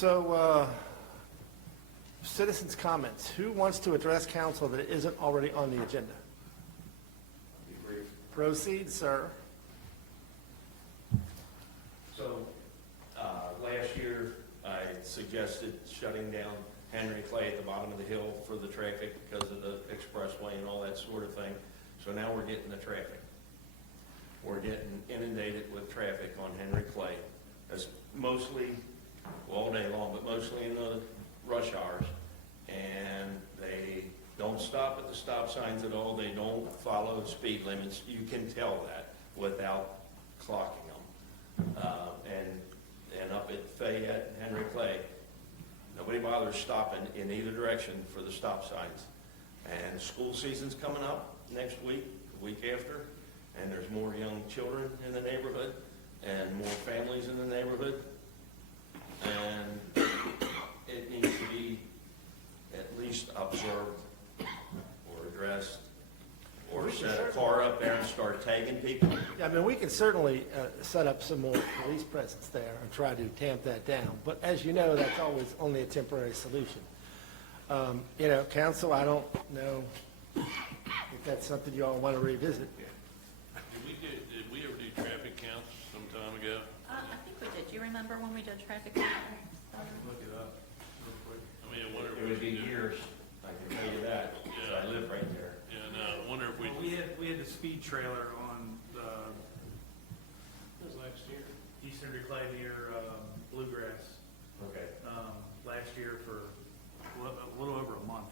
So, citizens' comments. Who wants to address council that isn't already on the agenda? Proceed, sir. So, last year, I suggested shutting down Henry Clay at the bottom of the hill for the traffic because of the expressway and all that sort of thing. So now we're getting the traffic. We're getting inundated with traffic on Henry Clay. That's mostly, all day long, but mostly in the rush hours. And they don't stop at the stop signs at all. They don't follow speed limits. You can tell that without clocking them. And up at Fayette and Henry Clay, nobody bothers stopping in either direction for the stop signs. And school season's coming up next week, the week after, and there's more young children in the neighborhood and more families in the neighborhood. And it needs to be at least observed or addressed, or set a car up there and start tagging people. Yeah, I mean, we can certainly set up some more police presence there and try to tamp that down. But as you know, that's always only a temporary solution. You know, council, I don't know if that's something you all want to revisit. Did we ever do traffic counts some time ago? I think we did. Do you remember when we did traffic count? Look it up real quick. I mean, I wonder if It would be we should do- years, I can tell you that, because I live right there. Yeah, no, I wonder if we. Well, we had the speed trailer on the, it was last year, Eastern Reclay near Bluegrass, Okay. last year for a little over a month.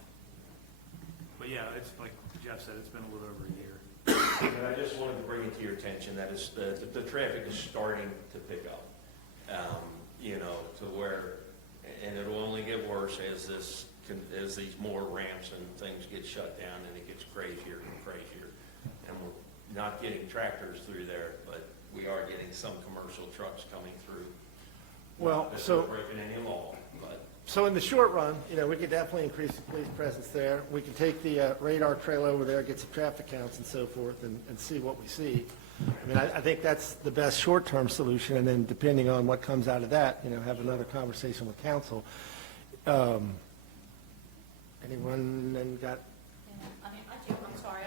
But yeah, it's like Jeff said, it's been a little over a year. And I just wanted to bring it to your attention that is the traffic is starting to pick up, you know, to where, and it'll only get worse as as these more ramps and things get shut down and it gets crazier and crazier. And we're not getting tractors through there, but we are getting some commercial trucks coming through. Well, Not that so- they're breaking any law, but. So in the short run, you know, we could definitely increase the police presence there. We can take the radar trail over there, get some traffic counts and so forth, and see what we see. I mean, I think that's the best short-term solution, and then depending on what comes out of that, you know, have another conversation with council. Anyone then got? Yeah, I mean, I'm sorry,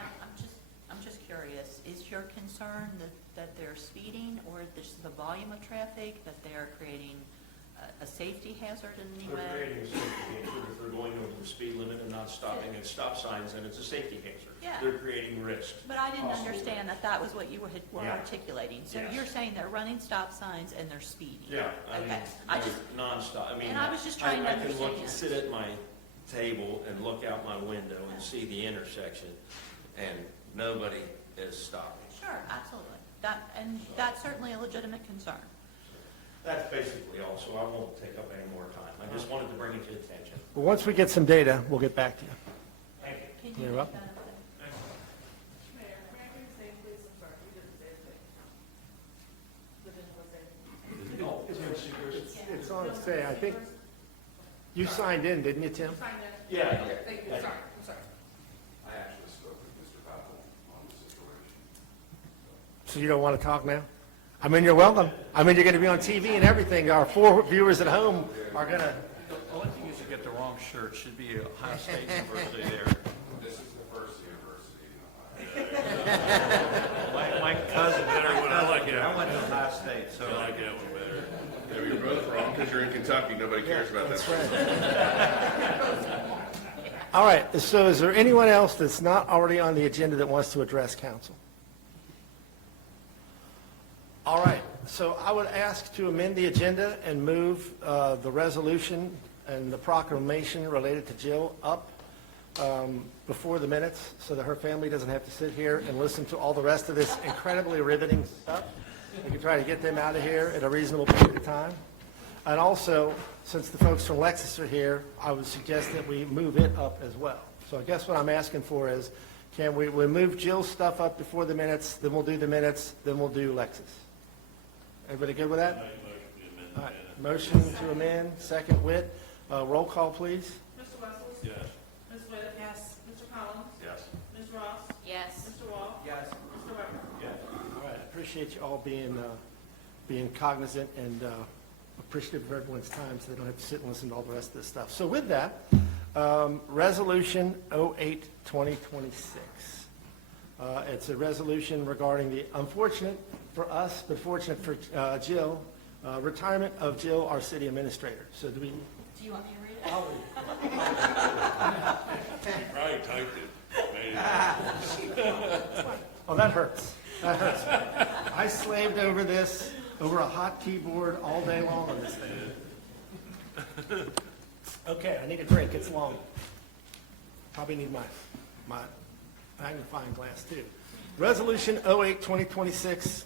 I'm just curious. Is your concern that they're speeding, or just the volume of traffic, that they're creating a safety hazard in any They're way? creating a safety hazard if they're going over the speed limit and not stopping at stop signs, and it's a safety hazard. Yeah. They're creating risk. But I didn't Possible. understand that was what you were Yeah. articulating. So Yes. you're saying they're running stop signs and they're speeding? Yeah, I mean, Okay. I just, nonstop, I mean. and I was just trying to I can look, understand. sit at my table and look out my window and see the intersection, and nobody is stopping. sure, absolutely. That's certainly a legitimate concern. That's basically all, so I won't take up any more time. I just wanted to bring it to attention. Well, once we get some data, we'll get back to you. Thank you. Can You're you welcome. make that up? Mayor, may I do the same, please? I'm sorry, we did the same thing. The visual thing. It's on say, I think, you signed in, didn't you, Tim? Sign that. Yeah. Thank you, sorry, I'm sorry. I actually spoke with Mr. Papel on the situation. So you don't want to talk now? I mean, you're welcome. I mean, you're going to be on TV and everything. Our 4 viewers at home are going to. The only thing is you get the wrong shirt. Should be Ohio State University there. This is the first university in Ohio. My cousin, I like it. I went to Ohio State, so. I like that one better. Yeah, you're both wrong because you're in Kentucky. Nobody cares about that. That's right. All right, so is there anyone else that's not already on the agenda that wants to address council? All right, so I would ask to amend the agenda and move the resolution and the proclamation related to Jill up before the minutes so that her family doesn't have to sit here and listen to all the rest of this incredibly riveting stuff. We can try to get them out of here at a reasonable period of time. And also, since the folks from Lexus are here, I would suggest that we move it up as well. So I guess what I'm asking for is, can we move Jill's stuff up before the minutes, then we'll do the minutes, then we'll do Lexus. Everybody good with that? All right, motion to amend, second Witt. Roll call, please. Mr. Wessels? Yes. Ms. Witt? Yes. Mr. Collins? Yes. Ms. Ross? Yes. Mr. Wall? Yes. Mr. Weber? Yes. All right, I appreciate you all being cognizant and appreciative of everyone's time, so they don't have to sit and listen to all the rest of this stuff. So with that, Resolution 08-2026. It's a resolution regarding the unfortunate for us, but fortunate for Jill, retirement of Jill, our city administrator. So do we? Do you want me to read it? I'll read Probably typed it. Made it. Oh, that hurts. That hurts. I slaved over this, over a hot keyboard all day long on this thing. Okay, I need a drink. It's long. Probably need my magnifying glass too. Resolution 08-2026,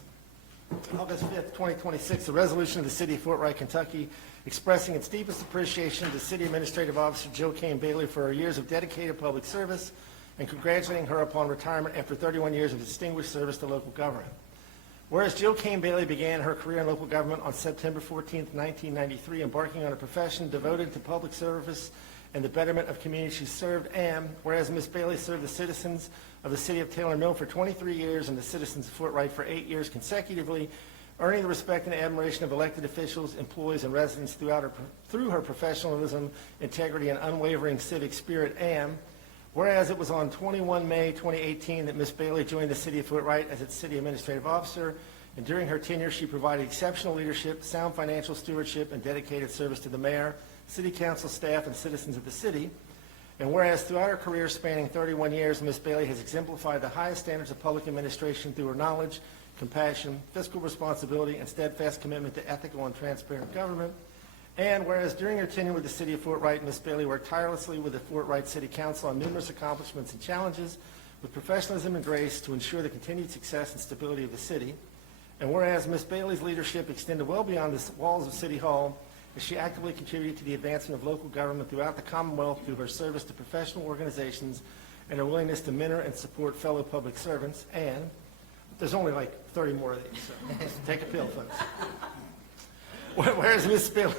August 5th, 2026, a resolution of the City of Fort Wright, Kentucky, expressing its deepest appreciation to City Administrative Officer Jill Kane Bailey for her years of dedicated public service and congratulating her upon retirement after 31 years of distinguished service to local government. Whereas Jill Kane Bailey began her career in local government on September 14th, 1993, embarking on a profession devoted to public service and the betterment of communities she served, and whereas Ms. Bailey served the citizens of the city of Taylor Mill for 23 years and the citizens of Fort Wright for 8 years consecutively, earning the respect and admiration of elected officials, employees, and residents through her professionalism, integrity, and unwavering civic spirit, and whereas it was on 21 May 2018 that Ms. Bailey joined the City of Fort Wright as its City Administrative Officer, and during her tenure she provided exceptional leadership, sound financial stewardship, and dedicated service to the mayor, City Council staff, and citizens of the city. And whereas throughout her career spanning 31 years, Ms. Bailey has exemplified the highest standards of public administration through her knowledge, compassion, fiscal responsibility, and steadfast commitment to ethical and transparent government. And whereas during her tenure with the City of Fort Wright, Ms. Bailey worked tirelessly with the Fort Wright City Council on numerous accomplishments and challenges with professionalism and grace to ensure the continued success and stability of the city. And whereas Ms. Bailey's leadership extended well beyond the walls of City Hall, as she actively contributed to the advancement of local government throughout the Commonwealth through her service to professional organizations and her willingness to mentor and support fellow public servants. And there's only like 30 more of these, so take a pill, folks. Whereas Ms. Bailey...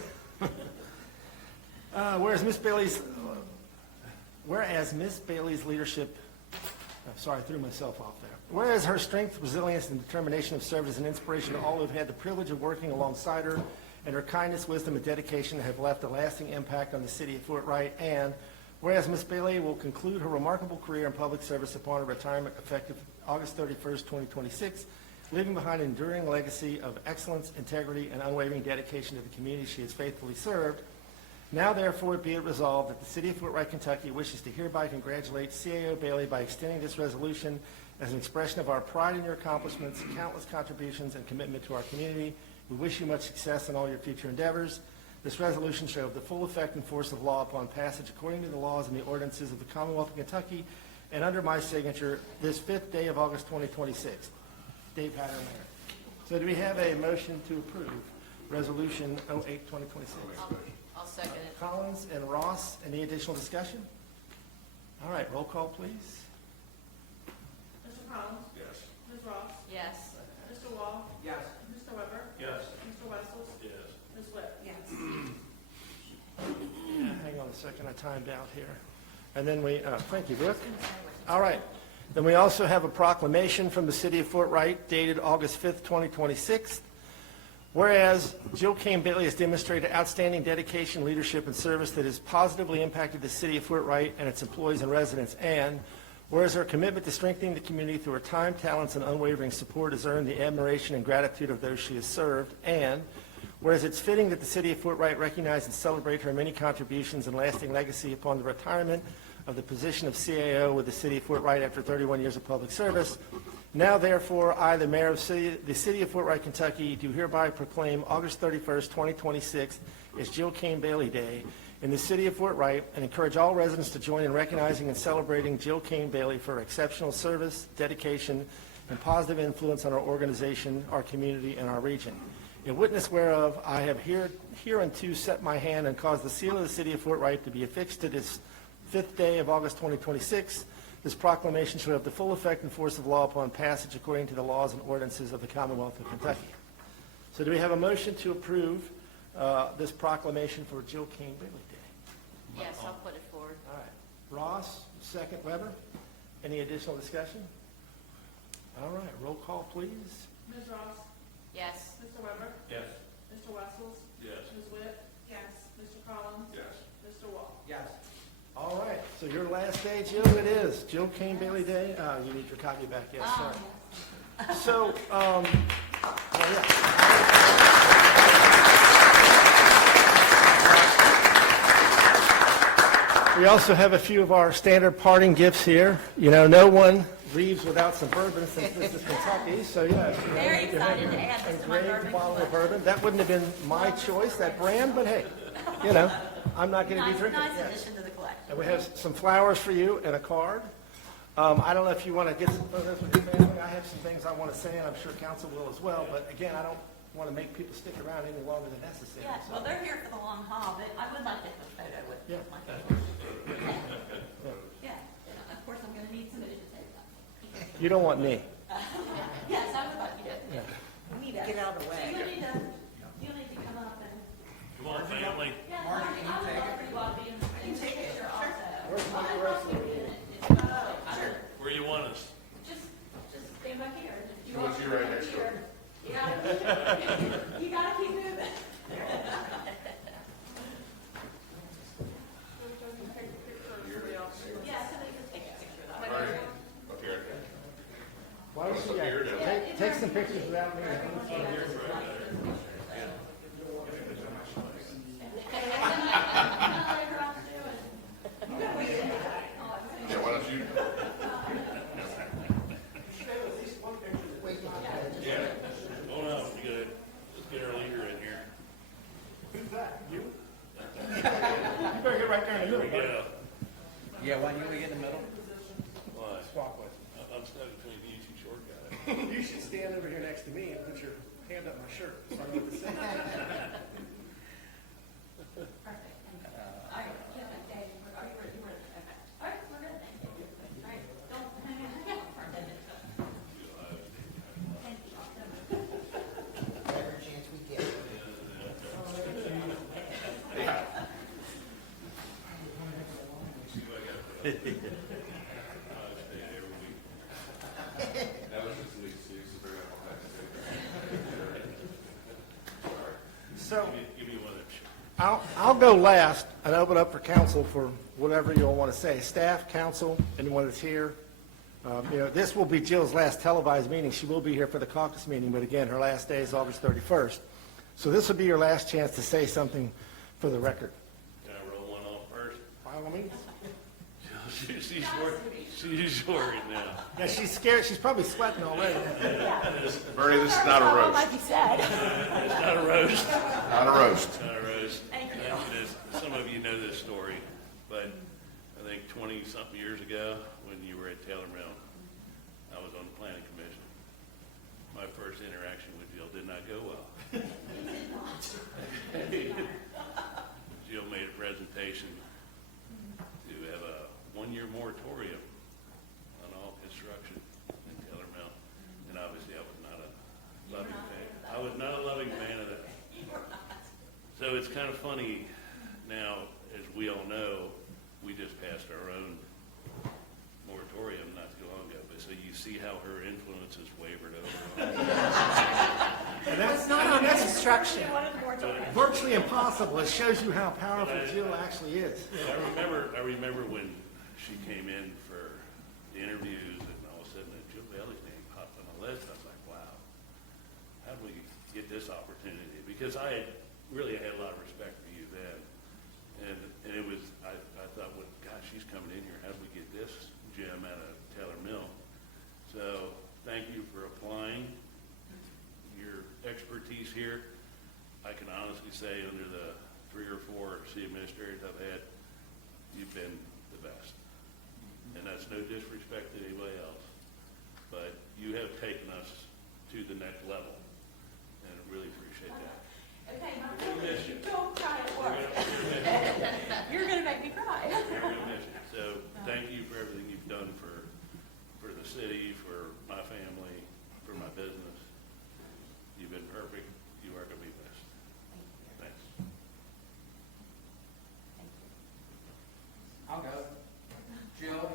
Whereas Ms. Bailey's leadership, sorry, I threw myself off there. Whereas her strength, resilience, and determination have served as an inspiration to all who have had the privilege of working alongside her, and her kindness, wisdom, and dedication have left a lasting impact on the City of Fort Wright. And whereas Ms. Bailey will conclude her remarkable career in public service upon her retirement effective August 31st, 2026, leaving behind an enduring legacy of excellence, integrity, and unwavering dedication to the community she has faithfully served. Now, therefore, be it resolved that the City of Fort Wright, Kentucky wishes to hereby congratulate CAO Bailey by extending this resolution as an expression of our pride in your accomplishments, countless contributions, and commitment to our community. We wish you much success in all your future endeavors. This resolution shall have the full effect and force of law upon passage according to the laws and the ordinances of the Commonwealth of Kentucky, and under my signature this 5th day of August 2026. Dave Hatter, Mayor. So do we have a motion to approve Resolution 08-2026? I'll second it. Collins and Ross, any additional discussion? All right, roll call, please. Mr. Collins? Yes. Ms. Ross? Yes. Mr. Wall? Yes. Mr. Weber? Yes. Mr. Wessels? Yes. Ms. Whip? Yes. Hang on a second, I timed out here. And then we, thank you, Brooke. All right. Then we also have a proclamation from the City of Fort Wright dated August 5th, 2026. Whereas Jill Kane Bailey has demonstrated outstanding dedication, leadership, and service that has positively impacted the City of Fort Wright and its employees and residents, and whereas her commitment to strengthening the community through her time, talents, and unwavering support has earned the admiration and gratitude of those she has served, and whereas it's fitting that the City of Fort Wright recognize and celebrate her many contributions and lasting legacy upon the retirement of the position of CAO with the City of Fort Wright after 31 years of public service. Now, therefore, I, the Mayor of the City of Fort Wright, Kentucky, do hereby proclaim August 31st, 2026 as Jill Kane Bailey Day in the City of Fort Wright, and encourage all residents to join in recognizing and celebrating Jill Kane Bailey for her exceptional service, dedication, and positive influence on our organization, our community, and our region. In witness whereof, I have hereunto set my hand and caused the seal of the City of Fort Wright to be affixed to this 5th day of August 2026. This proclamation shall have the full effect and force of law upon passage according to the laws and ordinances of the Commonwealth of Kentucky. So do we have a motion to approve this proclamation for Jill Kane Bailey Day? Yes, I'll put it forward. All right. Ross, second. Weber. Any additional discussion? All right. Roll call, please. Ms. Ross? Yes. Mr. Weber? Yes. Mr. Wessels? Yes. Ms. Witt? Yes. Mr. Collins? Yes. Mr. Wall? Yes. All right, so your last day, Jill, it is. Jill Kane Bailey Day. You need your copy back, yes, sir. So, oh, yeah. We also have a few of our standard parting gifts here. You know, no one leaves without some bourbon since this is Kentucky, so yeah. Very excited to add this to my Engraved bourbon bottle of collection. bourbon. That wouldn't have been my choice, that brand, but hey, you know, I'm not going to be Nice, drinking. nice Yes. addition to the collection. And we have some flowers for you and a card. I don't know if you want to get some photos with your family. I have some things I want to say, and I'm sure council will as well. But again, I don't want to make people stick around any longer than necessary. Yeah, So- well, they're here for the long haul, but I would like to have a photo with Yeah. my family. Yeah, and of course, I'm gonna need somebody to take that. You don't want me. Yes, I would like you to. Yeah. Me to. Get out of the way. So you'll need to come up and. Come on, family. Yeah, I would love for you all to be in the picture also. Where's my wrestler? Sure. Where you want us? Just stand back here. If She wants you right next to her. You gotta keep moving. Yeah, somebody can take a picture of that. All right, up here. Why don't you Up here, now. take some pictures without me? Yeah, why don't you? Oh, no, let's get our leader in here. Who's that? You? You better get right there in the middle. Yeah. Yeah, why don't you get in the middle? Why? Swap with. I'm stuck between you two short guys. You should stand over here next to me and put your hand up my shirt. So I know what to say. Perfect. All right, yeah, okay, are you ready? Okay. All right, we're good, thank you. All right, don't hang on for a minute. Thank you. Every chance we get. That was just an excuse to bring up all kinds of things. So Give me one of them. I'll go last and open up for council for whatever you all want to say. Staff, council, anyone that's here. You know, this will be Jill's last televised meeting. She will be here for the caucus meeting, but again, her last day is August 31st. So this will be your last chance to say something for the record. Can I roll one off first? By all means. She's worried now. Yeah, she's scared. She's probably sweating already. Bernie, this is not a roast. Like you said. It's not a roast. Not a roast. Not a roast. Thank you. Some of you know this story, but I think 20-something years ago, when you were at Taylor Mill, I was on the planning commission. My first interaction with Jill did not go well. Jill made a presentation to have a one-year moratorium on all construction in Taylor Mill, and obviously I was not a loving fan. I was not a loving fan of that. So it's kind of funny now, as we all know, we just passed our own moratorium not too long ago, but so you see how her influence has wavered over. And that's not construction. One of the boards over. Virtually impossible. It shows you how powerful Jill actually is. I remember when she came in for the interviews, and all of a sudden Jill Bailey's name popped on the list. I was like, wow, how did we get this opportunity? Because I had a lot of respect for you then. And it was, I thought, well, gosh, she's coming in here. How did we get this gem out of Taylor Mill? So thank you for applying your expertise here. I can honestly say under the 3 or 4 city administrators I've had, you've been the best. And that's no disrespect to anybody else, but you have taken us to the next level, and I really appreciate that. Okay, We're gonna miss you. don't cry at work. You're gonna make me cry. We're gonna miss you. So thank you for everything you've done for the city, for my family, for my business. You've been perfect. You are gonna be missed. Thanks. I'll go. Jill, I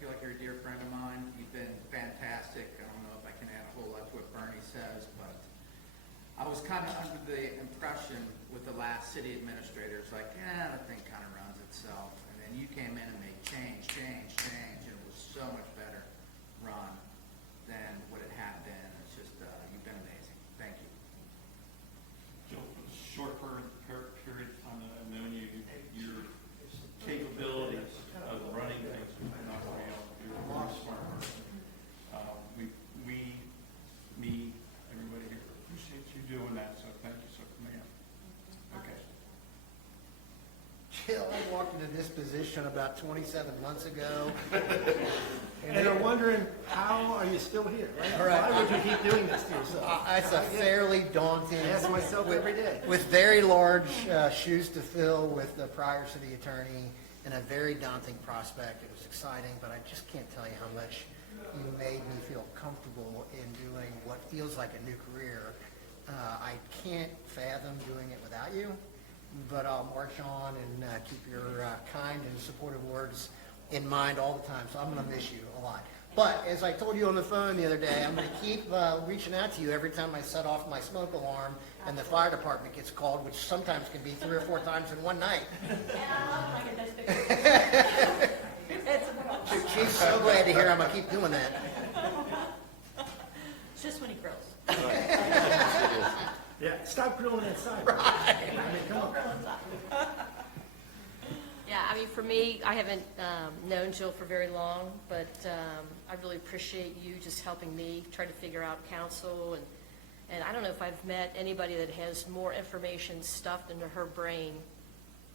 feel like you're a dear friend of mine. You've been fantastic. I don't know if I can add a whole lot to what Bernie says, but I was kind of under the impression with the last city administrators, like, the thing kind of runs itself. And then you came in and made change, and it was so much better run than what it had been. It's just, you've been amazing. Thank you. Jill, for the short period of time that I've known you, your capabilities of running things have been unreal. You're a very smart person. Me, everybody here appreciates you doing that, so thank you, sir, ma'am. Okay. Jill, I walked into this position about 27 months ago. And I'm wondering, how are you still here? Right. Why would you keep doing this to yourself? It's a fairly daunting. I ask myself every day. With very large shoes to fill with the prior city attorney and a very daunting prospect. It was exciting, but I just can't tell you how much you made me feel comfortable in doing what feels like a new career. I can't fathom doing it without you, but I'll march on and keep your kind and supportive words in mind all the time, so I'm going to miss you a lot. But as I told you on the phone the other day, I'm going to keep reaching out to you every time I set off my smoke alarm and the fire department gets called, which sometimes can be 3 or 4 times in one night. She's so glad to hear I'm going to keep doing that. It's just when he grills. Yeah, stop grilling that side. I mean, come on. Yeah, I mean, for me, I haven't known Jill for very long, but I really appreciate you just helping me try to figure out counsel. And I don't know if I've met anybody that has more information stuffed into her brain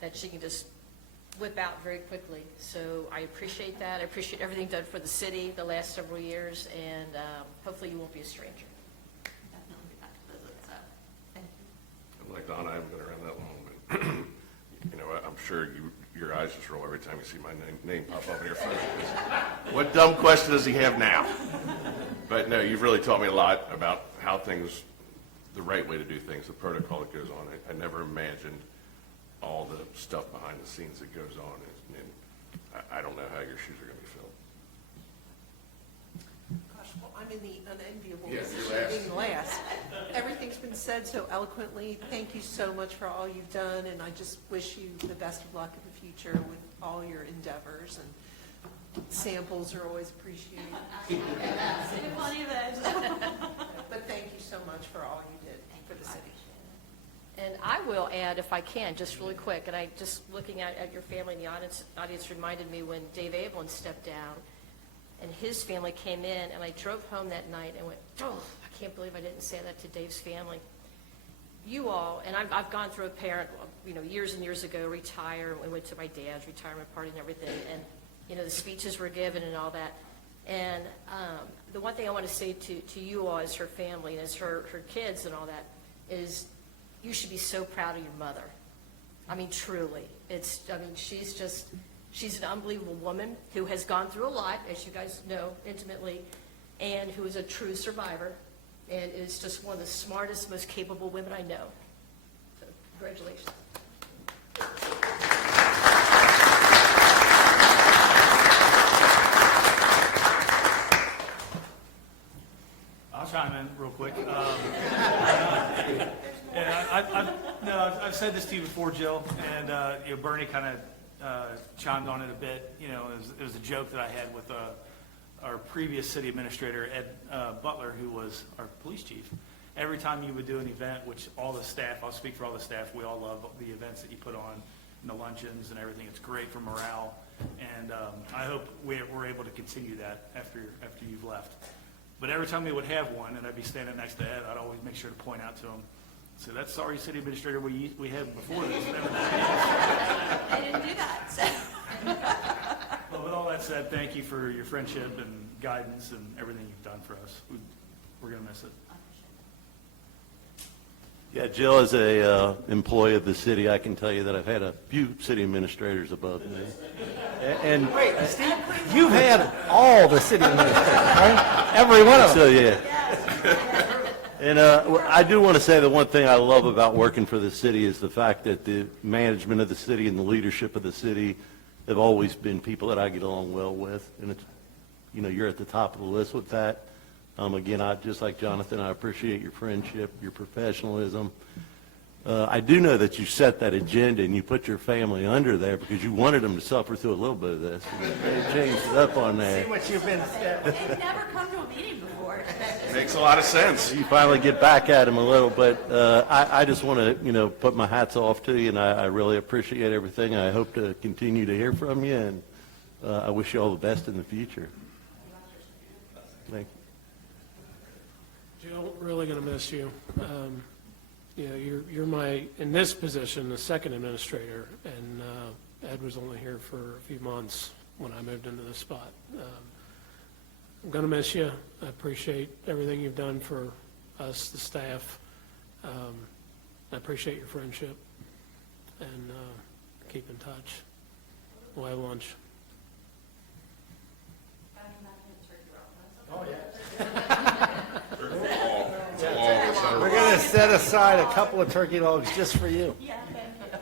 that she can just whip out very quickly. So I appreciate that. I appreciate everything done for the city the last several years, and hopefully you won't be a stranger. Definitely be back to visit, so, thank you. I'm like Don, I haven't been around that long, but, you know, I'm sure your eyes just roll every time you see my name pop up on your phone. What dumb question does he have now? But no, you've really taught me a lot about how things, the right way to do things, the protocol that goes on. I never imagined all the stuff behind the scenes that goes on, and I don't know how your shoes are going to be filled. Gosh, well, I'm in the unenviable Yeah, position you're of being last. Everything's been said so eloquently. Thank you so much for all you've done, and I just wish you the best of luck in the future with all your endeavors, and samples are always appreciated. Plenty of those. But thank you so much for all you did for the city. And I will add, if I can, just really quick, and I just looking at your family in the audience reminded me when Dave Ablin stepped down, and his family came in, and I drove home that night and went, oh, I can't believe I didn't say that to Dave's family. You all, and I've gone through a parent, years and years ago, retire, we went to my dad's retirement party and everything, and, the speeches were given and all that. And the one thing I want to say to you all as her family and as her kids and all that is you should be so proud of your mother. I mean, truly. She's an unbelievable woman who has gone through a lot, as you guys know intimately, and who is a true survivor and is just one of the smartest, most capable women I know. So, congratulations. I'll chime in real quick. I've said this to you before, Jill, and Bernie kind of chimed on it a bit. It was a joke that I had with our previous city administrator, Ed Butler, who was our police chief. Every time you would do an event, which all the staff, I'll speak for all the staff, we all love the events that you put on, and the luncheons and everything. It's great for morale, and I hope we're able to continue that after you've left. But every time we would have one, and I'd be standing next to Ed, I'd always make sure to point out to him, so that's sorry city administrator we had before this. Never did. I didn't do that, so. But with all that said, thank you for your friendship and guidance and everything you've done for us. We're going to miss it. Yeah, Jill, as a employee of the city, I can tell you that I've had a few city administrators above me. And Wait, Steve, you've had all the city administrators, right? Every one of them. so, yeah. And I do want to say the one thing I love about working for the city is the fact that the management of the city and the leadership of the city have always been people that I get along well with. And it's, you're at the top of the list with that. Again, just like Jonathan, I appreciate your friendship, your professionalism. I do know that you set that agenda and you put your family under there because you wanted them to suffer through a little bit of this. They changed it up on that. See what you've been, They've never come to a meeting before. Makes a lot of sense. You finally get back at them a little, but I just want to, put my hats off to you, and I really appreciate everything. I hope to continue to hear from you, and I wish you all the best in the future. Thank you. Jill, really going to miss you. You're my, in this position, the second administrator, and Ed was only here for a few months when I moved into this spot. I'm going to miss you. I appreciate everything you've done for us, the staff. I appreciate your friendship, and keep in touch. We'll have lunch. oh, yeah. Oh, We're going to set aside a couple of turkey logs just for you. Yeah, thank you.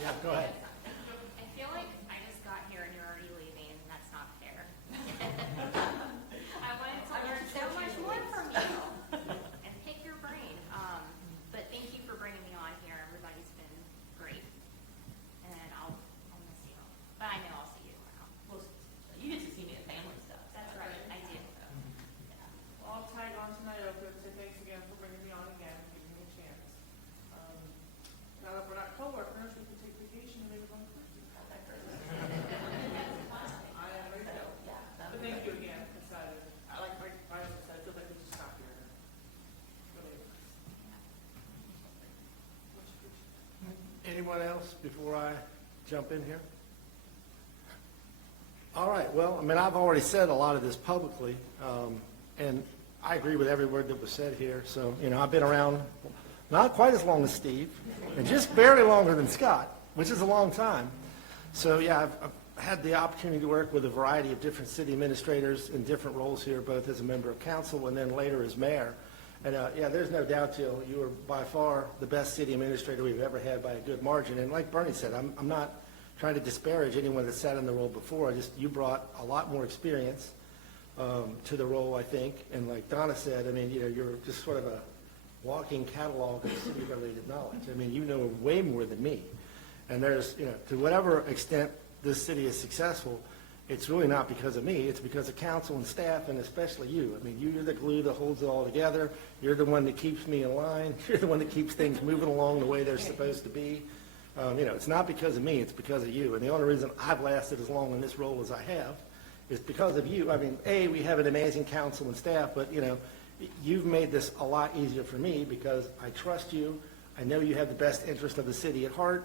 Yeah, go ahead. I feel like I just got here and you're already leaving, and that's not fair. I wanted to learn so much more from you and pick your brain. But thank you for bringing me on here. Everybody's been great, and I'll miss you. But I know I'll see you around. Well, you get to see me at family stuff. That's right, I do. Well, I'll tag on tonight, Oprah, and say thanks again for bringing me on again, and giving me a chance. Now that we're not co-workers, we can take vacation and maybe go on cruises. I am ready to go. But thank you again, excited. I like my said, I feel like we just stopped here. Really. Much appreciated. Anyone else before I jump in here? All right, well, I've already said a lot of this publicly, and I agree with every word that was said here. So, I've been around not quite as long as Steve, and just barely longer than Scott, which is a long time. So, yeah, I've had the opportunity to work with a variety of different city administrators in different roles here, both as a member of council and then later as mayor. And, yeah, there's no doubt, Jill, you are by far the best city administrator we've ever had by a good margin. And like Bernie said, I'm not trying to disparage anyone that sat in the role before. You brought a lot more experience to the role, I think. And like Donna said, you're just sort of a walking catalog of city-related knowledge. You know way more than me. And there's, to whatever extent this city is successful, it's really not because of me. It's because of council and staff, and especially you. You're the glue that holds it all together. You're the one that keeps me in line. You're the one that keeps things moving along the way they're supposed to be. It's not because of me, it's because of you. And the only reason I've lasted as long in this role as I have is because of you. We have an amazing council and staff, but, you've made this a lot easier for me because I trust you. I know you have the best interest of the city at heart.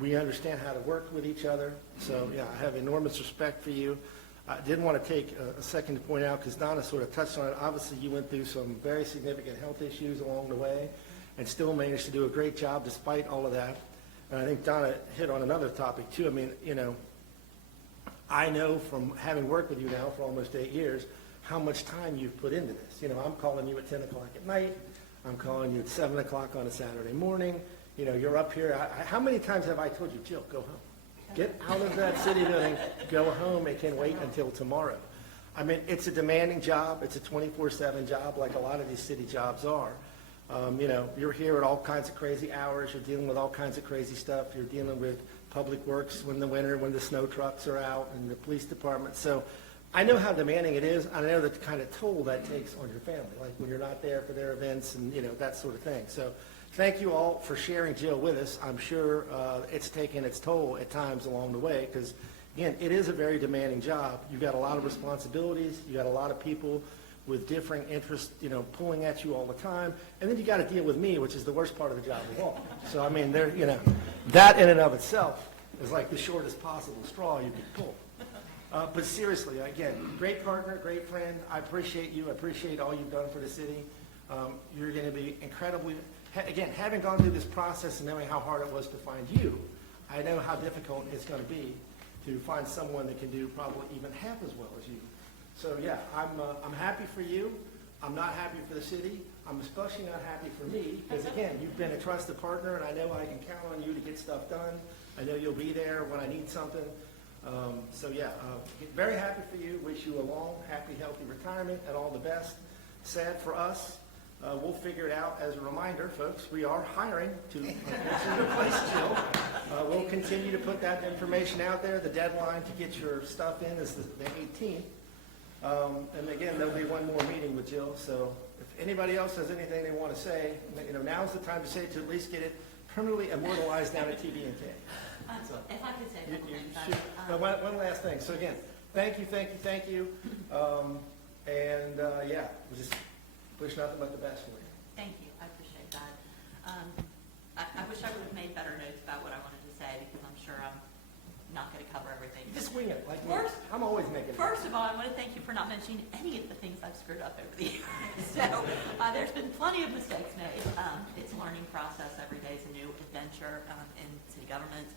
We understand how to work with each other. So, yeah, I have enormous respect for you. I did want to take a second to point out, because Donna sort of touched on it, obviously you went through some very significant health issues along the way and still managed to do a great job despite all of that. And I think Donna hit on another topic, too. I know from having worked with you now for almost 8 years how much time you've put into this. I'm calling you at 10 o'clock at night. I'm calling you at 7 o'clock on a Saturday morning. You're up here. How many times have I told you, Jill, go home? Get out of that city building. Go home. It can wait until tomorrow. It's a demanding job. It's a 24/7 job like a lot of these city jobs are. You're here at all kinds of crazy hours. You're dealing with all kinds of crazy stuff. You're dealing with public works when the snow trucks are out, and the police department. So I know how demanding it is. I know the kind of toll that takes on your family, like when you're not there for their events and, that sort of thing. So thank you all for sharing Jill with us. I'm sure it's taken its toll at times along the way because, again, it is a very demanding job. You've got a lot of responsibilities. You've got a lot of people with differing interests, pulling at you all the time. And then you got to deal with me, which is the worst part of the job of all. So, that in and of itself is like the shortest possible straw you could pull. But seriously, again, great partner, great friend. I appreciate you. I appreciate all you've done for the city. You're going to be incredibly, again, having gone through this process and knowing how hard it was to find you, I know how difficult it's going to be to find someone that can do probably even half as well as you. So yeah, I'm happy for you. I'm not happy for the city. I'm especially not happy for me because, again, you've been a trusted partner, and I know I can count on you to get stuff done. I know you'll be there when I need something. So yeah, very happy for you. Wish you a long, happy, healthy retirement and all the best. Sad for us. We'll figure it out. As a reminder, folks, we are hiring to replace Jill. We'll continue to put that information out there. The deadline to get your stuff in is the 18th. And again, there'll be one more meeting with Jill. So if anybody else has anything they want to say, now's the time to say it, to at least get it permanently immortalized down at TBNK. If I could say a couple things. One last thing. So again, thank you. Yeah, we'll just wish nothing but the best for you. Thank you, I appreciate that. I wish I would have made better notes about what I wanted to say, because I'm sure I'm not going to cover everything. Just wing it, like me. First- I'm always making it. First of all, I want to thank you for not mentioning any of the things I've screwed up over the years. So there's been plenty of mistakes made. It's a learning process. Every day is a new adventure in city government.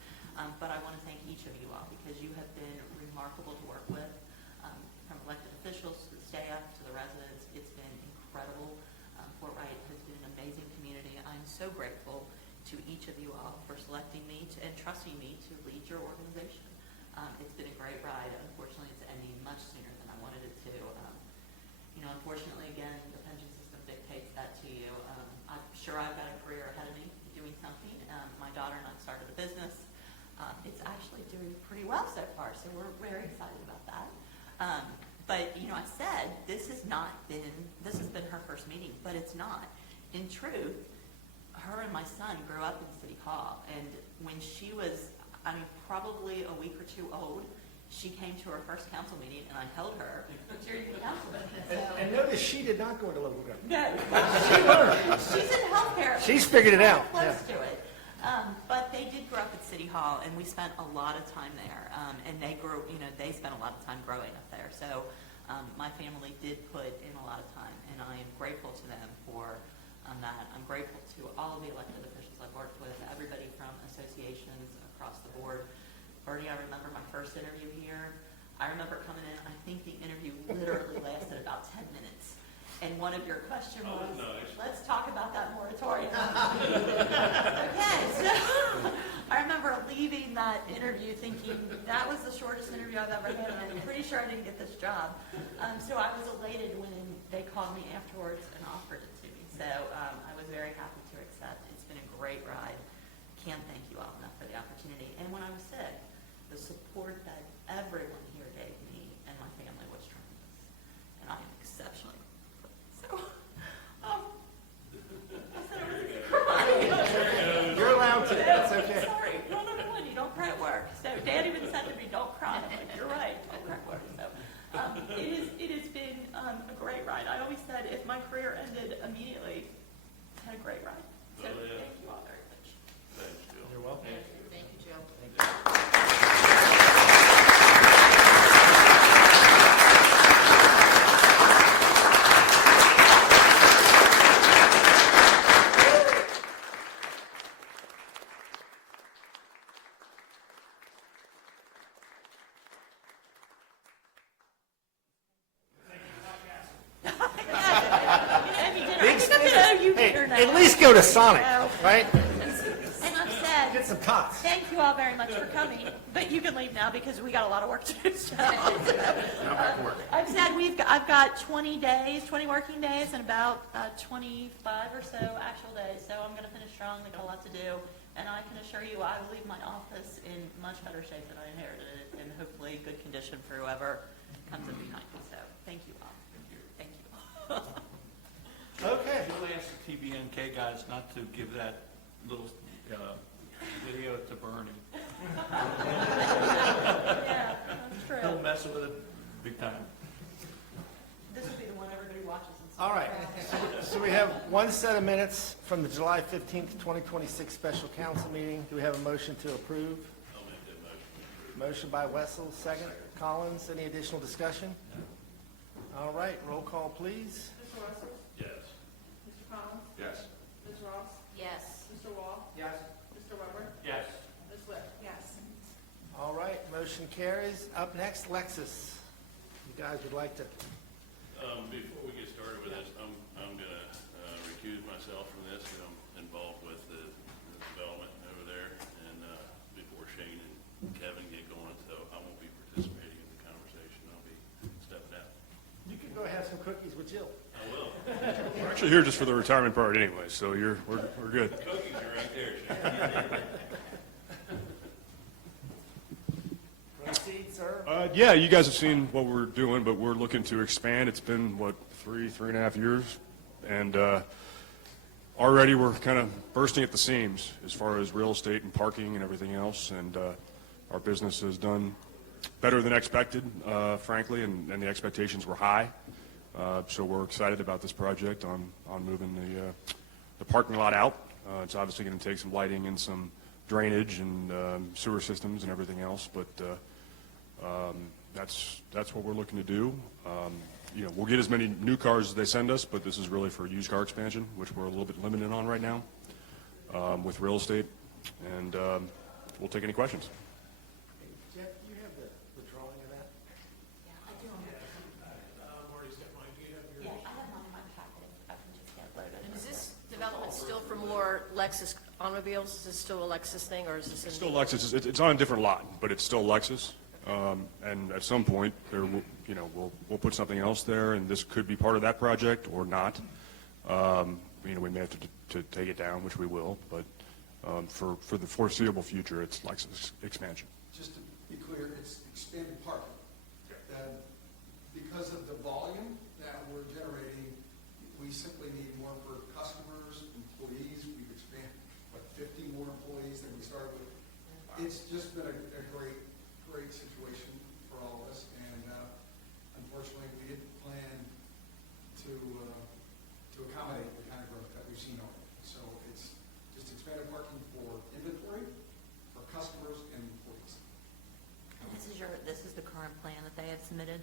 But I want to thank each of you all, because you have been remarkable to work with, from elected officials to the staff to the residents. It's been incredible. Fort Wright has been an amazing community. I'm so grateful to each of you all for selecting me and trusting me to lead your organization. It's been a great ride. Unfortunately, it's ending much sooner than I wanted it to. Unfortunately, again, the pension system dictates that to you. I'm sure I've got a career ahead of me doing something. My daughter and I started a business. It's actually doing pretty well so far, so we're very excited about that. But I said this has been her first meeting, but it's not. In truth, her and my son grew up in City Hall, and when she was, probably a week or two old, she came to her first council meeting, and I held her during the council meeting. And notice she did not go into local government. No, She learned. she's in healthcare. She's figured it out. Close Yeah. to it. But they did grow up at City Hall, and we spent a lot of time there. And they grew, they spent a lot of time growing up there. So my family did put in a lot of time, and I am grateful to them for that. I'm grateful to all of the elected officials I've worked with, everybody from associations across the board. Bernie, I remember my first interview here. I remember coming in, I think the interview literally lasted about 10 minutes. And one of your questions was, let's talk about that moratorium. Okay, so I remember leaving that interview thinking, that was the shortest interview I've ever had, and I'm pretty sure I didn't get this job. So I was elated when they called me afterwards and offered it to me. So I was very happy to accept. It's been a great ride. Can't thank you all enough for the opportunity. And when I was sick, the support that everyone here gave me and my family was tremendous. And I am exceptionally grateful. So, I said I was crying. You're allowed to. That's okay. Sorry. No, you don't cry at work. So Dad even said to me, don't cry. I'm like, you're right. Don't cry at work. So it has been a great ride. I always said if my career ended immediately, I had a great ride. So thank you all very much. Thanks, Jill. You're welcome. Thank you, Jill. Hey, at least go to Sonic, right? And I'm sad. Get some tots. Thank you all very much for coming, but you can leave now because we got a lot of work to do. So. I've said I've got 20 working days, and about 25 or so actual days. So I'm going to finish strong. We've got a lot to do, and I can assure you, I will leave my office in much better shape than I inherited it, and hopefully good condition for whoever comes in behind me. So thank you all. Thank you. Okay. You'll ask the TBNK guys not to give that little video to Bernie. Yeah, that's true. He'll mess with it big time. This will be the one everybody watches. And All right. So we have one set of minutes from the July 15th, 2026 special council meeting. Do we have a motion to approve? I'll make that motion. Motion by Wessel, second. Collins, any additional discussion? All right, roll call, please. Mr. Wessels? Yes. Mr. Collins? Yes. Ms. Ross? Yes. Mr. Wall? Yes. Mr. Weber? Yes. Ms. Whip? Yes. All right, motion carries. Up next, Lexus. You guys would like to, Before we get started with this, I'm gonna recuse myself from this, because I'm involved with the development over there, and before Shane and Kevin get going, so I won't some cookies with Jill. We're actually here just for the retirement part anyway, so we're good. Cookies are right there, Shane. Proceed, sir. Yeah, you guys have seen what we're doing, but we're looking to expand. It's been, what, 3.5 years? And already we're kind of bursting at the seams as far as real estate and parking and everything else. And our business has done better than expected, frankly, and the expectations were high. So we're excited about this project on moving the parking lot out. It's obviously going to take some lighting and some drainage and sewer systems and everything else, but that's what we're looking to do. You know, we'll get as many new cars as they send us, but this is really for used car expansion, which we're a little bit limited on right now with real estate. And we'll take any questions. Jeff, do you have the drawing of that? Yeah, I do. Marty's got mine. Do you have yours? Yeah, I have mine in my packet. I can just get loaded. And is this development still for more Lexus automobiles? Is this still a Lexus thing, or is this? It's still Lexus. It's on a different lot, but it's still Lexus. And at some point, we'll put something else there, and this could be part of that project or not. We may have to take it down, which we will, but for the foreseeable future, it's Lexus expansion. Just to be clear, it's expanded parking. Because of the volume that we're generating, we simply need more for customers, employees. We've expanded, 50 more employees than we started with. It's just been a great situation for all of us, and unfortunately, we didn't plan to accommodate the kind of growth that we've seen already. So it's just expanded parking for inventory, for customers and employees. And this is the current plan that they have submitted.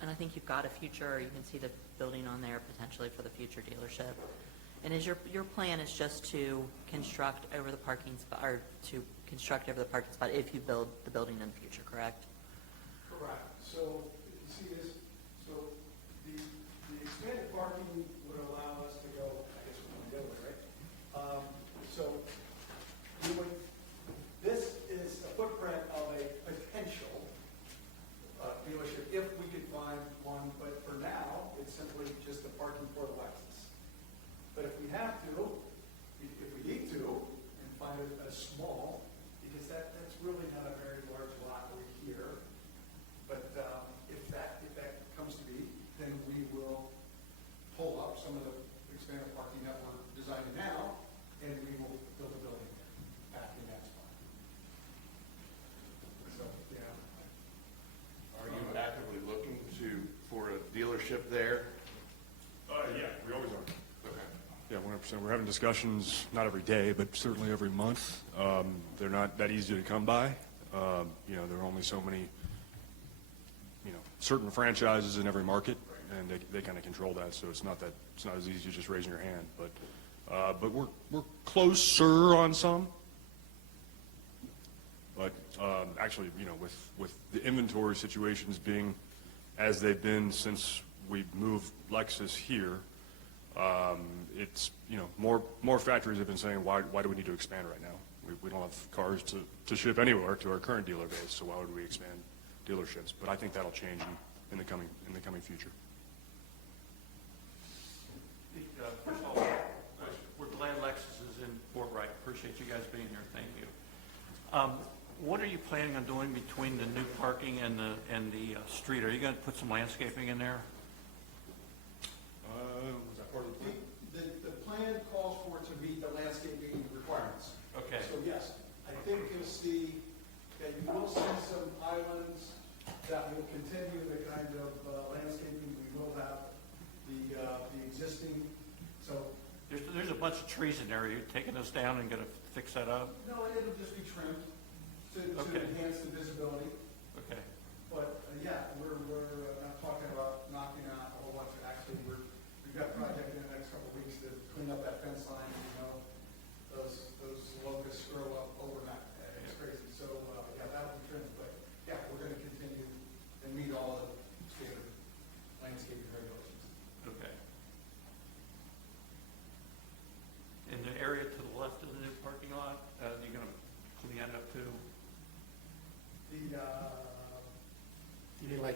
And I think you've got a future, you can see the building on there potentially for the future dealership. And is your plan is just to construct over the parking spot, or to construct over the parking spot if you build the building in the future, correct? Correct. So, you see this, so the expanded parking would allow us to go, I guess we're going to go there, right? So, this is a footprint of a potential dealership if we could find one, but for now, it's simply just the parking for the Lexus. But if we have to, if we need to, and find a small, because that's really not a very large lot over here. But if that comes to be, then we will pull up some of the expanded parking that we're designing now, and we will build a building back in that spot. So, yeah. Are you actively looking for a dealership there? Yeah, we always are. Okay. Yeah, 100%. We're having discussions, not every day, but certainly every month. They're not that easy to come by. There are only so many, certain franchises in every market, and they kind of control that. So it's not as easy as just raising your hand. But we're closer on some. But actually, with the inventory situations being as they've been since we moved Lexus here, it's, more factories have been saying, why do we need to expand right now? We don't have cars to ship anywhere to our current dealer base, so why would we expand dealerships? But I think that'll change in the coming future. First of all, we're glad Lexus is in Fort Wright. Appreciate you guys being here. Thank you. What are you planning on doing between the new parking and the street? Are you going to put some landscaping in there? Was that part of the plan? The plan calls for it to meet the landscaping requirements. Okay. So yes, I think you'll see that you will see some islands that will continue the kind of landscaping we will have, the existing, so. There's a bunch of trees in there. Are you taking those down and going to fix that up? No, it'll just be trimmed to Okay. enhance the visibility. Okay. But, yeah, we're not talking about knocking out a whole bunch of, actually, we've got a project in the next couple of weeks to clean up that fence line, those locusts grow up overnight, it's crazy, so, yeah, that'll be trimmed, but, yeah, we're gonna continue and meet all the standard landscaping regulations. Okay. In the area to the left of the new parking lot, you're going to clean that up too? The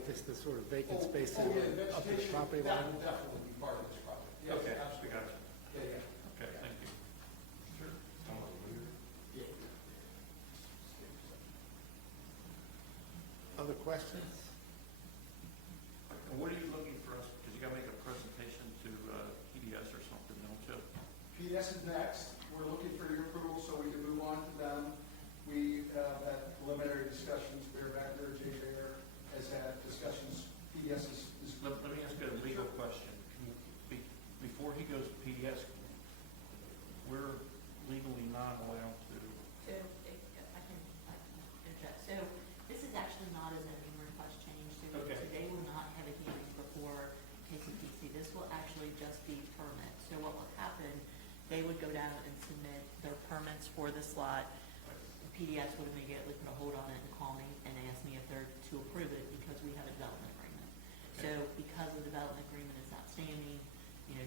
if it's the sort of vacant space Oh, yeah, up the vegetation, property that line? will definitely be part of this project. Yes, Okay, we absolutely. got you. Yeah, yeah. Okay, thank you. Other questions? And what are you looking for us, because you got to make a presentation to PDS or something, don't you? PDS is next. We're looking for your approval so we can move on to them. We have had preliminary discussions. Bear Becker, Jay Bear has had discussions. PDS is. Let me ask you a legal question. Before he goes to PDS, we're legally not allowed to. So, if I can interject. So, this is actually not a zoning request change. So, Okay. today will not have a hearing before KCPC. This will actually just be permit. So, what will happen, they would go down and submit their permits for this lot. PDS would immediately put a hold on it and call me and ask me if they're to approve it because we have a development agreement. So, because the development agreement is outstanding,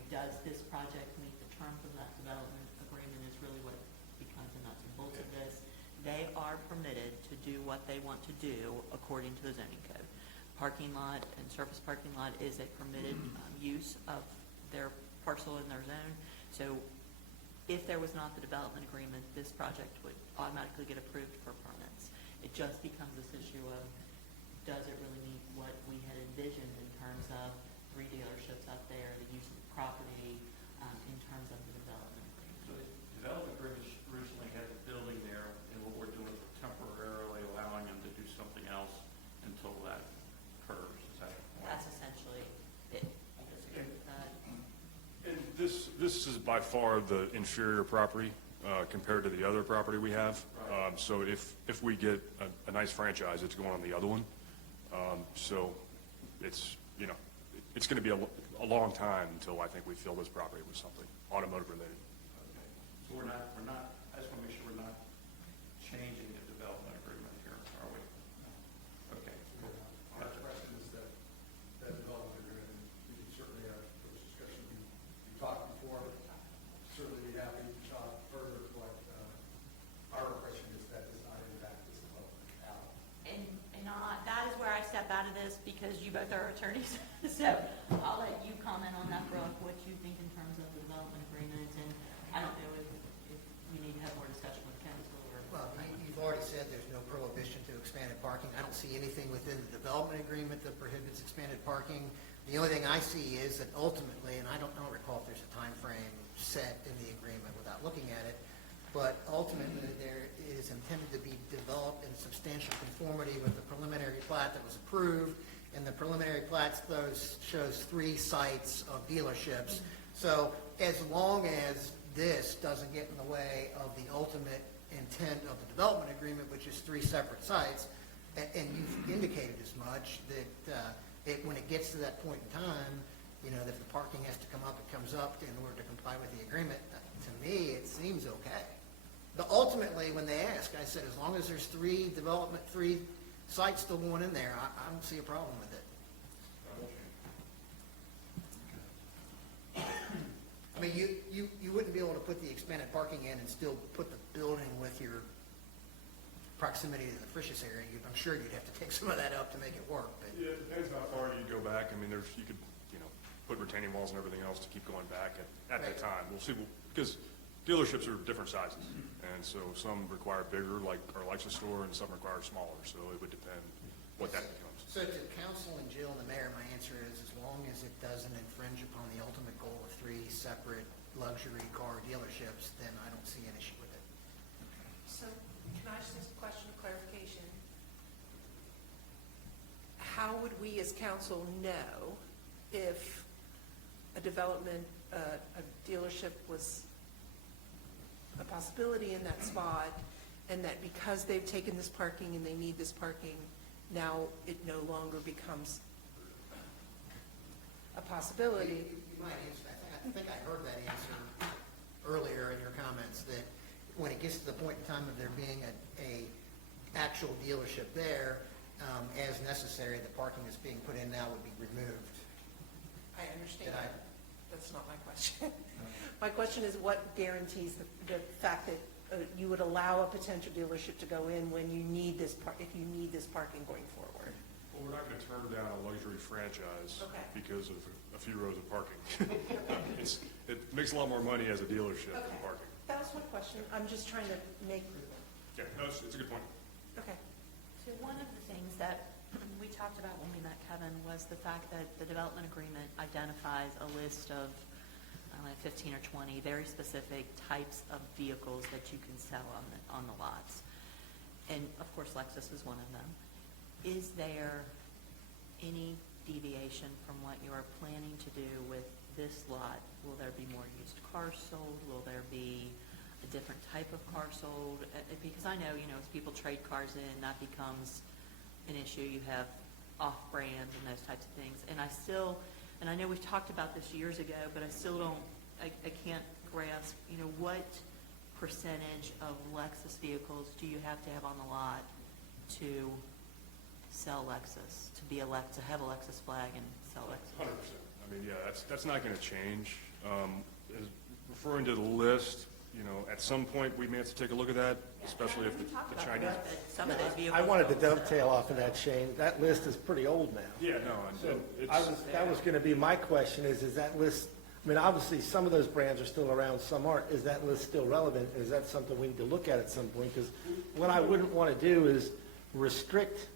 does this project meet the terms of that development agreement is really what becomes the nuts and bolts of this. They are permitted to do what they want to do according to the zoning code. Parking lot and surface parking lot is a permitted use of their parcel in their zone. So if there was not the development agreement, this project would automatically get approved for permits. It just becomes this issue of, does it really meet what we had envisioned in terms of 3 dealerships up there, the use of the property, in terms of the development agreement? So the development agreement originally had the building there, and what we're doing is temporarily allowing them to do something else until that occurs. Is that correct? That's essentially it. I disagree with that. And this is by far the inferior property compared to the other property we have. So if we get a nice franchise, it's going on the other one. So it's, it's going to be a long time until I think we fill this property with something automotive related. Okay. So we're not, I just want to make sure we're not changing the development agreement here, are we? Okay, cool. Our Gotcha. question is that development agreement, we can certainly have those discussions. We talked before, certainly be happy to talk further, but our impression is that does not impact this development at all. And that is where I step out of this because you both are attorneys. So I'll let you comment on that, Brooke, what you think in terms of the development agreements. And I don't know if we need to have more discussion with council or. Well, you've already said there's no prohibition to expanded parking. I don't see anything within the development agreement that prohibits expanded parking. The only thing I see is that ultimately, and I don't recall if there's a time frame set in the agreement without looking at it, but ultimately there is intended to be developed in substantial conformity with the preliminary plat that was approved. And the preliminary plats, shows 3 sites of dealerships. So as long as this doesn't get in the way of the ultimate intent of the development agreement, which is 3 separate sites, and you've indicated as much, that when it gets to that point in time, that if the parking has to come up, it comes up in order to comply with the agreement. To me, it seems okay. But ultimately, when they ask, I said, as long as there's 3 sites still going in there, I don't see a problem with it. I mean, you wouldn't be able to put the expanded parking in and still put the building with your proximity to the Frisch's area. I'm sure you'd have to take some of that up to make it work, but. Yeah, it depends how far you go back. I mean, you could, put retaining walls and everything else to keep going back at the time. We'll see, because dealerships are different sizes. And so some require bigger, like our Lexus store, and some require smaller. So it would depend what that becomes. So to council and Jill and the mayor, my answer is as long as it doesn't infringe upon the ultimate goal of 3 separate luxury car dealerships, then I don't see an issue with it. So can I just ask a question of clarification? How would we as council know if a development, a dealership was a possibility in that spot, and that because they've taken this parking and they need this parking, now it no longer becomes a possibility? You might answer that. I think I heard that answer earlier in your comments, that when it gets to the point in time of there being a actual dealership there, as necessary, the parking that's being put in now would be removed. I understand. That's not my question. My question is, what guarantees the fact that you would allow a potential dealership to go in when you need this if you need this parking going forward? Well, We're not going to turn down a luxury franchise Okay. because of a few rows of parking. It makes a lot more money as a dealership than Okay. parking. That was my question. I'm just trying to make, Yeah, no, it's a good point. okay. So one of the things that we talked about when we met Kevin was the fact that the development agreement identifies a list of, I don't know, 15 or 20 very specific types of vehicles that you can sell on the lots. And of course, Lexus is one of them. Is there any deviation from what you are planning to do with this lot? Will there be more used cars sold? Will there be a different type of car sold? Because I know, as people trade cars in, that becomes an issue. You have off-brand and those types of things. And I know we've talked about this years ago, but I still don't, I can't grasp, what percentage of Lexus vehicles do you have to have on the lot to sell Lexus, to have a Lexus flag and sell Lexus? 100%. I mean, yeah, that's not going to change. As referring to the list, at some point, we may have to take a look at that, especially if the Chinese. Some of those vehicles. I wanted to dovetail off of that, Shane. That list is pretty old now. Yeah, no, So it's, that was going to be my question is that list, I mean, obviously, some of those brands are still around, some aren't. Is that list still relevant? Is that something we need to look at some point? Because what I wouldn't want to do is restrict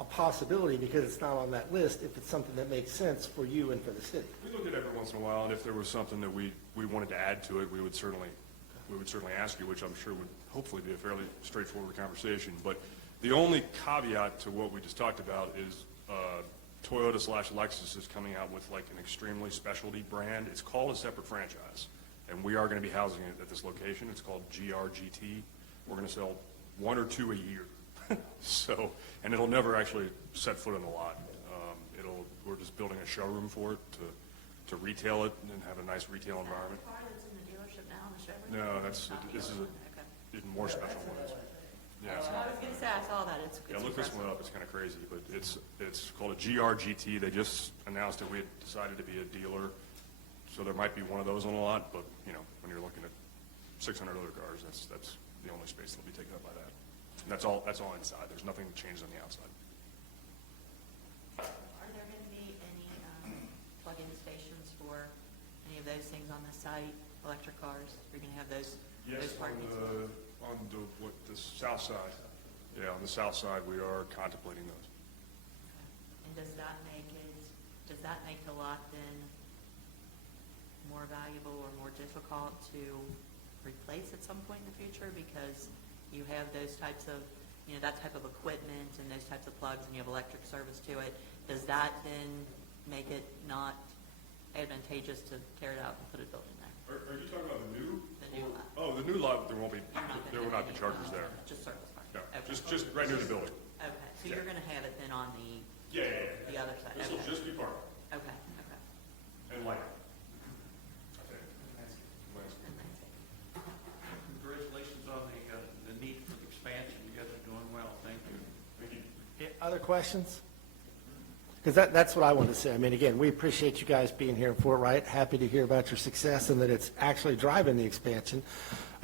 a possibility because it's not on that list if it's something that makes sense for you and for the city. we look at it every once in a while, and if there was something that we wanted to add to it, we would certainly ask you, which I'm sure would hopefully be a fairly straightforward conversation. But the only caveat to what we just talked about is Toyota/Lexus is coming out with like an extremely specialty brand. It's called a separate franchise, and we are going to be housing it at this location. It's called GRGT. We're going to sell 1 or 2 a year. So, and it'll never actually set foot on the lot. We're just building a showroom for it to retail it and have a nice retail environment. Is that the car that's in the dealership now in the showroom? No, Not the this is other a one? Okay. even more special one. Yeah, so- I was going to say, I saw that. It's yeah, look this impressive. one up. It's kind of crazy, but it's called a GRGT. They just announced that we had decided to be a dealer, so there might be one of those on a lot. But when you're looking at 600 other cars, that's the only space that'll be taken up by that. And that's all inside. There's nothing changed on the outside. Are there going to be any plug-in stations for any of those things on the site, electric cars? Are you going to have those parking spots? On the south side. Yeah, on the south side, we are contemplating those. And does that make the lot then more valuable or more difficult to replace at some point in the future? Because you have those types of, that type of equipment and those types of plugs, and you have electric service to it. Does that then make it not advantageous to tear it out and put a building there? Are you talking about the new? The new lot. Oh, the new lot, there will You're not not gonna be have chargers any, there. Just service cars? No, Okay. just right near the building. Okay, so you're going to have it then on the Yeah. other side? This will Okay. just be parking Okay. and lighting. I think. Landscape. Congratulations on the need for the expansion. You guys are doing well. Thank you. Thank you. Yeah, other questions? Because that's what I wanted to say. I mean, again, we appreciate you guys being here in Fort Wright. Happy to hear about your success and that it's actually driving the expansion.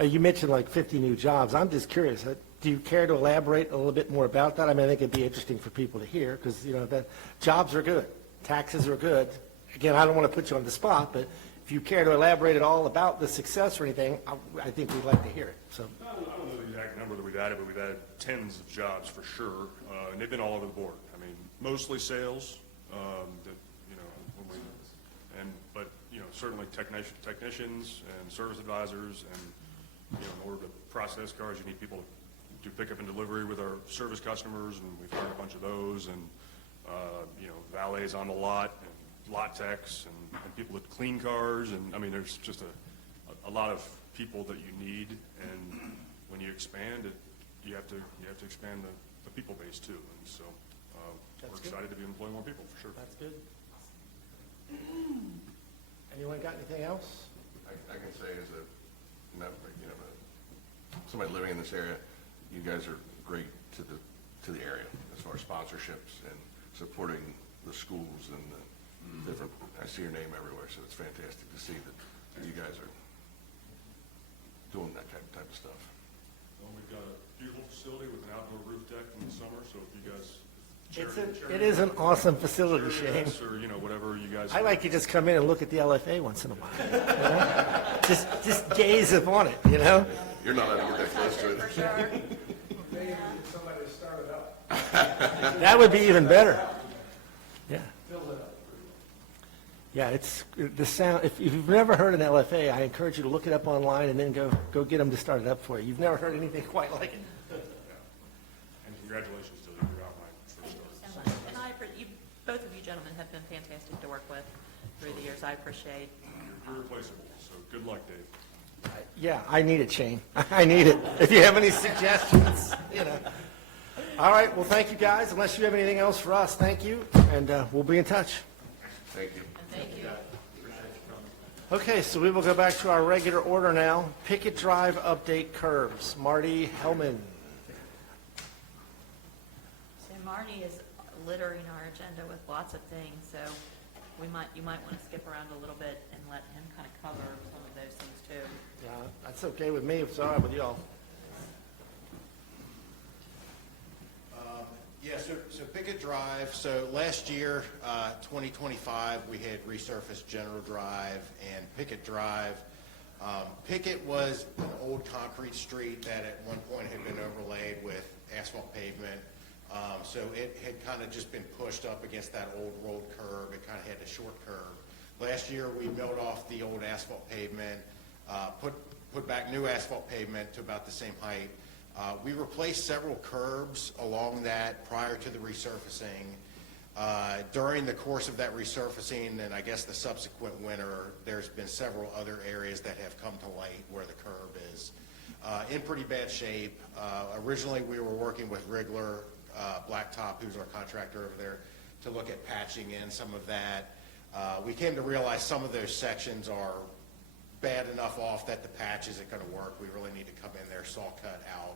You mentioned like 50 new jobs. I'm just curious, do you care to elaborate a little bit more about that? I mean, I think it'd be interesting for people to hear because, that jobs are good, taxes are good. Again, I don't want to put you on the spot, but if you care to elaborate at all about the success or anything, I think we'd like to hear it. So. I don't know the exact number that we've added, but we've added tens of jobs for sure, and they've been all over the board. I mean, mostly sales, but certainly technicians and service advisors, and in order to process cars, you need people to do pickup and delivery with our service customers, and we've hired a bunch of those, and valets on the lot, and lot techs, and people that clean cars, and I mean, there's just a lot of people that you need, and when you expand, you have to expand the people base too, and so we're excited to be employing more people for sure. That's good. Anyone got anything else? I can say as somebody living in this area, you guys are great to the area as far as sponsorships and supporting the schools and the different. I see your name everywhere, so it's fantastic to see that you guys are doing that type of stuff. Well, we've got a beautiful facility with an outdoor roof deck in the summer, so if you guys It is an awesome facility, Shane. Or, you know, whatever you guys. I like to just come in and look at the LFA once in a while. You know? Just gaze upon it, you know? You're not allowed to get that close to it. For sure. Maybe get somebody to start it up. That would be even better. Yeah. Fill it up. Yeah, it's the sound. If you've never heard an LFA, I encourage you to look it up online and then go get them to start it up for you. You've never heard anything quite like it. And congratulations to your outline. Thank you so much. And both of you gentlemen have been fantastic to work with through the years. I appreciate. You're irreplaceable, so good luck, Dave. Yeah, I need it, Shane. I need it. If you have any suggestions, you know. All right, well, thank you, guys. Unless you have anything else for us, thank you, and we'll be in touch. Thank you. Thank you. Okay, so we will go back to our regular order now. Pickett Drive update curbs. Marty Hellman. So Marty is littering our agenda with lots of things, so you might want to skip around a little bit and let him kind of cover some of those things too. Yeah, that's okay with me, if it's all right with y'all. Yeah, so Pickett Drive, so last year, 2025, we had resurfaced General Drive and Pickett Drive. Pickett was an old concrete street that at one point had been overlaid with asphalt pavement. So it had kind of just been pushed up against that old road curb. It kind of had a short curb. Last year, we milled off the old asphalt pavement, put back new asphalt pavement to about the same height. We replaced several curbs along that prior to the resurfacing. During the course of that resurfacing and I guess the subsequent winter, there's been several other areas that have come to light where the curb is in pretty bad shape. Originally, we were working with Wriggler Blacktop, who's our contractor over there, to look at patching in some of that. We came to realize some of those sections are bad enough off that the patch isn't going to work. We really need to come in there, saw cut out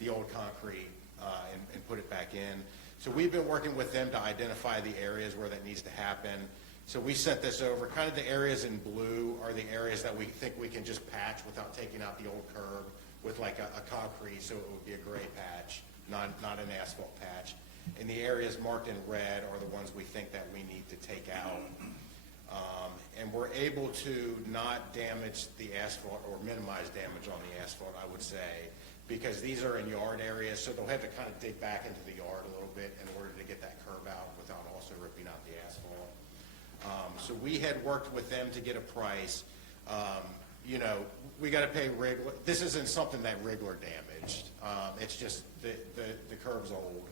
the old concrete and put it back in. So we've been working with them to identify the areas where that needs to happen. So we sent this over. Kind of the areas in blue are the areas that we think we can just patch without taking out the old curb with like a concrete, so it would be a gray patch, not an asphalt patch. And the areas marked in red are the ones we think that we need to take out. And we're able to not damage the asphalt or minimize damage on the asphalt, I would say, because these are in yard areas, so they'll have to kind of dig back into the yard a little bit in order to get that curb out without also ripping out the asphalt. So we had worked with them to get a price. You know, we got to pay Wriggler. This isn't something that Wriggler damaged. It's just the curb's old.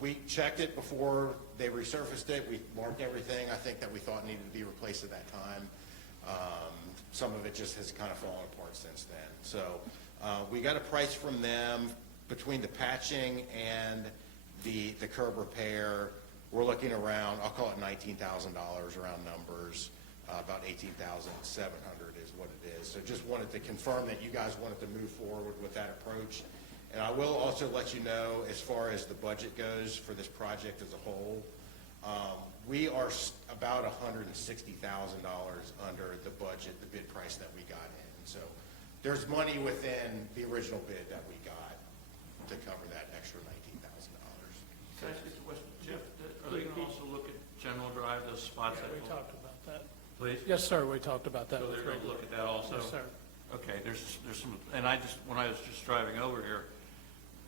We checked it before they resurfaced it. We marked everything I think that we thought needed to be replaced at that time. Some of it just has kind of fallen apart since then. So we got a price from them between the patching and the curb repair. We're looking around, I'll call it $19,000 around numbers. About $18,700 is what it is. So just wanted to confirm that you guys wanted to move forward with that approach. And I will also let you know, as far as the budget goes for this project as a whole, we are about $160,000 under the budget, the bid price that we got in. So there's money within the original bid that we got to cover that extra $19,000. Can I ask you a question, Jeff? Are they going to also look at General Drive, those spots that? We talked about that. Please? Yes, sir, we talked about that. So with they're going to Wrigley. look at that also? Yes, sir. Okay, there's some, and when I was just driving over here,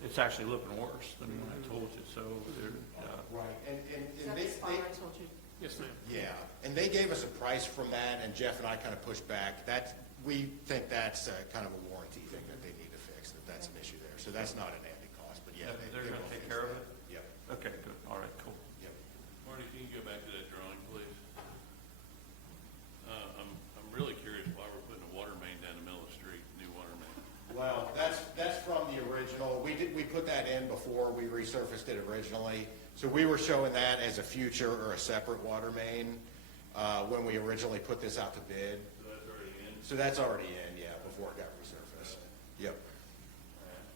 it's actually looking worse than when I told you, so they're, Right, and Is that the spot I told you? Yes, ma'am. yeah, and they gave us a price from that, and Jeff and I kind of pushed back. We think that's kind of a warranty thing that they need to fix, that's an issue there. So that's not an added cost, but yeah. they're they going will to take fix care of that. it? Yep, Okay, good, all right, cool. yep. Marty, can you go back to that drawing, please? I'm really curious why we're putting a water main down the middle of the street, new water main. Well, that's from the original. We put that in before we resurfaced it originally. So we were showing that as a future or a separate water main when we originally put this out to bid. So that's already in? So that's already in, yeah, before it got resurfaced. Yep.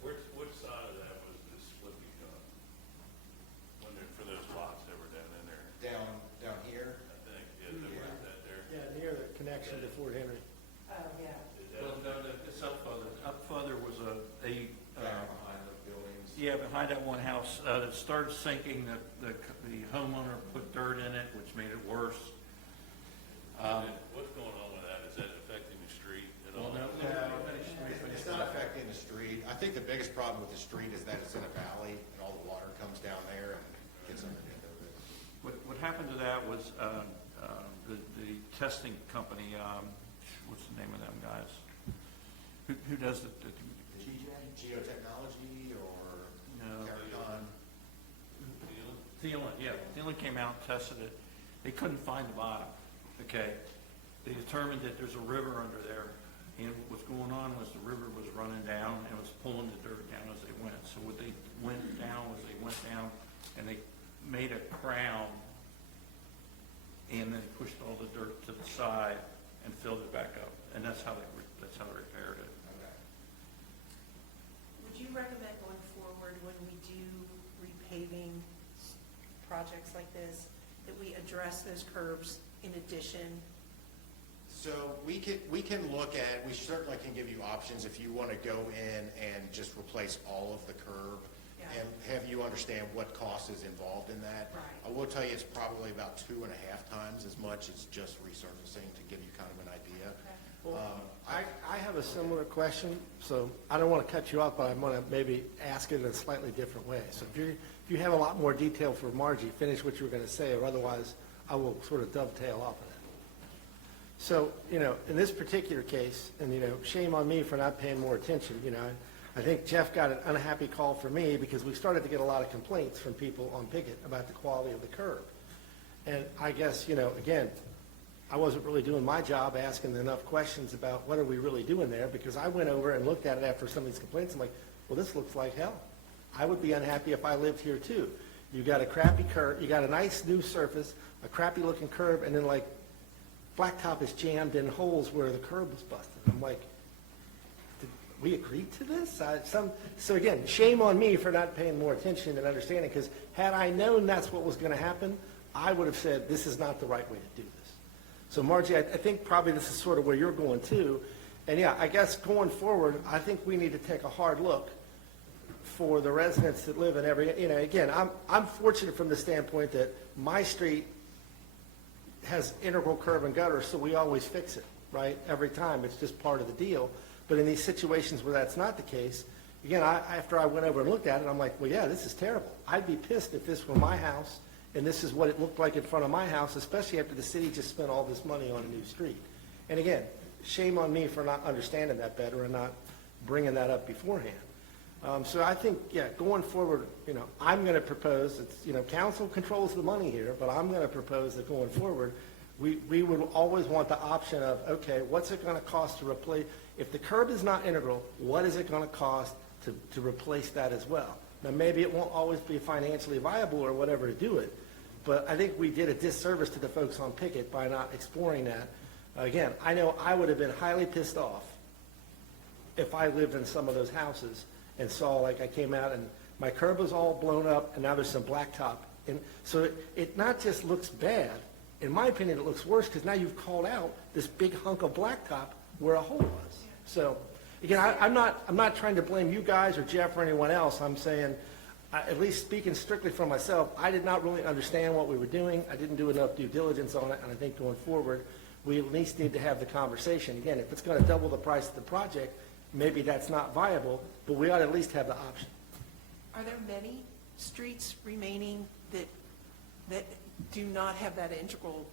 Which side of that was this flipping cup? For those lots that were down in there, Down here? I think, where's that there? Yeah, near the connection to Fort Henry. Oh, yeah. Is that- Well, no, it's up further was Down behind the buildings. Yeah, behind that one house, that started sinking, the homeowner put dirt in it, which made it worse. What's going on with that? Is that affecting the street at all? It's not affecting the street. I think the biggest problem with the street is that it's in a valley and all the water comes down there and gets underneath of it. What happened to that was, the testing company, what's the name of them guys? Who does the Geotechnology or No. Terracon? Thielen came out and tested it. They couldn't find the bottom, okay? They determined that there's a river under there, and what's going on was the river was running down and was pulling the dirt down as they went. So what they went down was they went down and they made a crown and then pushed all the dirt to the side and filled it back up. And that's how they repaired it. Would you recommend going forward when we do repaving projects like this, that we address those curbs in addition? So we can look at, we certainly can give you options if you want to go in and just replace all of the curb Yeah. and have you understand what cost is involved in that. Right. I will tell you it's probably about 2.5 times as much as just resurfacing to give you kind of an idea. I have a similar question, so I don't want to cut you off, but I want to maybe ask it in a slightly different way. So if you have a lot more detail for Margie, finish what you were going to say, or otherwise I will sort of dovetail off of that. So, in this particular case, and, shame on me for not paying more attention, I think Jeff got an unhappy call from me because we started to get a lot of complaints from people on Pickett about the quality of the curb. And I guess, again, I wasn't really doing my job asking enough questions about what are we really doing there, because I went over and looked at it after some of these complaints. I'm like, well, this looks like hell. I would be unhappy if I lived here too. You got a crappy curb, you got a nice new surface, a crappy looking curb, and then like blacktop is jammed in holes where the curb was busted. I'm like, did we agree to this? So again, shame on me for not paying more attention and understanding, because had I known that's what was going to happen, I would have said this is not the right way to do this. So Margie, I think probably this is sort of where you're going too. And yeah, I guess going forward, I think we need to take a hard look for the residents that live in every, again, I'm fortunate from the standpoint that my street has integral curb and gutter, so we always fix it, right? Every time, it's just part of the deal. But in these situations where that's not the case, again, after I went over and looked at it, I'm like, well, yeah, this is terrible. I'd be pissed if this were my house and this is what it looked like in front of my house, especially after the city just spent all this money on a new street. And again, shame on me for not understanding that better and not bringing that up beforehand. So I think, yeah, going forward, I'm going to propose, council controls the money here, but I'm going to propose that going forward, we would always want the option of, okay, what's it going to cost to replace, if the curb is not integral, what is it going to cost to replace that as well? Now, maybe it won't always be financially viable or whatever to do it, but I think we did a disservice to the folks on Pickett by not exploring that. Again, I know I would have been highly pissed off if I lived in some of those houses and saw, like, I came out and my curb was all blown up and now there's some blacktop. And so it not just looks bad, in my opinion, it looks worse because now you've called out this big hunk of blacktop where a hole was. So, again, I'm not trying to blame you guys or Jeff or anyone else. I'm saying, at least speaking strictly for myself, I did not really understand what we were doing. I didn't do enough due diligence on it, and I think going forward, we at least need to have the conversation. Again, if it's going to double the price of the project, maybe that's not viable, but we ought to at least have the option. Are there many streets remaining that do not have that integral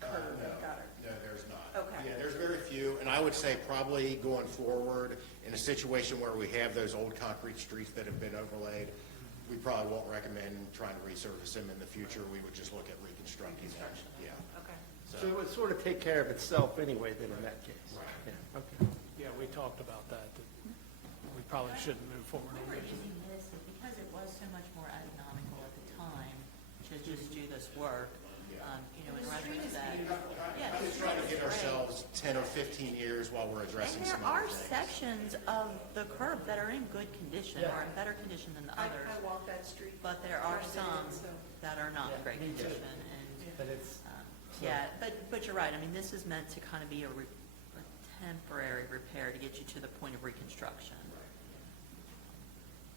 curb and gutter? No, there's not. Okay. Yeah, there's very few, and I would say probably going forward, in a situation where we have those old concrete streets that have been overlaid, we probably won't recommend trying to resurface them in the future. We would just look at reconstructing them. Yeah. Okay. So it would sort of take care of itself anyway then in that case. Right. Yeah, okay. Yeah, we talked about that we probably shouldn't move forward We on were this. using this because it was so much more economical at the time to just do this work, in retrospect. Yeah, We're just trying to get ourselves 10 or 15 years while we're addressing And there some are other things. sections of the curb that are in good condition, or in better condition than the others. I walk that street. But there are quite a bit, some so- that are not in great me too. condition, and, But it's, yeah, but you're right, I mean, this is meant to kind of be a temporary repair to get you to the point of reconstruction.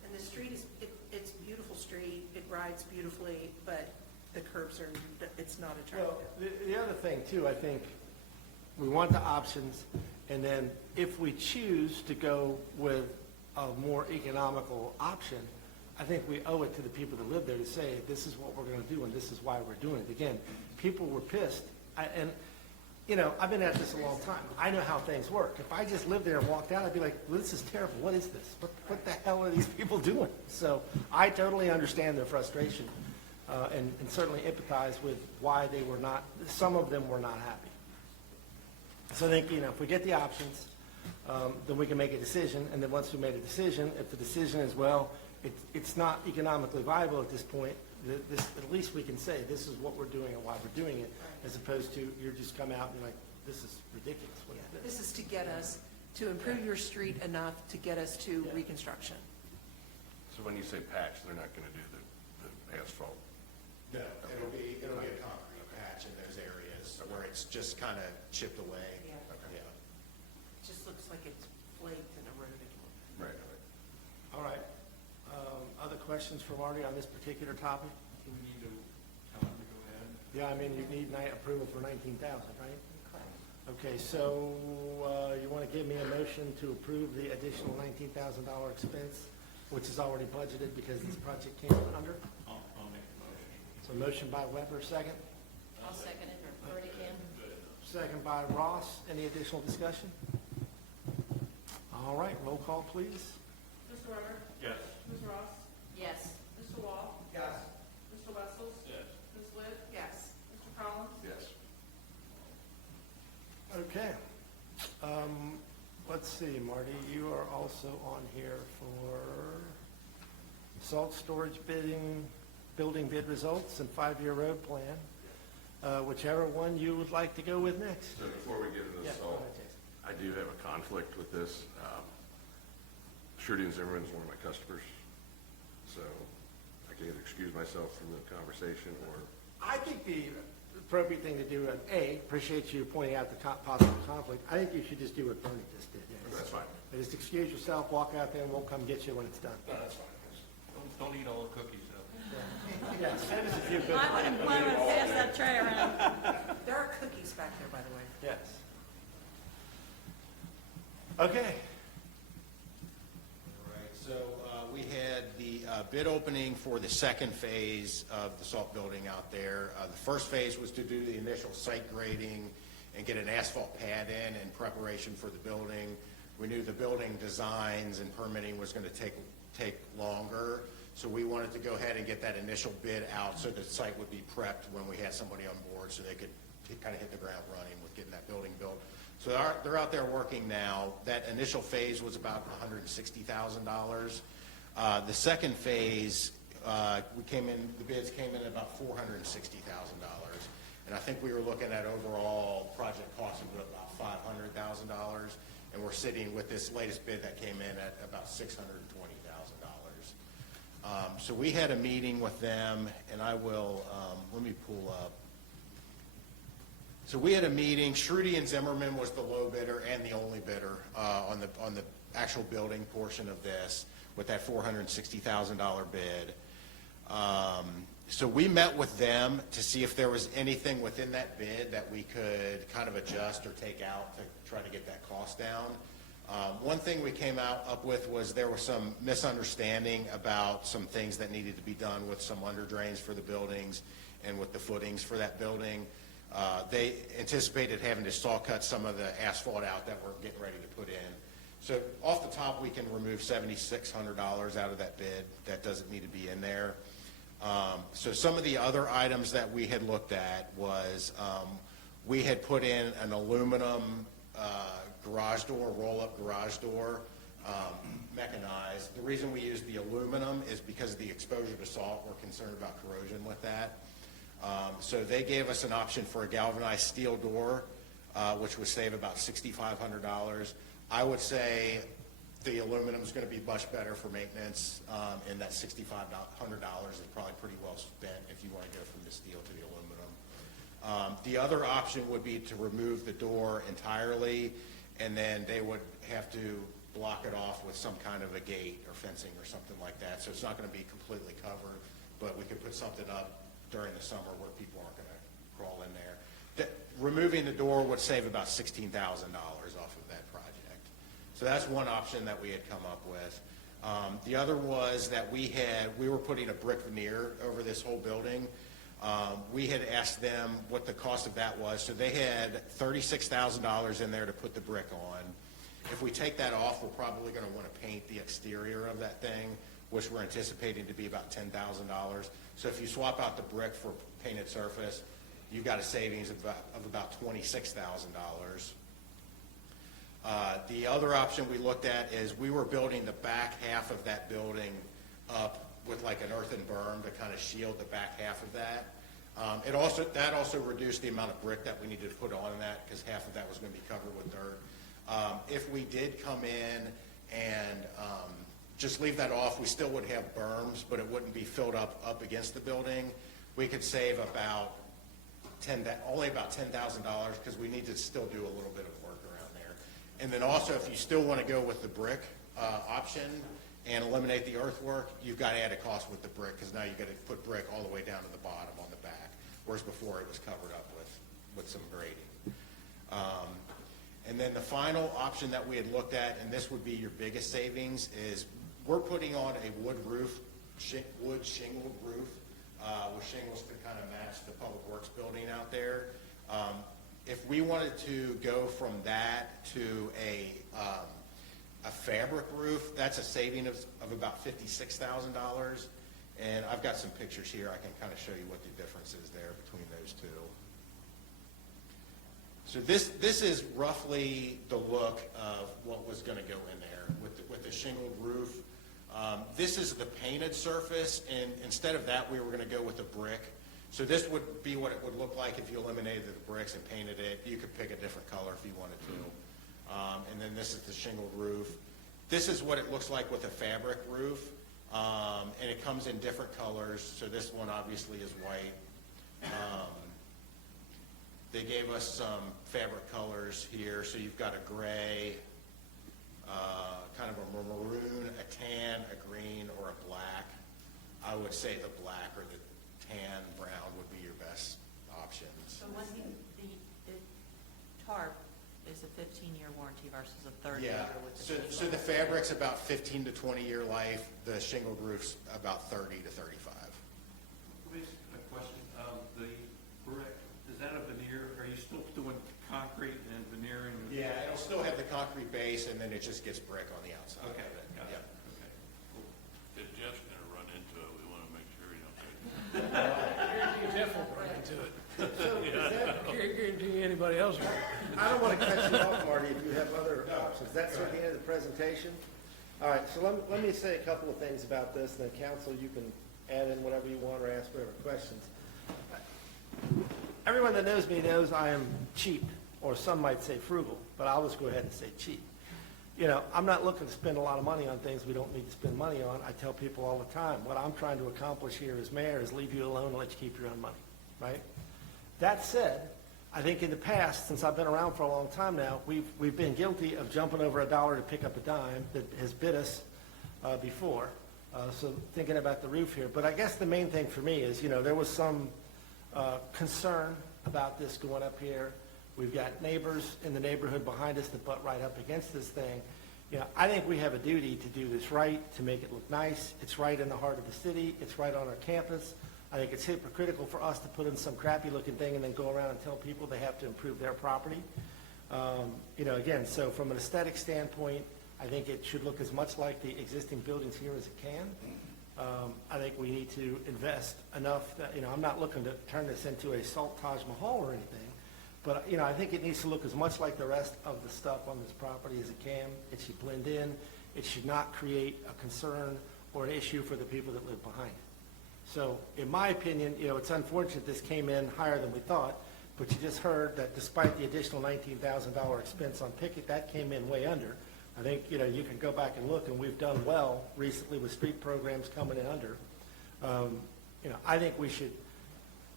And the street is, it's a beautiful street, it rides beautifully, but the curbs are, it's not attractive. Well, the other thing too, I think, we want the options, and then if we choose to go with a more economical option, I think we owe it to the people that live there to say, this is what we're gonna do, and this is why we're doing it. Again, people were pissed, and, you know, I've been at this a long time. I know how things work. If I just lived there and walked out, I'd be like, well, this is terrible. What is this? What the hell are these people doing? So I totally understand their frustration, and certainly empathize with why they were not, some of them were not happy. So I think, you know, if we get the options, then we can make a decision, and then once we made a decision, if the decision is, well, it's not economically viable at this point, at least we can say, this is what we're doing and why we're doing it, as opposed to, you're just come out and you're like, this is ridiculous. What is this? This is to get us, to improve your street enough to get us to reconstruction. So when you say patch, they're not gonna do the asphalt? No, it'll be a concrete patch in those areas where it's just kind of chipped away. Yeah. Yeah. It just looks like it's flaked and eroded. Right. All right. Other questions for Marty on this particular topic? Do we need to tell him to go ahead? Yeah, I mean, you need approval for 19,000, right? Okay, so you want to give me a motion to approve the additional $19,000 expense, which is already budgeted because this project came in under? I'll make the motion. So motion by Weber, second. I'll second it, or Bernie can. Second by Ross. Any additional discussion? All right, roll call, please. Mr. Weber? Yes. Ms. Ross? Yes. Mr. Wall? Yes. Mr. Wessels? Yes. Ms. Witt? Yes. Mr. Collins? Yes. Okay. Let's see, Marty, you are also on here for salt storage building bid results and 5-year road plan. Whichever one you would like to go with next. So before we get into the Yeah, go salt, ahead, Jason. I do have a conflict with this. Shruti and Zimmerman is one of my customers, so I can either excuse myself from the conversation or, I think the appropriate thing to do, appreciate you pointing out the possible conflict. I think you should just do what Bernie just did. that's fine. Just excuse yourself, walk out there, and we'll come get you when it's done. That's fine. Don't eat all the cookies, though. Yeah, send us a few good Might want to pass that tray around. There are cookies back there, by the way. Yes. Okay. All right, so we had the bid opening for the second phase of the salt building out there. The first phase was to do the initial site grading and get an asphalt pad in preparation for the building. We knew the building designs and permitting was going to take longer, so we wanted to go ahead and get that initial bid out so the site would be prepped when we had somebody on board so they could kind of hit the ground running with getting that building built. So they're out there working now. That initial phase was about $160,000. The second phase, the bids came in at about $460,000. And I think we were looking at overall project cost of about $500,000. And we're sitting with this latest bid that came in at about $620,000. So we had a meeting with them, and I will, let me pull up. So we had a meeting. Shruti and Zimmerman was the low bidder and the only bidder on the actual building portion of this with that $460,000 bid. So we met with them to see if there was anything within that bid that we could kind of adjust or take out to try to get that cost down. One thing we came up with was there was some misunderstanding about some things that needed to be done with some under drains for the buildings and with the footings for that building. They anticipated having to saw cut some of the asphalt out that we're getting ready to put in. So off the top, we can remove $7,600 out of that bid. That doesn't need to be in there. So some of the other items that we had looked at was we had put in an aluminum garage door, roll-up garage door, mechanized. The reason we used the aluminum is because of the exposure to salt. We're concerned about corrosion with that. So they gave us an option for a galvanized steel door, which would save about $6,500. I would say the aluminum is going to be much better for maintenance, and that $6,500 is probably pretty well spent if you want to go from the steel to the aluminum. The other option would be to remove the door entirely, and then they would have to block it off with some kind of a gate or fencing or something like that. So it's not going to be completely covered, but we could put something up during the summer where people aren't going to crawl in there. Removing the door would save about $16,000 off of that project. So that's one option that we had come up with. The other was that we were putting a brick veneer over this whole building. We had asked them what the cost of that was. So they had $36,000 in there to put the brick on. If we take that off, we're probably going to want to paint the exterior of that thing, which we're anticipating to be about $10,000. So if you swap out the brick for painted surface, you've got a savings of about $26,000. The other option we looked at is we were building the back half of that building up with like an earthen berm to kind of shield the back half of that. That also reduced the amount of brick that we needed to put on that because half of that was going to be covered with dirt. If we did come in and just leave that off, we still would have berms, but it wouldn't be filled up against the building. We could save only about $10,000 because we need to still do a little bit of work around there. And then also, if you still want to go with the brick option and eliminate the earthwork, you've got to add a cost with the brick because now you've got to put brick all the way down to the bottom on the back, whereas before it was covered up with some grading. And then the final option that we had looked at, and this would be your biggest savings, is we're putting on a wood shingled roof with shingles to kind of match the Public Works building out there. If we wanted to go from that to a fabric roof, that's a saving of about $56,000. And I've got some pictures here. I can kind of show you what the difference is there between those two. So this is roughly the look of what was going to go in there with the shingled roof. This is the painted surface, and instead of that, we were going to go with a brick. So this would be what it would look like if you eliminated the bricks and painted it. You could pick a different color if you wanted to. And then this is the shingled roof. This is what it looks like with a fabric roof, and it comes in different colors. So this one obviously is white. They gave us some fabric colors here. So you've got a gray, kind of a maroon, a tan, a green, or a black. I would say the black or the tan brown would be your best options. So one thing, the tarp is a 15-year warranty versus a 30-year with the shingle. So the fabric's about 15 to 20-year life. The shingled roof's about 30 to 35. Please, a question. The brick, is that a veneer? Are you still doing concrete and veneering? Yeah, it'll still have the concrete base, and then it just gets brick on the outside. Okay, of it. got it. Yeah. Okay, cool. If Jeff's going to run into it, we want to make sure he don't take it. Guarantee Jeff won't run into it. So is that guarantee anybody else? I don't want to cut you off, Marty, if you have other options. That's at the end of the presentation. All right, so let me say a couple of things about this, and then council, you can add in whatever you want or ask whatever questions. Everyone that knows me knows I am cheap, or some might say frugal, but I'll just go ahead and say cheap. You know, I'm not looking to spend a lot of money on things we don't need to spend money on. I tell people all the time, what I'm trying to accomplish here as mayor is leave you alone and let you keep your own money, right? That said, I think in the past, since I've been around for a long time now, we've been guilty of jumping over a dollar to pick up a dime that has bit us before. So thinking about the roof here. But I guess the main thing for me is, you know, there was some concern about this going up here. We've got neighbors in the neighborhood behind us that butt right up against this thing. You know, I think we have a duty to do this right, to make it look nice. It's right in the heart of the city. It's right on our campus. I think it's hypocritical for us to put in some crappy-looking thing and then go around and tell people they have to improve their property. You know, again, so from an aesthetic standpoint, I think it should look as much like the existing buildings here as it can. I think we need to invest enough that, you know, I'm not looking to turn this into a Salt Taj Mahal or anything, but, you know, I think it needs to look as much like the rest of the stuff on this property as it can. It should blend in. It should not create a concern or an issue for the people that live behind it. So, in my opinion, you know, it's unfortunate this came in higher than we thought, but you just heard that despite the additional $19,000 expense on Pickett, that came in way under. I think, you know, you can go back and look, and we've done well recently with street programs coming in under. You know, I think we should,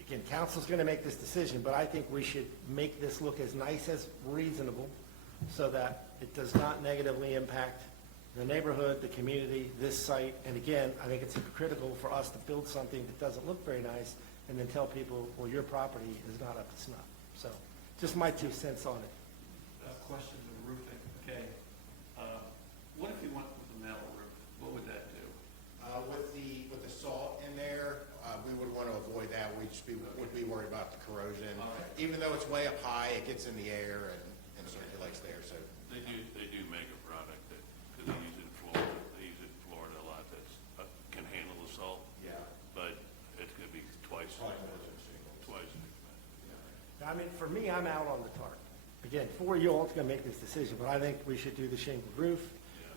again, council's going to make this decision, but I think we should make this look as nice as reasonable so that it does not negatively impact the neighborhood, the community, this site. And again, I think it's critical for us to build something that doesn't look very nice and then tell people, well, your property is not up to snuff. So just my 2 cents on it. Question on roofing, okay. What if you went with a metal roof? What would that do? With the salt in there, we would want to avoid that. Would be worried about the corrosion. All right. Even though it's way up high, it gets in the air and circulates there, so. They do make a product that they use in Florida. They use it in Florida a lot that's, can handle the salt. Yeah. But it's gonna be twice as expensive. I mean, for me, I'm out on the tarp. Again, for you all to go make this decision, but I think we should do the shingled roof.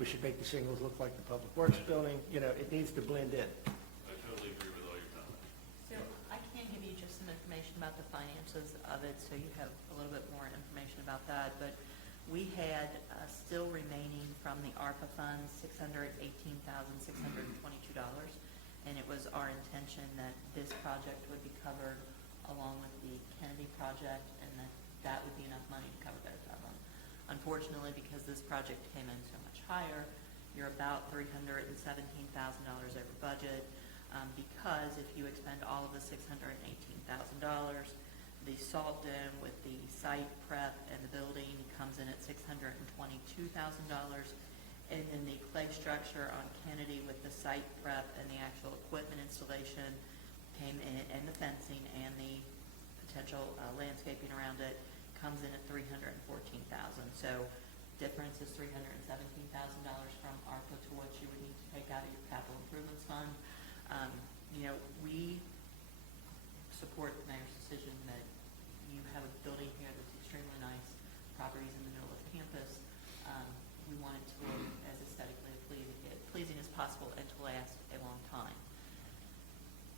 We should make the shingles look like the Public Works building. You know, it needs to blend in. I totally agree with all your comments. So I can give you just some information about the finances of it, so you have a little bit more information about that. But we had still remaining from the ARPA funds, $618,622. And it was our intention that this project would be covered along with the Kennedy project, and that would be enough money to cover both of them. Unfortunately, because this project came in so much higher, you're about $317,000 over budget, because if you expend all of the $618,000, the salt dome with the site prep and the building comes in at $622,000, and then the clay structure on Kennedy with the site prep and the actual equipment installation came in, and the fencing and the potential landscaping around it comes in at $314,000. So difference is $317,000 from ARPA to what you would need to take out of your capital improvements fund. You know, we support the mayor's decision that you have a building here that's extremely nice, properties in the middle of campus. We want it to look as aesthetically pleasing as possible and to last a long time.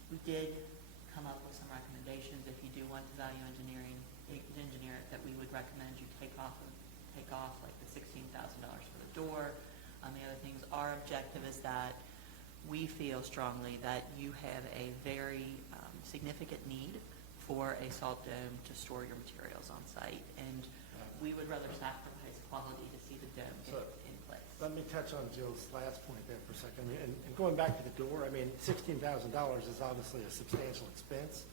We did come up with some recommendations. If you do want to value engineer it, that we would recommend you take off like the $16,000 for the door. The other things, our objective is that we feel strongly that you have a very significant need for a salt dome to store your materials on site, and we would rather sacrifice quality to see the dome in place. Let me touch on Jill's last point there for a second. And going back to the door, I mean, $16,000 is obviously a substantial expense.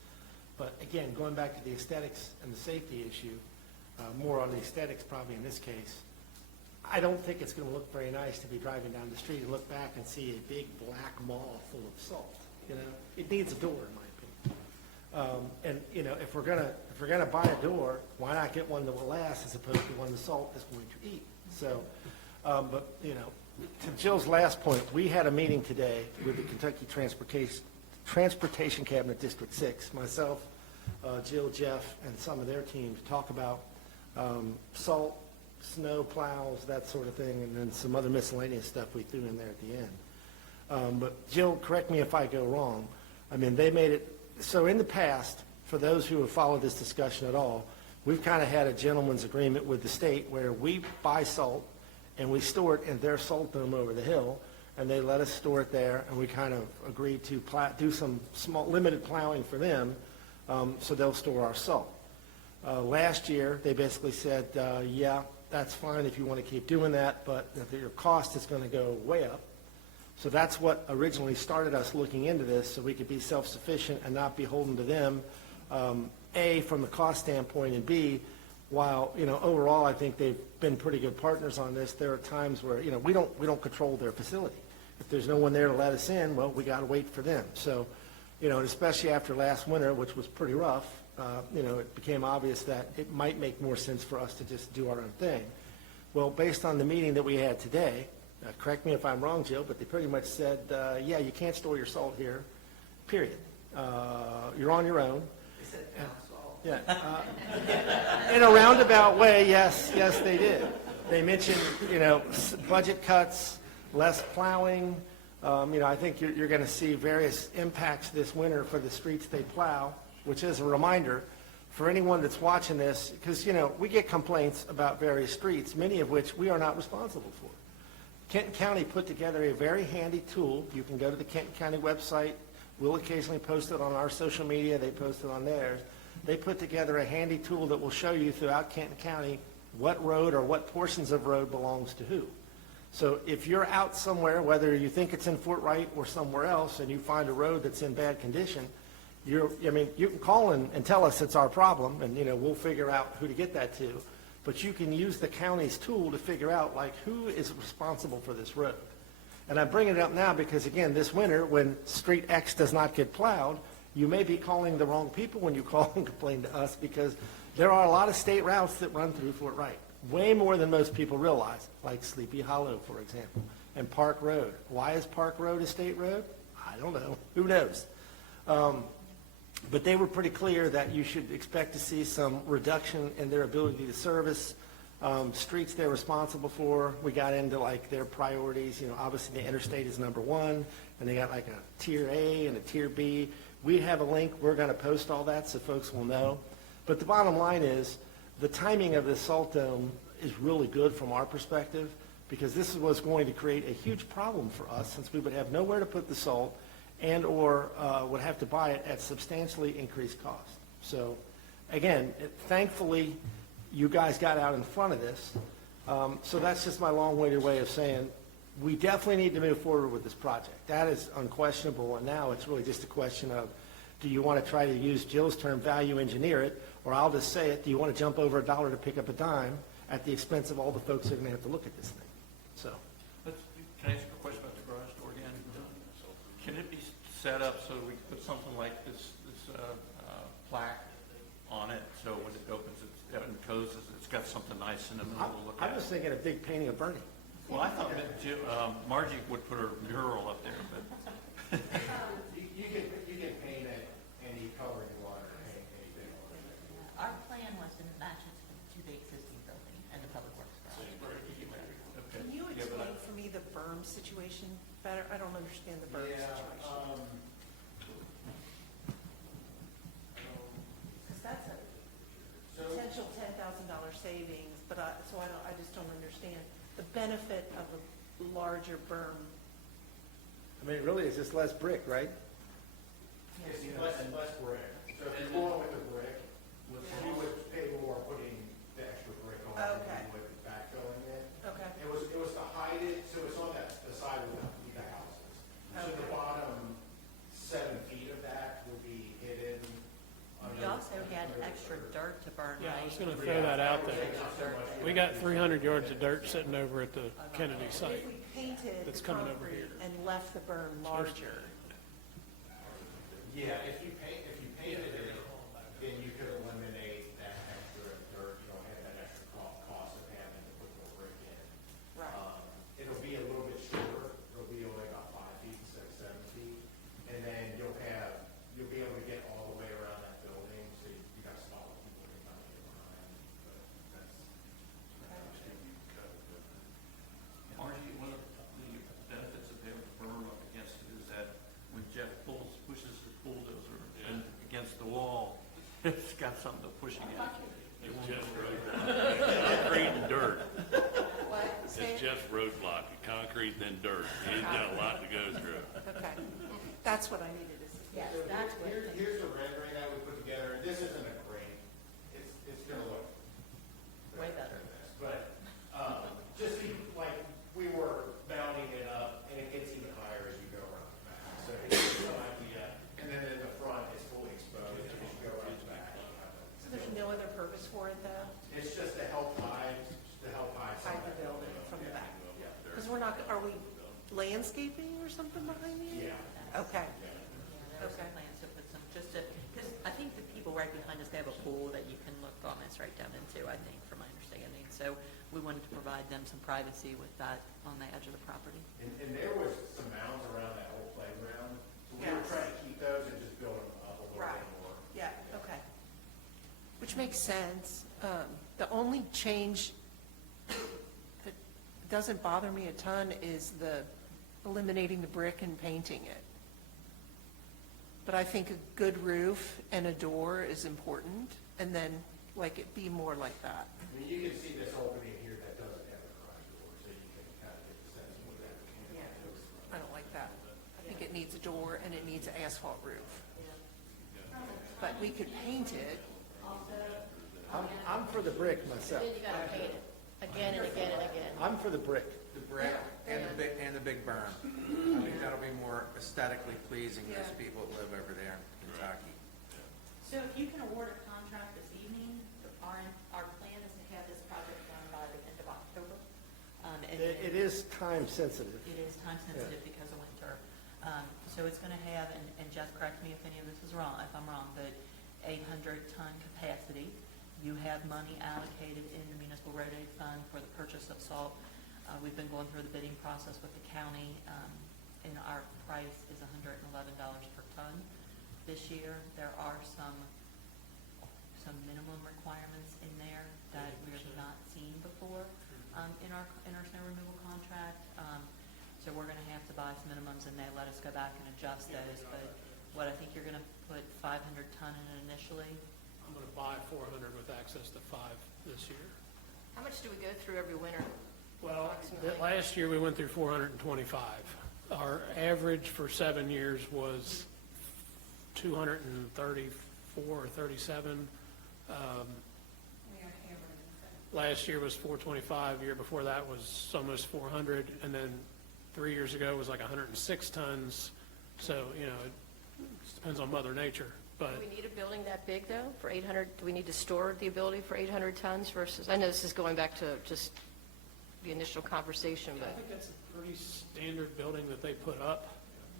But again, going back to the aesthetics and the safety issue, more on the aesthetics probably in this case, I don't think it's going to look very nice to be driving down the street and look back and see a big black maw full of salt. You know, it needs a door, in my opinion. And you know, if we're gonna buy a door, why not get one that will last as opposed to one the salt is going to eat? So, but you know, to Jill's last point, we had a meeting today with the Kentucky Transportation Cabinet District 6. Myself, Jill, Jeff, and some of their team to talk about salt, snow plows, that sort of thing, and then some other miscellaneous stuff we threw in there at the end. But Jill, correct me if I go wrong. I mean, they made it, so in the past, for those who have followed this discussion at all, we've kind of had a gentleman's agreement with the state where we buy salt and we store it in their salt dome over the hill, and they let us store it there, and we kind of agreed to do some small, limited plowing for them, so they'll store our salt. Last year, they basically said, yeah, that's fine if you want to keep doing that, but your cost is going to go way up. So that's what originally started us looking into this, so we could be self-sufficient and not beholden to them, A, from the cost standpoint, and B, while, you know, overall, I think they've been pretty good partners on this, there are times where, you know, we don't control their facility. If there's no one there to let us in, well, we got to wait for them. So, you know, and especially after last winter, which was pretty rough, you know, it became obvious that it might make more sense for us to just do our own thing. Well, based on the meeting that we had today, correct me if I'm wrong, Jill, but they pretty much said, yeah, you can't store your salt here, period. You're on your own. They said pound salt. Yeah. In a roundabout way, yes, they did. They mentioned, you know, budget cuts, less plowing. You know, I think you're going to see various impacts this winter for the streets they plow, which is a reminder for anyone that's watching this, because, you know, we get complaints about various streets, many of which we are not responsible for. Kenton County put together a very handy tool. You can go to the Kenton County website. We'll occasionally post it on our social media. They post it on theirs. They put together a handy tool that will show you throughout Kenton County what road or what portions of road belongs to who. So if you're out somewhere, whether you think it's in Fort Wright or somewhere else, and you find a road that's in bad condition, you can call and tell us it's our problem, and, we'll figure out who to get that to. But you can use the county's tool to figure out, like, who is responsible for this road. And I bring it up now because, again, this winter, when Street X does not get plowed, you may be calling the wrong people when you call and complain to us, because there are a lot of state routes that run through Fort Wright, way more than most people realize, like Sleepy Hollow, for example, and Park Road. Why is Park Road a state road? I don't know. Who knows? But they were pretty clear that you should expect to see some reduction in their ability to service streets they're responsible for. We got into like their priorities. Obviously the interstate is number one, and they got like a tier A and a tier B. We have a link. We're going to post all that so folks will know. But the bottom line is the timing of this salt dome is really good from our perspective, because this was going to create a huge problem for us, since we would have nowhere to put the salt and or would have to buy it at substantially increased cost. So again, thankfully, you guys got out in front of this. So that's just my long-winded way of saying we definitely need to move forward with this project. That is unquestionable, and now it's really just a question of, do you want to try to use Jill's term, value engineer it, or I'll just say it, do you want to jump over a dollar to pick up a dime at the expense of all the folks that are going to have to look at this thing? So. Can I ask a question about the garage door again? Can it be set up so we can put something like this plaque on it, so when it opens and closes, it's got something nice in the middle to look at? I was thinking a big painting of Bernie. Well, I thought that Margie would put her mural up there, but You can paint it any color you want, or paint anything. Our plan was to match it to the existing building and the public works garage. Can you explain for me the berm situation better? I don't understand the berm situation. Because that's a potential $10,000 savings, but I just don't understand the benefit of a larger berm. I mean, it really is just less brick, right? It's less brick. So if you're going with the brick, you would pay more putting the extra brick on than you would backfilling it. Okay. It was to hide it, so it's on the side of the houses. So the bottom 7 feet of that would be hidden. We also had extra dirt to burn, Yeah, I right? was going to throw that out there. We got 300 yards of dirt sitting over at the Kennedy site. If we painted That's the coming over concrete here. and left the berm larger, Yeah, if you painted it, then you could eliminate that extra dirt. You don't have that extra cost of having to put more brick in. right? It'll be a little bit shorter. It'll be only about 5 feet, 6, 7 feet. And then you'll be able to get all the way around that building, so you got smaller people that come in behind. But Margie, one of the benefits of having the berm up against it is that when Jeff pushes his bulldozer against the wall, it's got something to push against. Jeff's roadblock. Concrete and dirt. What? Say It's it? Jeff's roadblock, concrete then dirt. He's got a lot to go through. Okay, that's what I needed to see. Yes, that's what. here's the rendering that we put together. And this isn't a great. It's gonna look Way better. than this, but just like we were mounting it up, and it gets even higher as you go around the back. So here's some idea, and then in the front it's fully exposed as you go around the back. So there's no other purpose for it, though? It's just to help hide some Hide of the that building from the back? Yeah. Because are we landscaping or something behind you? Yeah. Okay. There's some plans to put some, because I think the people right behind us, they have a pool that you can look almost right down into, I think, from my understanding. So we wanted to provide them some privacy with that on the edge of the property. And there was some mounds around that whole playground, so we were Yes. trying to keep those and just build them up a little Right. bit more. Yeah, okay. Which makes sense. The only change that doesn't bother me a ton is the eliminating the brick and painting it. But I think a good roof and a door is important, and then like it be more like that. I mean, you can see this opening here that doesn't have a garage door, so you can kind of get the sense of what that looks like. I don't like that. I think it needs a door and it needs an asphalt roof. But we could paint it. I'm for for the brick myself. Then you gotta paint it again and again and again. I'm for the brick. The brick and the big berm. I think that'll be more aesthetically pleasing to those people that live over there in Kentucky. So if you can award a contract this evening, our plan is to have this project done by the end of October. It is time sensitive. It is time sensitive because of winter. So it's going to have, and Jeff, correct me if any of this is wrong, if I'm wrong, but 800-ton capacity. You have money allocated in the municipal road aid fund for the purchase of salt. We've been going through the bidding process with the county, and our price is $111 per ton this year. There are some minimum requirements in there that we have not seen before in our snow removal contract. So we're going to have to buy some minimums, and they let us go back and adjust those. But what I think you're going to put 500 ton in initially. I'm going to buy 400 with access to 5 this year. How much do we go through every winter? Well, Approximately. last year we went through 425. Our average for 7 years was 234 or 37. Last year was 425. The year before that was almost 400, and then 3 years ago was like 106 tons. So it depends on Mother Nature. But Do we need a building that big, though, for 800? Do we need to store the ability for 800 tons versus, I know this is going back to just the initial conversation, I but, think that's a pretty standard building that they put up.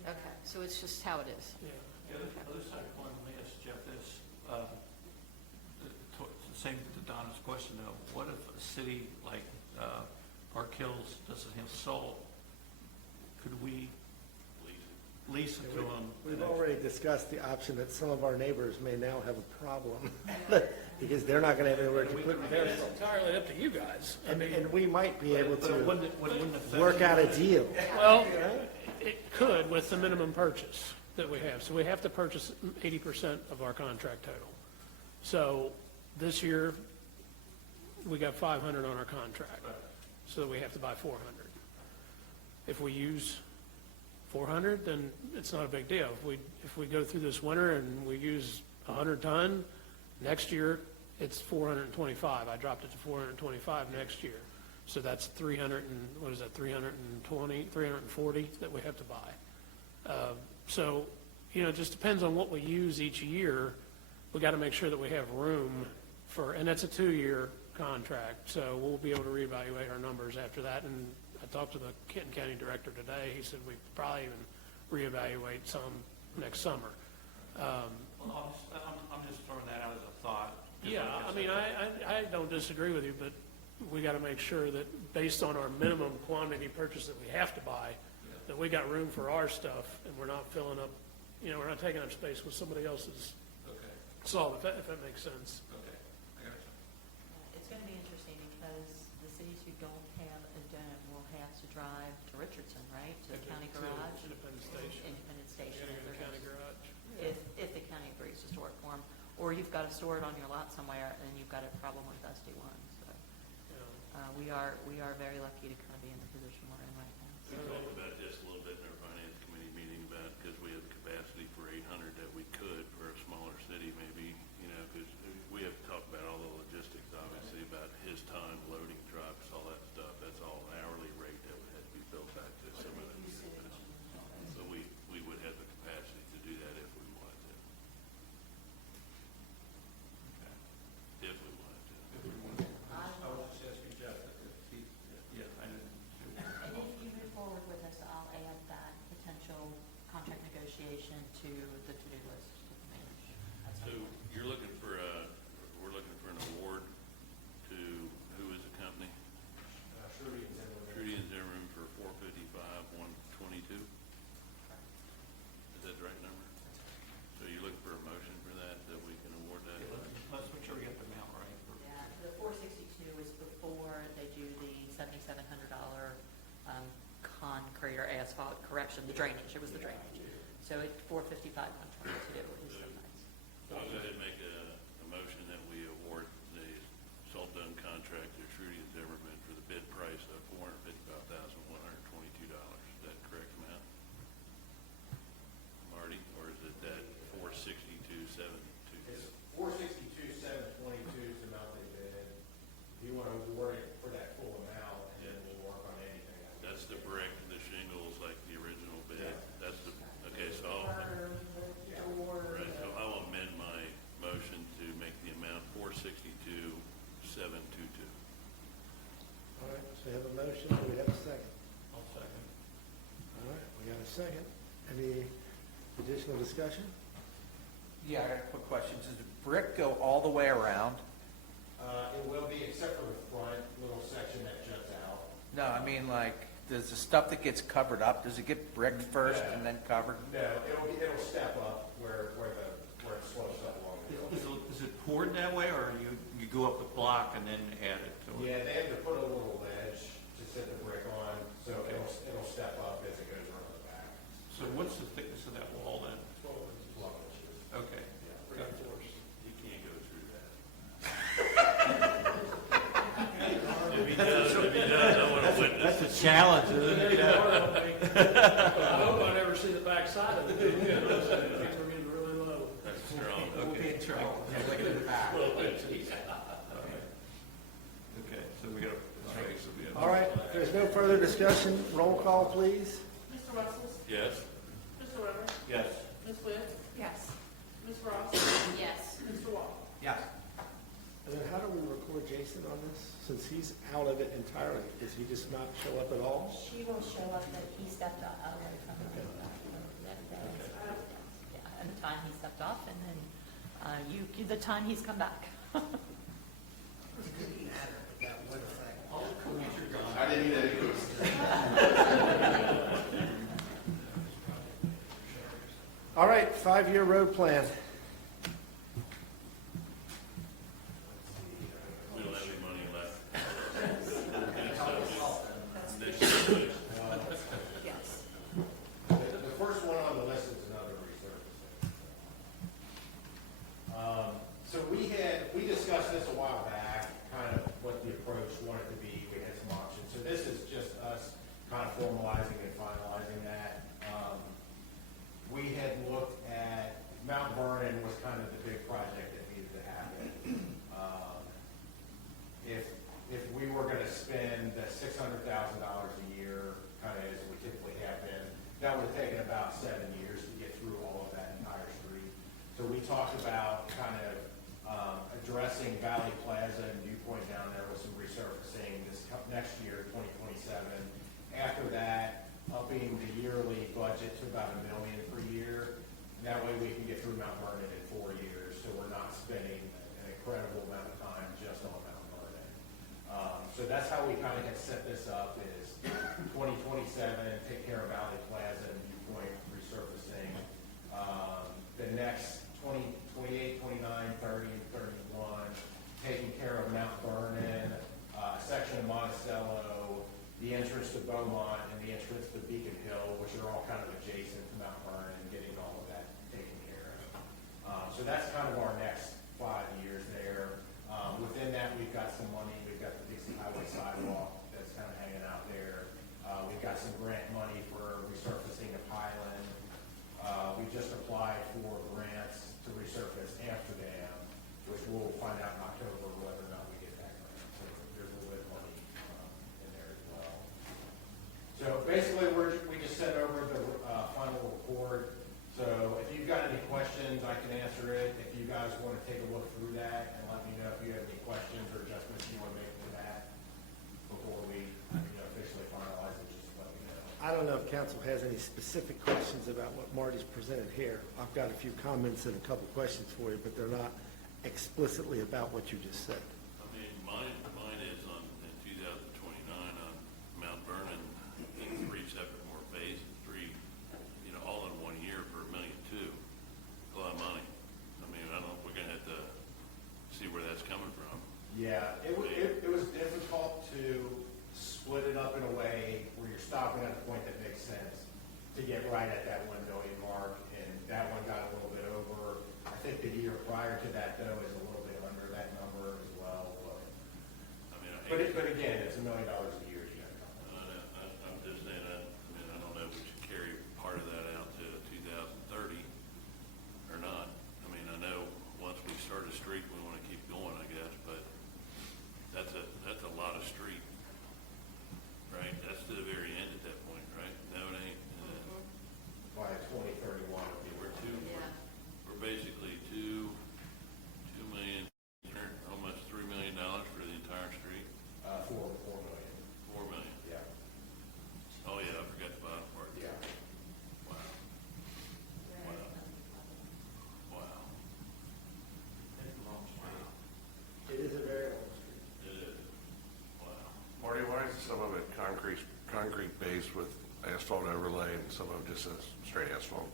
okay, so it's just how it is. Yeah. The other side of the coin, let me ask Jeff this, same to Donna's question though, what if a city like Park Hills doesn't have salt? Could we lease it to them? We've already discussed the option that some of our neighbors may now have a problem because they're not going to have anywhere to put their It's salt. entirely up to you guys. I mean, And we might be able But it wouldn't to affect work out a deal. well, it could with the minimum purchase that we have. So we have to purchase 80% of our contract total. So this year, we got 500 on our contract. So we have to buy 400. If we use 400, then it's not a big deal. If we go through this winter and we use 100 ton, next year it's 425. I dropped it to 425 next year. So that's 300 and, what is that, 320, 340 that we have to buy. So, it just depends on what we use each year. We got to make sure that we have room for, and that's a 2-year contract. So we'll be able to reevaluate our numbers after that. And I talked to the Kenton County Director today. He said we'd probably even reevaluate some next summer. Well, I'm just throwing that out as a thought. Yeah, I mean, I don't disagree with you, but we got to make sure that based on our minimum quantity purchase that we have to buy, that we got room for our stuff and we're not filling up, we're not taking up space with somebody else's salt, if that makes sense. It's going to be interesting because the cities who don't have a dome will have to drive to Richardson, right, to the county garage? Independence Station. Independence Station. Yeah, the county garage. If the county agrees to store it for them. Or you've got to store it on your lot somewhere, and you've got a problem with Dusty One. So we are very lucky to kind of be in the position we're in right now. We talked about this a little bit in our finance committee meeting about, because we have capacity for 800 that we could for a smaller city maybe, because we have talked about all the logistics, obviously, about his time, loading trucks, all that stuff. That's all hourly rate that would have to be built back to some of it. So we would have the capacity to do that if we wanted to. If we wanted to. I was just asking Jeff if he, yeah, I didn't. And if you move forward with this, I'll add that potential contract negotiation to the to-do list to manage. So you're looking for we're looking for an award to, who is the company? Trudy and Zimmerman for $455,122. Is that the right number? So you're looking for a motion for that we can award that? Let's make sure we get the amount right. Yeah, the 462 is before they do the $7,700 concrete or asphalt correction, the drainage. It was the drainage. So at 455, 122 is the price. So I'll go ahead and make a motion that we award the salt done contract to Trudy and Zimmerman for the bid price of $455,122. Is that correct amount? Marty, or is it that 462,722? It's 462,722 is the amount they bid. 3722. All right, so we have a motion, do we have a second? I'll second. All right, we got a second. Any additional discussion? Yeah, I got a quick question. Does the brick go all the way around? It will be, except for the front little section that juts out. No, I mean, like, does the stuff that gets covered up, does it get bricked first and then covered? No, it'll step up where it slopes up along the hill. Is it poured that way, or you go up the block and then add it to it? Yeah, they have to put a little ledge to set the brick on, so it'll step up as it goes around the back. So what's the thickness of that wall then? 12 inches. Okay. You can't go through that. If he does, I want to witness. That's a challenge, isn't it? I hope I never see the backside of it. Things are getting really low. That's strong. We'll be in trouble. Yeah, look at the back. Okay, so we got to. All right, if there's no further discussion, roll call, please. Mr. Russell? Yes. Mr. Weber? Yes. Ms. Witt? Yes. Ms. Ross? Yes. Mr. Wall? Yes. And then how do we record Jason on this? Since he's out of it entirely, does he just not show up at all? She will show up, but he stepped away from the, yeah, and the time he stepped off, and then the time he's come back. It was a good matter, but that would affect. I didn't need any. All right, 5-year road plan. We don't have any money left. Yes. The first one on the list is another resurfacing. So we discussed this a while back, kind of what the approach wanted to be. We had some options. So this is just us kind of formalizing and finalizing that. We had looked at, Mount Vernon was kind of the big project that needed to happen. If we were gonna spend the $600,000 a year, kind of as we typically have been, that would have taken about 7 years to get through all of that entire street. So we talked about kind of addressing Valley Plaza and Viewpoint down there with some resurfacing this next year, 2027. After that, upping the yearly budget to about $1 million per year. And that way we can get through Mount Vernon in 4 years, so we're not spending an incredible amount of time just on Mount Vernon. So that's how we kind of had set this up, is 2027, take care of Valley Plaza and Viewpoint resurfacing. The next 28, 29, 30, and 31, taking care of Mount Vernon, a section of Monticello, the entrance to Beaumont, and the entrance to Beacon Hill, which are all kind of adjacent to Mount Vernon, getting all of that taken care of. So that's kind of our next 5 years there. Within that, we've got some money. We've got the Dixie Highway sidewalk that's kind of hanging out there. We've got some grant money for resurfacing of Highland. We just applied for grants to resurface Amsterdam, which we'll find out in October whether or not we get that grant. So there's a little bit of money in there as well. So basically, we just sent over the final report. So if you've got any questions, I can answer it. If you guys want to take a look through that and let me know if you have any questions or adjustments you want to make to that before we officially finalize it, just let me know. I don't know if council has any specific questions about what Marty's presented here. I've got a few comments and a couple questions for you, but they're not explicitly about what you just said. I mean, mine is on, in 2029 on Mount Vernon, in 3 separate more phases, 3, all in 1 year for $1.2 million. A lot of money. I mean, I don't, we're gonna have to see where that's coming from. Yeah, it was difficult to split it up in a way where you're stopping at a point that makes sense to get right at that $1 million mark, and that one got a little bit over. I think the year prior to that, though, is a little bit under that number as well. I mean, But again, it's $1 million a year you got to cover. I'm just saying that, I mean, I don't know if we should carry part of that out to 2030 or not. I mean, I know once we start a street, we want to keep going, I guess, but that's a lot of street, right? That's to the very end at that point, right? No, it ain't. By 2031, We're basically $2 million, almost $3 million for the concrete base with asphalt overlay and some of just a straight asphalt?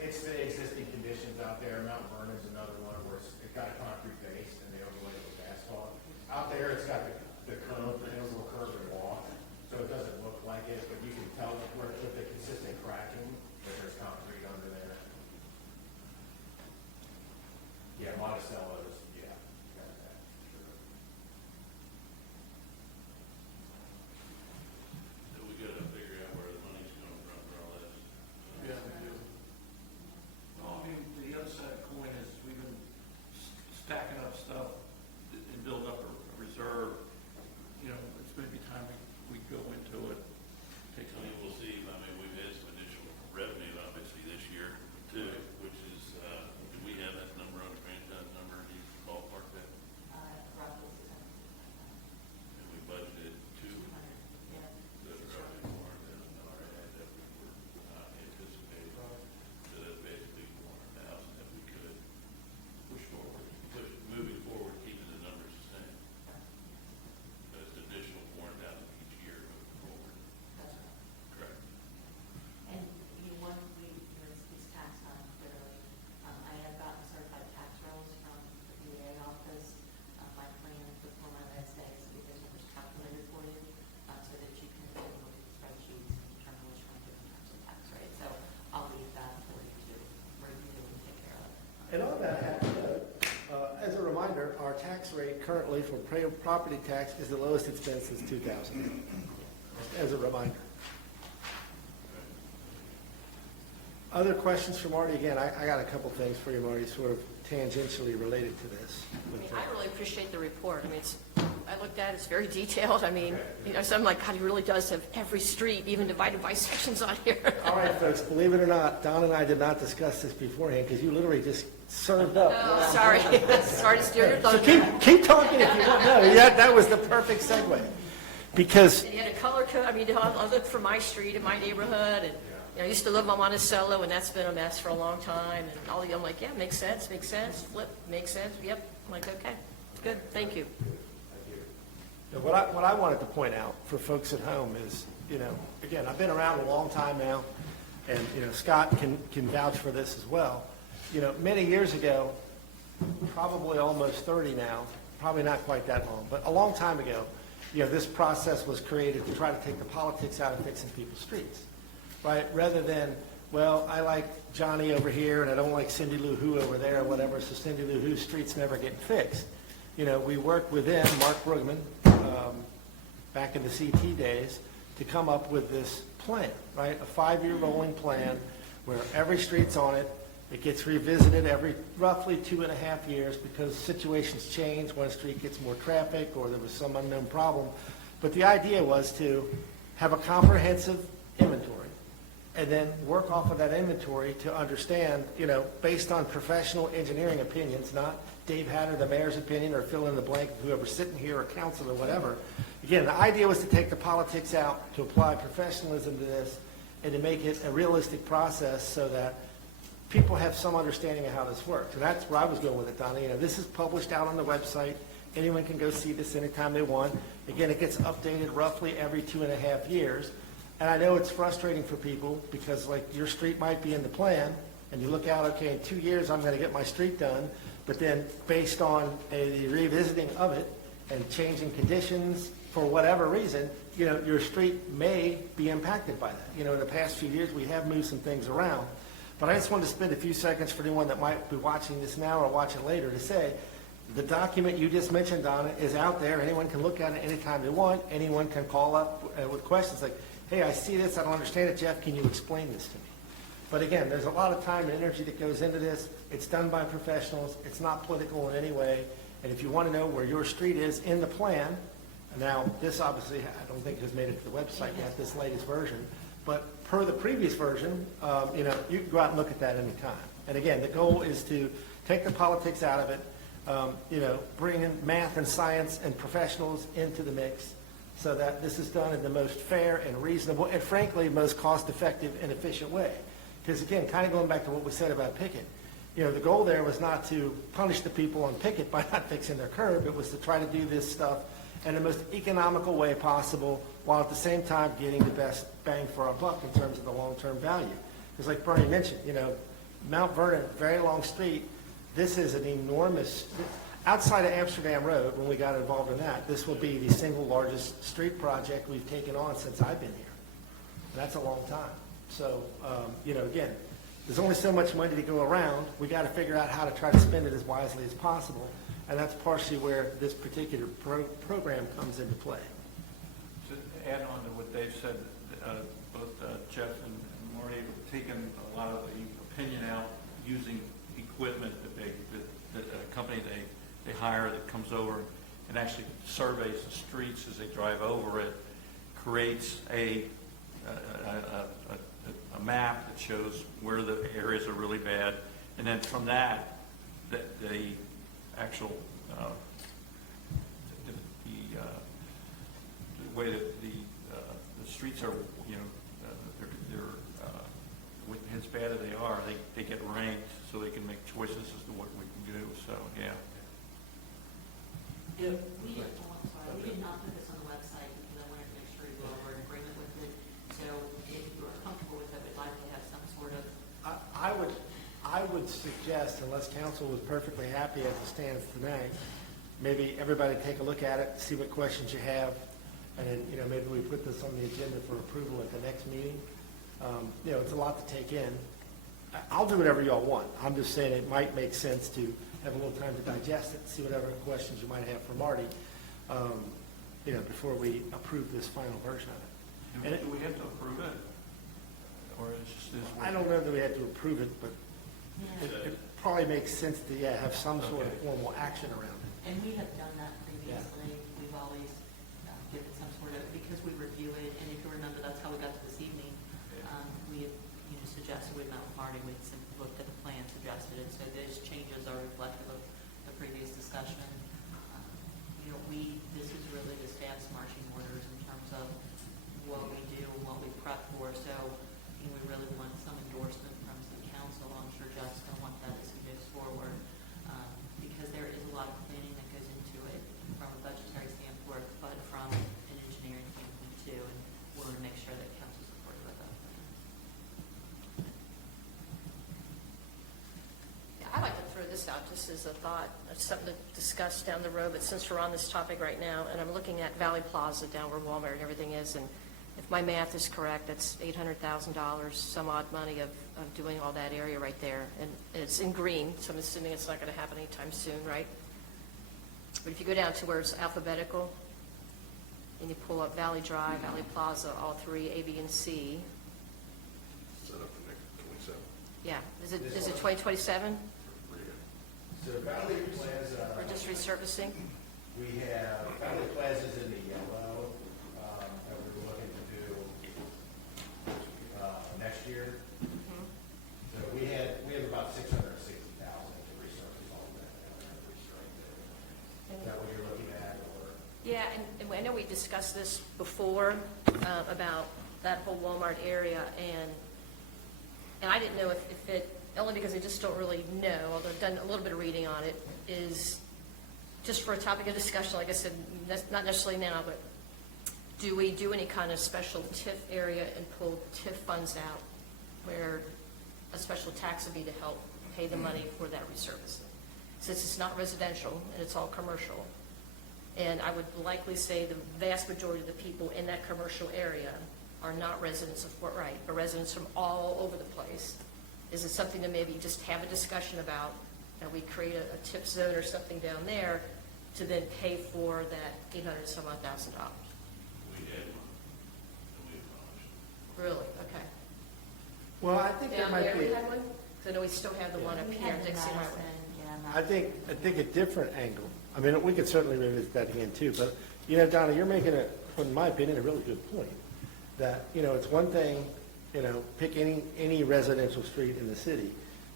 It's the existing conditions out there. Mount Vernon's another one where it's got a concrete base and they overlay it with asphalt. Out there, it's got the curve, the little curve and walk, so it doesn't look like it, but you can tell where with the consistent cracking that there's concrete under there. Yeah, Monticello's, yeah. Got that, sure. So we gotta figure out where the money's coming from for all this. Yeah, we do. Well, I mean, the other side of the coin is we've been stacking up stuff and build up a reserve. You know, it's maybe time we go into it, take I some. mean, we'll see, I mean, we've had some additional revenue obviously this year too, which is, do we have that number on the franchise number, you ballpark that? And we budgeted two, so it's roughly more than our ad that we were anticipating. So that's basically 400,000 that we could push forward, moving forward, keeping the numbers the same. But it's an additional 400,000 each year moving forward. Correct. And one week, it's tax time, literally. I have gotten certified tax rolls from the VA office. My plan before my last day is to get those numbers calculated for you, so that you can go and look at the spreadsheets and determine which one to in terms of tax rate. So I'll leave that for you to review and take care of. And on that happy note, as a reminder, our tax rate currently for property tax is the lowest it's been since 2000, as a reminder. Other questions for Marty? Again, I got a couple things for you, Marty, sort of tangentially related to this. I mean, I really appreciate the report. I mean, I looked at it, it's very detailed. I mean, you know, so I'm like, God, he really does have every street, even divided by sections on here. All right, folks, believe it or not, Don and I did not discuss this beforehand because you literally just served up. Oh, sorry. Sorry to steal your So thunder. keep talking if you want. No, that was the perfect segue. Because, And he had a color code. I mean, I looked for my street in my neighborhood, and you know, I used to live on Monticello, and that's been a mess for a long time. And all the, I'm like, yeah, makes sense. Flip, makes sense. Yep. I'm like, okay, good. Thank you. what I wanted to point out for folks at home is, you know, again, I've been around a long time now, and, you know, Scott can vouch for this as well. You know, many years ago, probably almost 30 now, probably not quite that long, but a long time ago, you know, this process was created to try to take the politics out of fixing people's streets, right? Rather than, well, I like Johnny over here and I don't like Cindy Lou Who over there or whatever, so Cindy Lou Who's street's never getting fixed. You know, we worked with them, Mark Brugman, back in the CT days, to come up with this plan, right? A 5-year rolling plan where every street's on it. It gets revisited every roughly 2.5 years because situations change. One street gets more traffic or there was some unknown problem. But the idea was to have a comprehensive inventory and then work off of that inventory to understand, you know, based on professional engineering opinions, not Dave Hatter, the mayor's opinion, or fill in the blank, whoever's sitting here, or council, or whatever. Again, the idea was to take the politics out, to apply professionalism to this, and to make it a realistic process so that people have some understanding of how this works. And that's where I was going with it, Donna. You know, this is published out on the website. Anyone can go see this anytime they want. Again, it gets updated roughly every 2.5 years. And I know it's frustrating for people because, like, your street might be in the plan, and you look out, okay, in 2 years I'm going to get my street done, but then based on the revisiting of it and changing conditions for whatever reason, you know, your street may be impacted by that. You know, in the past few years we have moved some things around. But I just wanted to spend a few seconds for anyone that might be watching this now or watching later to say, the document you just mentioned, Donna, is out there. Anyone can look at it anytime they want. Anyone can call up with questions like, hey, I see this, I don't understand it, Jeff, can you explain this to me? But again, there's a lot of time and energy that goes into this. It's done by professionals. It's not political in any way. And if you want to know where your street is in the plan, now this obviously I don't think has made it to the website yet, this latest version, but per the previous version, you know, you can go out and look at that anytime. And again, the goal is to take the politics out of it, you know, bring in math and science and professionals into the mix so that this is done in the most fair and reasonable and frankly most cost-effective and efficient way. Because again, kind of going back to what we said about Pickett, you know, the goal there was not to punish the people on Pickett by not fixing their curb. It was to try to do this stuff in the most economical way possible, while at the same time getting the best bang for our buck in terms of the long-term value. Because like Bernie mentioned, Mount Vernon, very long street, this is an enormous, outside of Amsterdam Road, when we got involved in that, this will be the single largest street project we've taken on since I've been here. And that's a long time. So, again, there's only so much money to go around. We got to figure out how to try to spend it as wisely as possible. And that's partially where this particular program comes into play. To add on to what Dave said, both Jeff and Marty have taken a lot of the opinion out using equipment that a company they hire that comes over and actually surveys the streets as they drive over it, creates a map that shows where the areas are really bad, and then from that, the actual the way that the streets are, they're as bad as they are, they get ranked so they can make choices as to what we can do. So yeah. We did not put this on the website because I wanted to make sure you all were in agreement with it. So if you are comfortable with it, we'd like to have some sort of. I would suggest, unless council was perfectly happy as it stands tonight, maybe everybody take a look at it, see what questions you have, and then, maybe we put this on the agenda for approval at the next meeting. It's a lot to take in. I'll do whatever y'all want. I'm just saying it might make sense to have a little time to digest it, see whatever questions you might have for Marty, before we approve this final version of it. Do we have to approve it? Or is just this? I don't know that we have to approve it, but it probably makes sense to, have some sort of formal action around it. And we have done that previously. We've always given some sort of, because we review it, and if you remember, that's how we got to this evening. We had, suggested we met with Marty, we looked at the plan, suggested it, so those changes are reflective of the previous discussion. This is really the staff's marching orders in terms of what we do and what we prep for, so we really want some endorsement from some council. I'm sure Jeff's going to want that as he moves forward, because there is a lot of planning that goes into it from a budgetary standpoint, but from an engineering standpoint too, and we want to make sure that council's supportive of that. I'd like to throw this out just as a thought, something to discuss down the road, but since we're on this topic right now, and I'm looking at Valley Plaza down where Walmart and everything is, and if my math is correct, that's $800,000, some odd money of doing all that area right there. And it's in green, so I'm assuming it's not going to happen anytime soon, right? But if you go down to where it's alphabetical, and you pull up Valley Drive, Valley Plaza, all three, A, B, and C. Set up for next 27. Yeah, is it 2027? So Valley Plaza. Or just resurfacing? We have Valley Plaza's in the yellow, that we're looking to do next year. So we have about 660,000 to resurface all of that. Is that what you're looking at, or? Yeah, and I know we discussed this before about that whole Walmart area, and I didn't know if it, only because I just don't really know, although I've done a little bit of reading on it, is just for a topic of discussion, like I said, not necessarily now, but do we do any kind of special TIF area and pull TIF funds out where a special tax would be to help pay the money for that resurfacing? Since it's not residential and it's all commercial, and I would likely say the vast majority of the people in that commercial area are not residents of Fort Wright, but residents from all over the place. Is it something to maybe just have a discussion about, and we create a tip zone or something down there to then pay for that $800,000? We had one, and we abolished. Really? Okay. Well, I think there Down might there be, we had one? Because I know we still have the one up here, Dixie Highway. I think a different angle. I mean, we could certainly revisit that again too, but, Donna, you're making in my opinion, a really good point. That, it's one thing, pick any residential street in the city.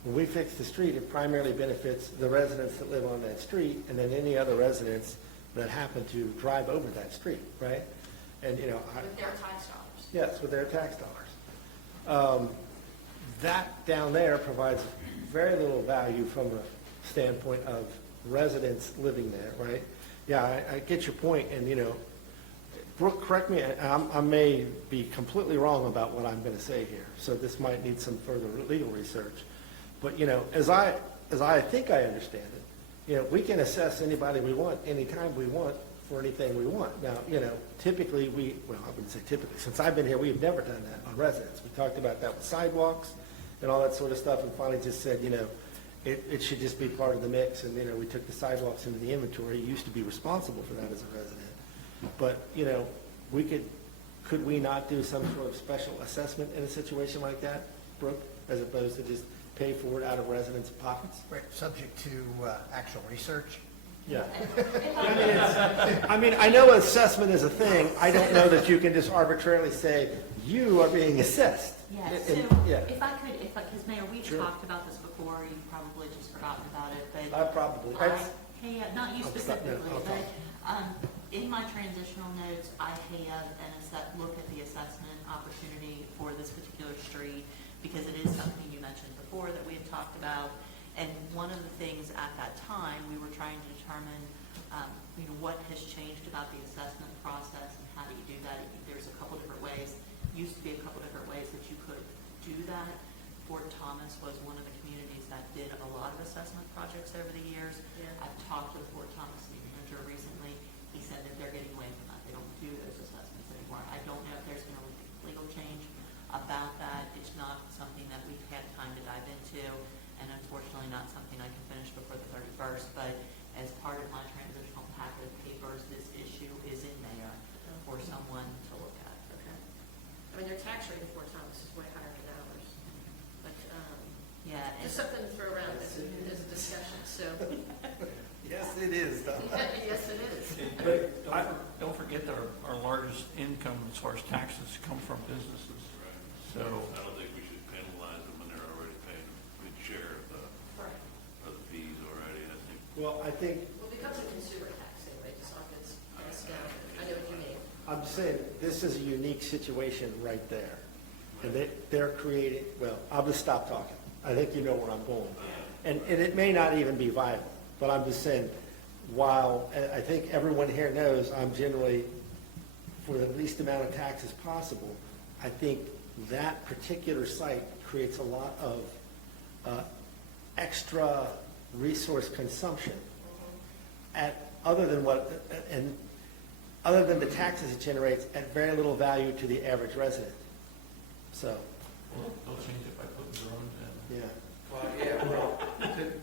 When we fix the street, it primarily benefits the residents that live on that street and then any other residents that happen to drive over that street, right? And, With their tax dollars. Yes, with their tax dollars. That down there provides very little value from a standpoint of residents living there, right? Yeah, I get your point, and, you know, Brooke, correct me, I may be completely wrong about what I'm going to say here, so this might need some further legal research. But, you know, as I think I understand it, you know, we can assess anybody we want, anytime we want, for anything we want. Now, you know, typically well, I wouldn't say typically, since I've been here, we've never done that on residents. We talked about that with sidewalks and all that sort of stuff, and finally just said, you know, it should just be part of the mix, and, you know, we took the sidewalks into the inventory. You used to be responsible for that as a resident. But, you know, could we not do some sort of special assessment in a situation like that, Brooke, as opposed to just pay for it out of residents' pockets? Right, subject to actual research. Yeah. I mean, I know assessment is a thing. I don't know that you can just arbitrarily say, you are being assessed. Yeah, And- so yeah. if I could, because Mayor, we've Sure. talked about this before, you've probably just forgotten about it, but. Not you I'll stop now. specifically, I'll but talk. in my transitional notes, I have look at the assessment opportunity for this particular street, because it is something you mentioned before that we had talked about. And one of the things at that time, we were trying to determine, you know, what has changed about the assessment process and how do you do that. There's a couple different ways, used to be a couple different ways that you could do that. Fort Thomas was one of the communities that did a lot of assessment projects over the years. Yeah. I've talked to the Fort Thomas city manager recently. He said that they're getting away from that. They don't do those assessments anymore. I don't know if there's been a legal change about that. It's not something that we've had time to dive into, and unfortunately not something I can finish before the 31st. But as part of my transitional packet of papers, this issue is in there for someone to look at. Okay. I mean, their tax rate in Fort Thomas is way higher than ours, but, Yeah, just something to throw around as a discussion, so. Yes, it is, though. Yes, it is. Don't forget that our largest income as far as taxes come from businesses. So, I don't think we should penalize them when they're already paying a good share of the fees already, I think. Well, I think, Well, it becomes a consumer tax anyway, just like it's passed down. I know what you mean. I'm saying, this is a unique situation right there. And they're creating, well, I'll just stop talking. I think you know where I'm going. And it may not even be viable, but I'm just saying, while I think everyone here knows I'm generally for the least amount of taxes possible, I think that particular site creates a lot of extra resource consumption other than the taxes it generates at very little value to the average resident. So, they'll change it by putting drones in. yeah. Well, yeah, well,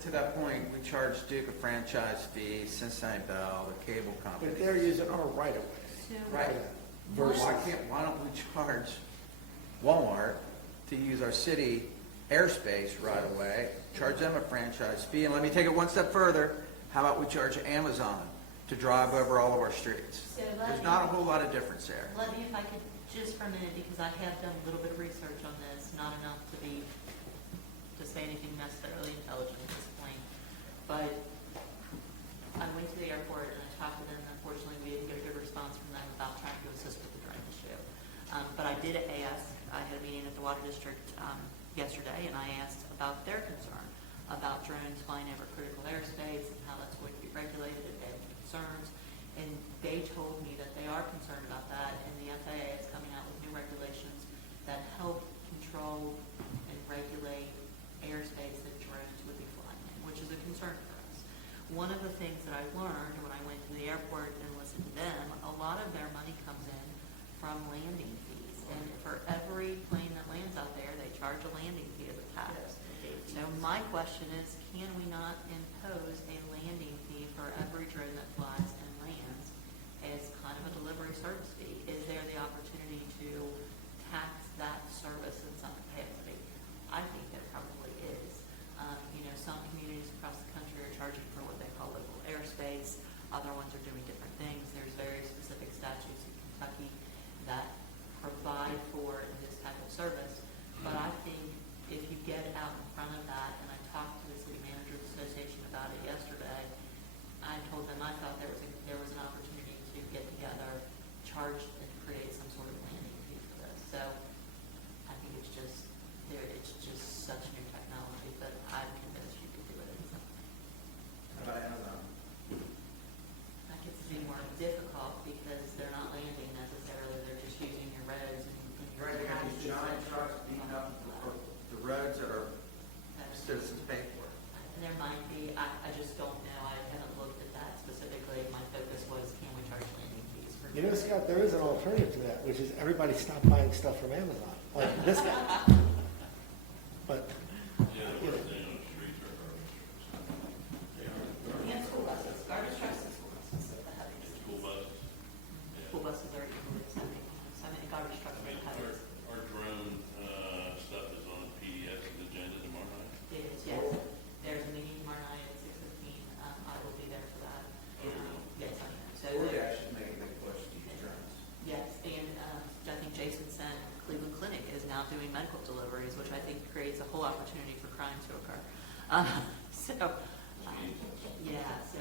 to that point, we charge Duke a franchise fee, Cincinnati Bell, the cable But company. they're using our right of way. Right. Why don't we charge Walmart to use our city airspace right away, charge them a franchise fee, and let me take it one step further, how about we charge Amazon to drive over all of our streets? So There's not a whole lot of difference there. Let me, if I could, just for a minute, because I have done a little bit of research on this, not enough to say anything necessarily intelligent at this point. But I went to the airport and I talked to them. Unfortunately, we didn't get a good response from them about trying to assist with the drone issue. But I did ask, I had a meeting at the Water District yesterday, and I asked about their concern about drones flying over critical airspace and how that's going to be regulated, if they have any concerns. And they told me that they are concerned about that, and the FAA is coming out with new regulations that help control and regulate airspace that drones would be flying in, which is a concern for us. One of the things that I learned when I went to the airport and listened to them, a lot of their money comes in from landing fees. And for every plane that lands out there, they charge a landing fee as a tax. So my question is, can we not impose a landing fee for every drone that flies and lands as kind of a delivery service fee? Is there the opportunity to tax that service in some capacity? I think there probably is. You know, some communities across the country are charging for what they call local airspace. Other ones are doing different things. There's very specific statutes in Kentucky that provide for this type of service. But I think if you get out in front of that, and I talked to the City Managers Association about it yesterday, I told them I thought there was an opportunity to get together, charge and create some sort of landing fee for this. So I think it's just such new technology, but I'm convinced you could do it in some way. How about Amazon? I could You know, Scott, there is an alternative to that, which is everybody stop buying stuff from Amazon, like this guy. But, you know, And school buses, garbage trucks and school buses, the heaviest. School buses are equally as heavy, garbage trucks are the heaviest. Our drone stuff is on PDS's agenda tomorrow night. It is, yes. There's a meeting tomorrow night at 6:15. I will be there for that. Yes, I am. So, I should make a big push to use drones. yes, and I think Jason said Cleveland Clinic is now doing medical deliveries, which I think creates a whole opportunity for crime to occur. So, yeah, so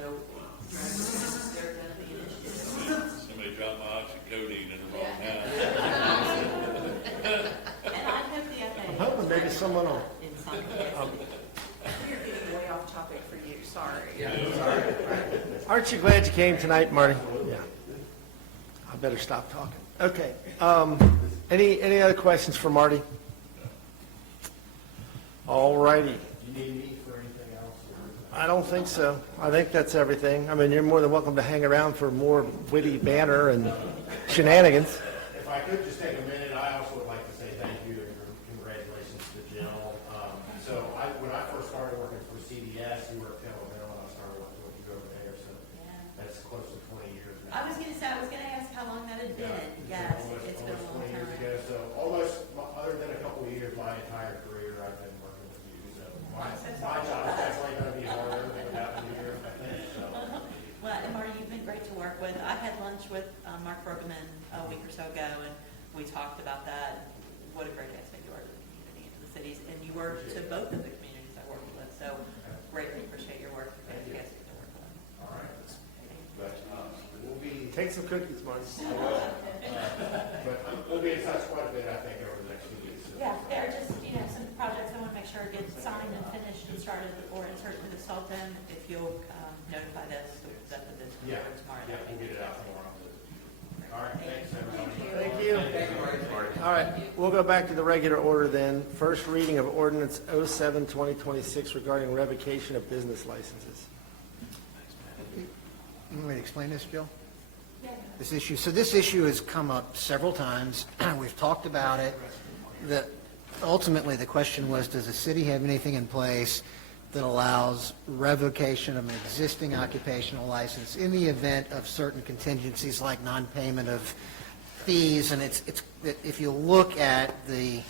they're going to be initiatives. Somebody dropped my oxycodone in the wrong house. And I hope the FAA. I'm hoping maybe someone will. In some capacity. You're getting way off topic for you, sorry. Aren't you glad you came tonight, Marty? Yeah. I better stop talking. Okay. Any other questions for Marty? All righty. You need me for anything else? I don't think so. I think that's everything. I mean, you're more than welcome to hang around for more witty banter and shenanigans. If I could just take a minute, I also would like to say thank you and congratulations to Jill. When I first started working for CDS, you were at Taylor Mill, and I started working with you over there, so that's close to 20 years now. I was going to ask how long that had been. Yes, it's been a long Almost 20 years time. ago, so almost, other than a couple of years, my entire career, I've been working with you, so my job is definitely going to be harder than without you here, I think, so. Well, and Marty, you've been great to work with. I had lunch with Mark Bergman a week or so ago, and we talked about that. What a great asset you are to the community and to the cities, and you were to both of the communities I worked with. So greatly appreciate your work. Fantastic to work with. All right. But we'll be, Take some cookies, Marty. but we'll be in touch quite a bit, I think, over the next few weeks. Yeah, there are just, some projects I want to make sure get signed and finished and started, or certainly the Sultan, if you'll notify us that the business Yeah, tomorrow. yeah, we'll get it out tomorrow. All right, thanks, everybody. Thank you. All right, we'll go back to the regular order then. First reading of ordinance 07-2026 regarding revocation of business licenses. You want me to explain this, Jill? This issue, so this issue has come up several times. We've talked about it. Ultimately, the question was, does the city have anything in place that allows revocation of an existing occupational license in the event of certain contingencies like non-payment of fees? And if you look at the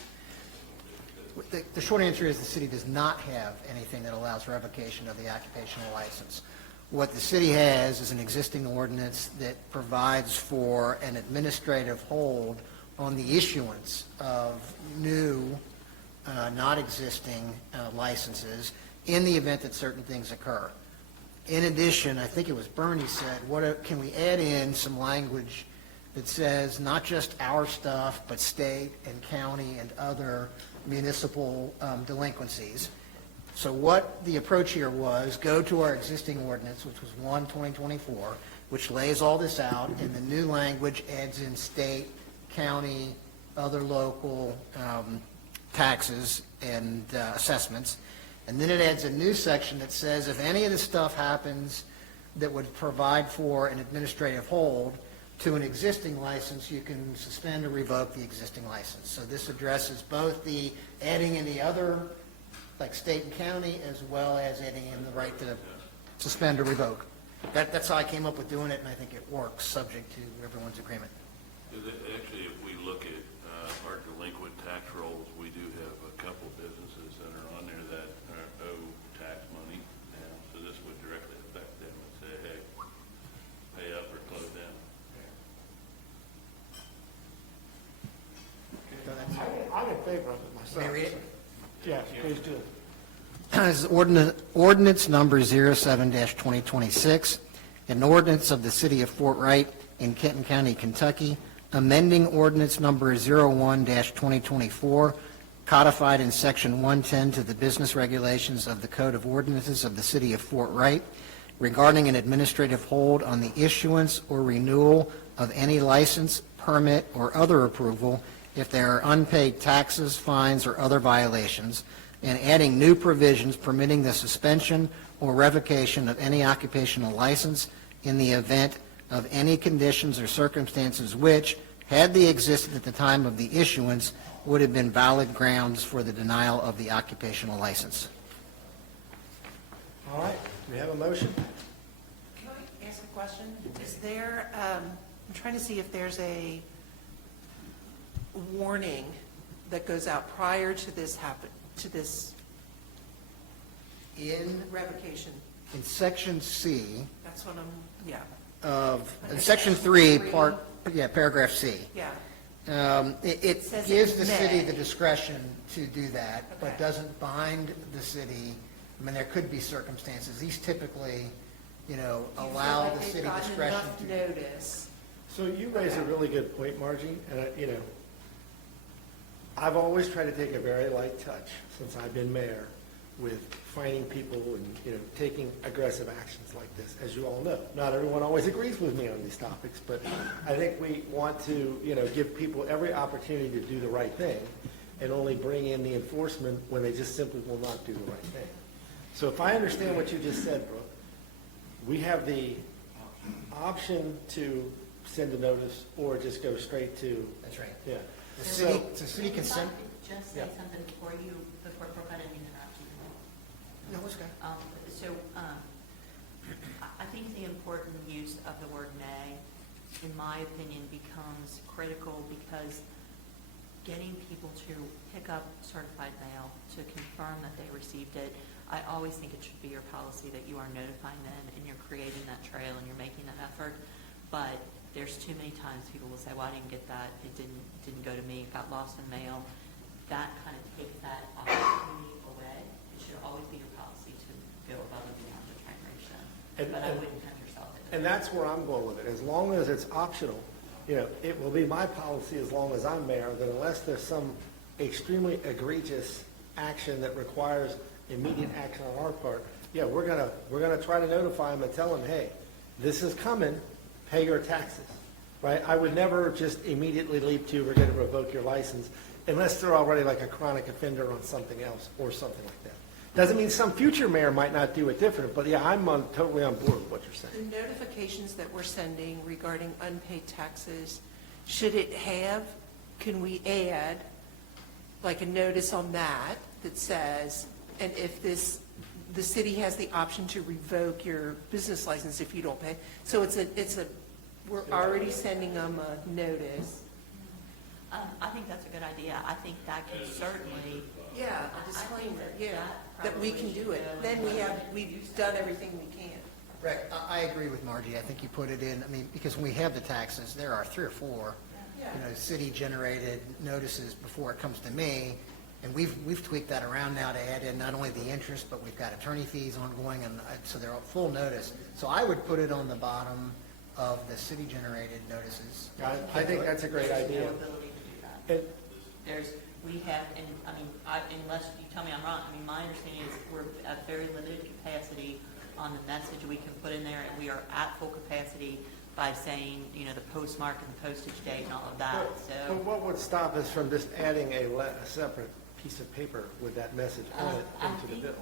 short answer is the city does not have anything that allows revocation of the occupational license. What the city has is an existing ordinance that provides for an administrative hold on the issuance of new, not existing licenses in the event that certain things occur. In addition, I think it was Bernie said, can we add in some language that says not just our stuff, but state and county and other municipal delinquencies? So what the approach here was, go to our existing ordinance, which was 1/2024, which lays all this out, and the new language adds in state, county, other local taxes and assessments. And then it adds a new section that says if any of this stuff happens that would provide for an administrative hold to an existing license, you can suspend or revoke the existing license. So this addresses both the adding in the other, like state and county, as well as adding in the right to suspend or revoke. That's how I came up with doing it, and I think it works, subject to everyone's agreement. Actually, if we look at our delinquent tax rolls, we do have a couple businesses that are on there that owe tax money now, so this would directly affect them and say, hey, pay up or close down. I'm in favor of it myself. May I read it? Yes, please do. This is ordinance number 07-2026, an ordinance of the city of Fort Wright in Kenton County, Kentucky, amending ordinance number 01-2024, codified in section 110 to the business regulations of the Code of Ordinances of the city of Fort Wright, regarding an administrative hold on the issuance or renewal of any license, permit, or other approval if there are unpaid taxes, fines, or other violations, and adding new provisions permitting the suspension or revocation of any occupational license in the event of any conditions or circumstances which, had they existed at the time of the issuance, would have been valid grounds for the denial of the occupational license. All right, we have a motion? Can I ask a question? Is there, I'm trying to see if there's a warning that goes out prior to this In revocation. Section C That's what I'm, yeah, in Section 3, paragraph C. yeah. It says gives it the city may. the discretion to do that, but Okay. doesn't bind the city. I mean, there could be circumstances. These typically, Do you allow feel like the they've city gotten discretion enough to. notice? So you raise a really good point, Margie, and, I've always tried to take a very light touch since I've been mayor with finding people and, taking aggressive actions like this, as you all know. Not everyone always agrees with me on these topics, but I think we want to, give people every opportunity to do the right thing and only bring in the enforcement when they just simply will not do the right thing. So if I understand what you just said, Brooke, we have the option to send a notice or just go straight to, That's right. yeah. The So- city can send. If I could just say Yeah. something before Brooke, I didn't mean to interrupt you. No, it's okay. I think the important use of the word may, in my opinion, becomes critical because getting people to pick up certified mail to confirm that they received it, I always think it should be your policy that you are notifying them and you're creating that trail and you're making that effort. But there's too many times people will say, well, I didn't get that, it didn't go to me, it got lost in mail. That kind of takes that opportunity away. It should always be your policy to go above and beyond the train ratio. But I wouldn't have yourself into And that's where I'm going with it. As long as it's optional, it will be my policy as long as I'm mayor, that unless there's some extremely egregious action that requires immediate action on our part, we're gonna try to notify them and tell them, hey, this is coming, pay your taxes, right? I would never just immediately leap to, we're gonna revoke your license, unless they're already like a chronic offender on something else or something like that. Doesn't mean some future mayor might not do it different, but I'm totally on board with what you're saying. The notifications that we're sending regarding unpaid taxes, should it have, can we add like a notice on that that says, and if the city has the option to revoke your business license if you don't pay? So we're already sending them a notice. I think that's a good idea. I think that can certainly. Yeah, a disclaimer, that we can do it. Then we've done everything we can. Rick, I agree with Margie. I think you put it in, because when we have the taxes, there are 3 or 4, city-generated notices before it comes to me. And we've tweaked that around now to add in not only the interest, but we've got attorney fees ongoing, and so they're on full notice. So I would put it on the bottom of the city-generated notices. I think that's a great There's idea. no ability to do that. We have, and unless you tell me I'm wrong, my understanding is we're at very limited capacity on the message we can put in there, and we are at full capacity by saying, the postmark and the postage date and all of that, so. But what would stop us from just adding a separate piece of paper with that message on it I into the think bill?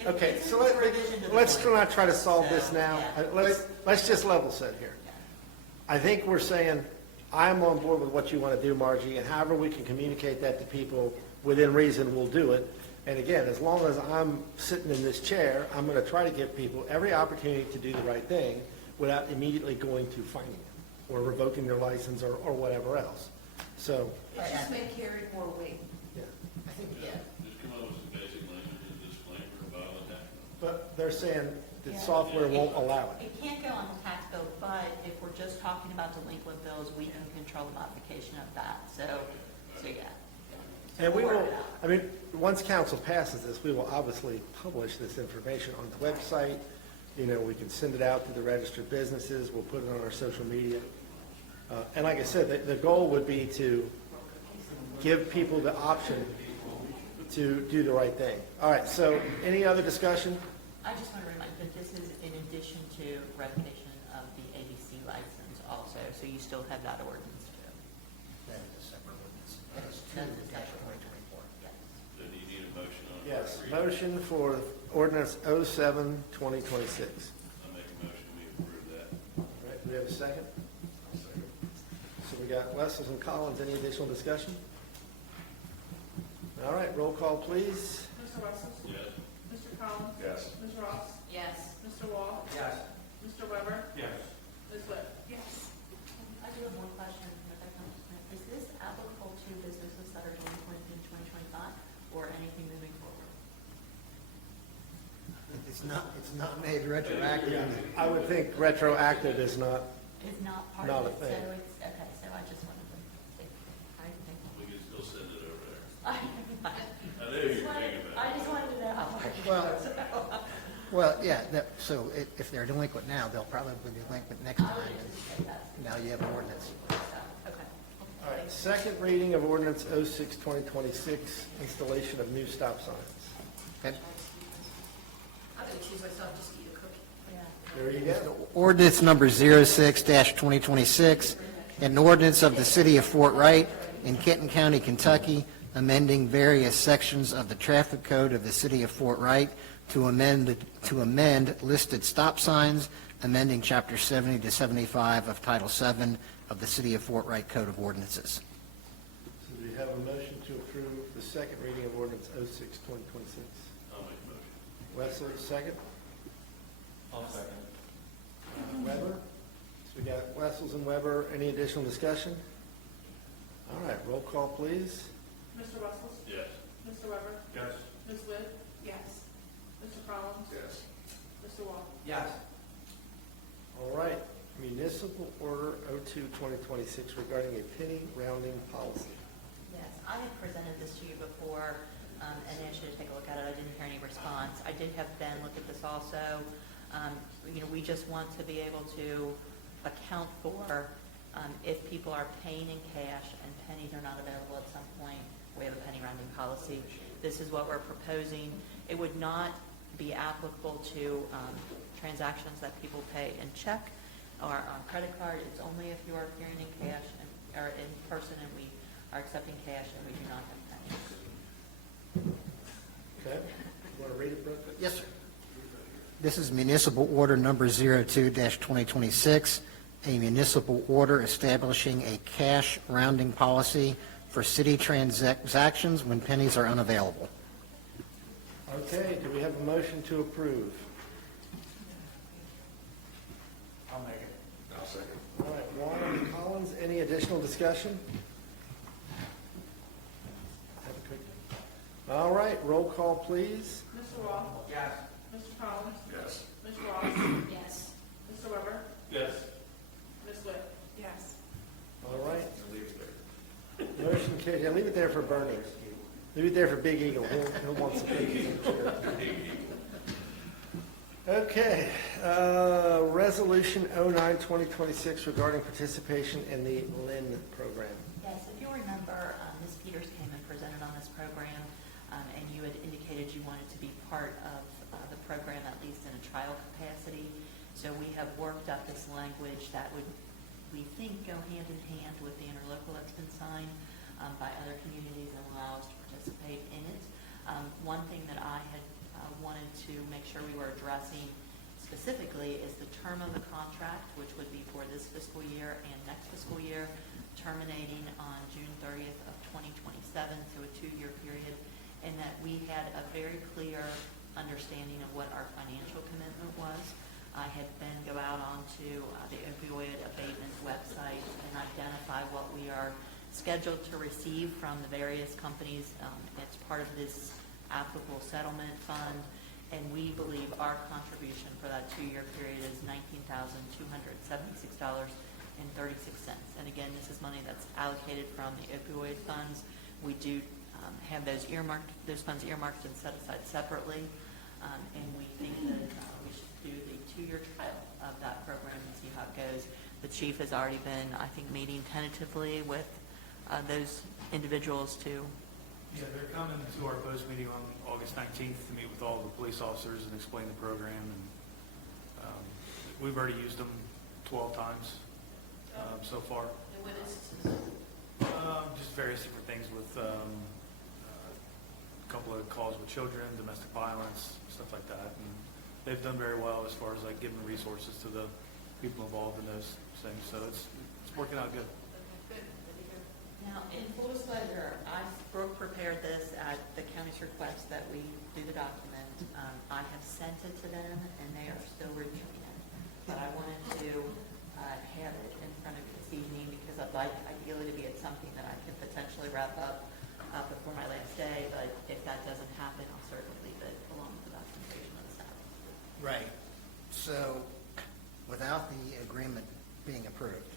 if Okay, it's so a revision to the let's point. not try to solve this So, now. yeah. Let's just level set here. I think we're saying, I'm on board with what you want to do, Margie, and however we can communicate that to people within reason, we'll do it. And again, as long as I'm sitting in this chair, I'm going to try to give people every opportunity to do the right thing without immediately going to finding them or revoking their license or whatever else. So, It just may carry more weight. yeah. I think, Just come up with some basic language and disclaimer about it. But they're saying that Yeah. software won't allow it. It can't go on the tax bill, but if we're just talking about delinquent bills, we can control the modification of that, so yeah. And we We'll will, work it out. once council passes this, we will obviously publish this information on the website. We can send it out to the registered businesses, we'll put it on our social media. And like I said, the goal would be to give people the option to do the right thing. All right, so any other discussion? I just want to remind that this is in addition to revocation of the ABC license also, so you still have that ordinance too. that is a separate ordinance. That is That's a separate 2-2024. Yes. So do you need a motion on Yes, it? motion for ordinance 07-2026. I make a motion, we we have a second? So we got Wessels and Collins. Any additional discussion? All right, roll call, please. Mr. Wessels? Yes. Mr. Collins? Yes. Ms. Ross? Yes. Mr. Wall? Yes. Mr. Weber? Yes. Ms. Witt? Yes. I do have one question, Rebecca. Is this applicable to businesses that are delinquent in 2025 or anything moving forward? It's not made retroactive. I would think retroactive is not, It's not part Not of a it, so thing. it's, okay, so I just wanted to see. I think. We can still send it over there. I I know you're thinking about it. just wanted to know how much. Well, yeah, so if they're delinquent now, they'll probably be delinquent next time. and Now you have an ordinance. Okay. all right, second reading of ordinance 06-2026, installation of new stop signs. Okay. I'm going to choose myself just to eat a cookie. Yeah. There you go. Ordinance number 06-2026, an ordinance of the City of Fort Wright in Kenton County, Kentucky, amending various sections of the traffic code of the City of Fort Wright to amend listed stop signs, amending Chapter 70 to 75 of Title 7 of the City of Fort Wright Code of Ordinances. So do you have a motion to approve the second reading of ordinance 06-2026? I'll make a motion. Wesley, second? I'll second. Weber? So we got Wessels and Weber. Any additional discussion? All right, roll call, please. Mr. Wessels? Yes. Mr. Weber? Yes. Ms. Witt? Yes. Mr. Collins? Yes. Mr. Wall? Yes. All right, municipal order 02-2026 regarding a penny rounding policy. Yes, I had presented this to you before and asked you to take a look at it. I didn't hear any response. I did have Ben look at this also. We just want to be able to account for if people are paying in cash and pennies are not available at some point. We have a penny rounding policy. This is what we're proposing. It would not be applicable to transactions that people pay in check or on credit card. It's only if you are appearing in cash or in person and we are accepting cash and we do not have pennies. Okay, you want to read it, Brooke? Yes, sir. This is municipal order number 02-2026, a municipal order establishing a cash rounding policy for city transactions when pennies are unavailable. Okay, do we have a motion to approve? I'll make it. I'll second. All right, Warren and Collins, any additional discussion? Have a quick. All right, roll call, please. Mr. Wall? Yes. Mr. Collins? Yes. Ms. Ross? Yes. Mr. Weber? Yes. Ms. Witt? Yes. All right, Leave it there. motion carries. Yeah, leave it there for Bernie. Leave it there for Big Eagle. He'll want some cookies, I'm sure. Okay, resolution 09-2026 regarding participation in the LIN program. Yes, if you'll remember, Ms. Peters came and presented on this program, and you had indicated you wanted to be part of the program, at least in a trial capacity. So we have worked up this language that would, we think, go hand in hand with the interlocal that's been signed by other communities and allow us to participate in it. One thing that I had wanted to make sure we were addressing specifically is the term of the contract, which would be for this fiscal year and next fiscal year, terminating on June 30th of 2027, so a 2-year period, and that we had a very clear understanding of what our financial commitment was. I had Ben go out onto the opioid abatement website and identify what we are scheduled to receive from the various companies. It's part of this applicable settlement fund, and we believe our contribution for that 2-year period is $19,276.36. And again, this is money that's allocated from the opioid funds. We do have those funds earmarked and set aside separately, and we think that we should do the 2-year trial of that program and see how it goes. The chief has already been, I think, meeting tentatively with those individuals to. Yeah, they're coming to our post meeting on August 19th to meet with all the police officers and explain the program. And we've already used them 12 times so far. And what instances? Just various different things with a couple of calls with children, domestic violence, stuff like that. And they've done very well as far as like giving resources to the people involved in those things, so it's working out good. Now, in full disclosure, Brooke prepared this at the county's request that we do the document. I have sent it to them, and they are still reviewing it. But I wanted to have it in front of you this evening because I'd like ideally to be at something that I can potentially wrap up before my last day. But if that doesn't happen, I'll certainly leave it along with the documentation of the salary. Right. So without the agreement being approved,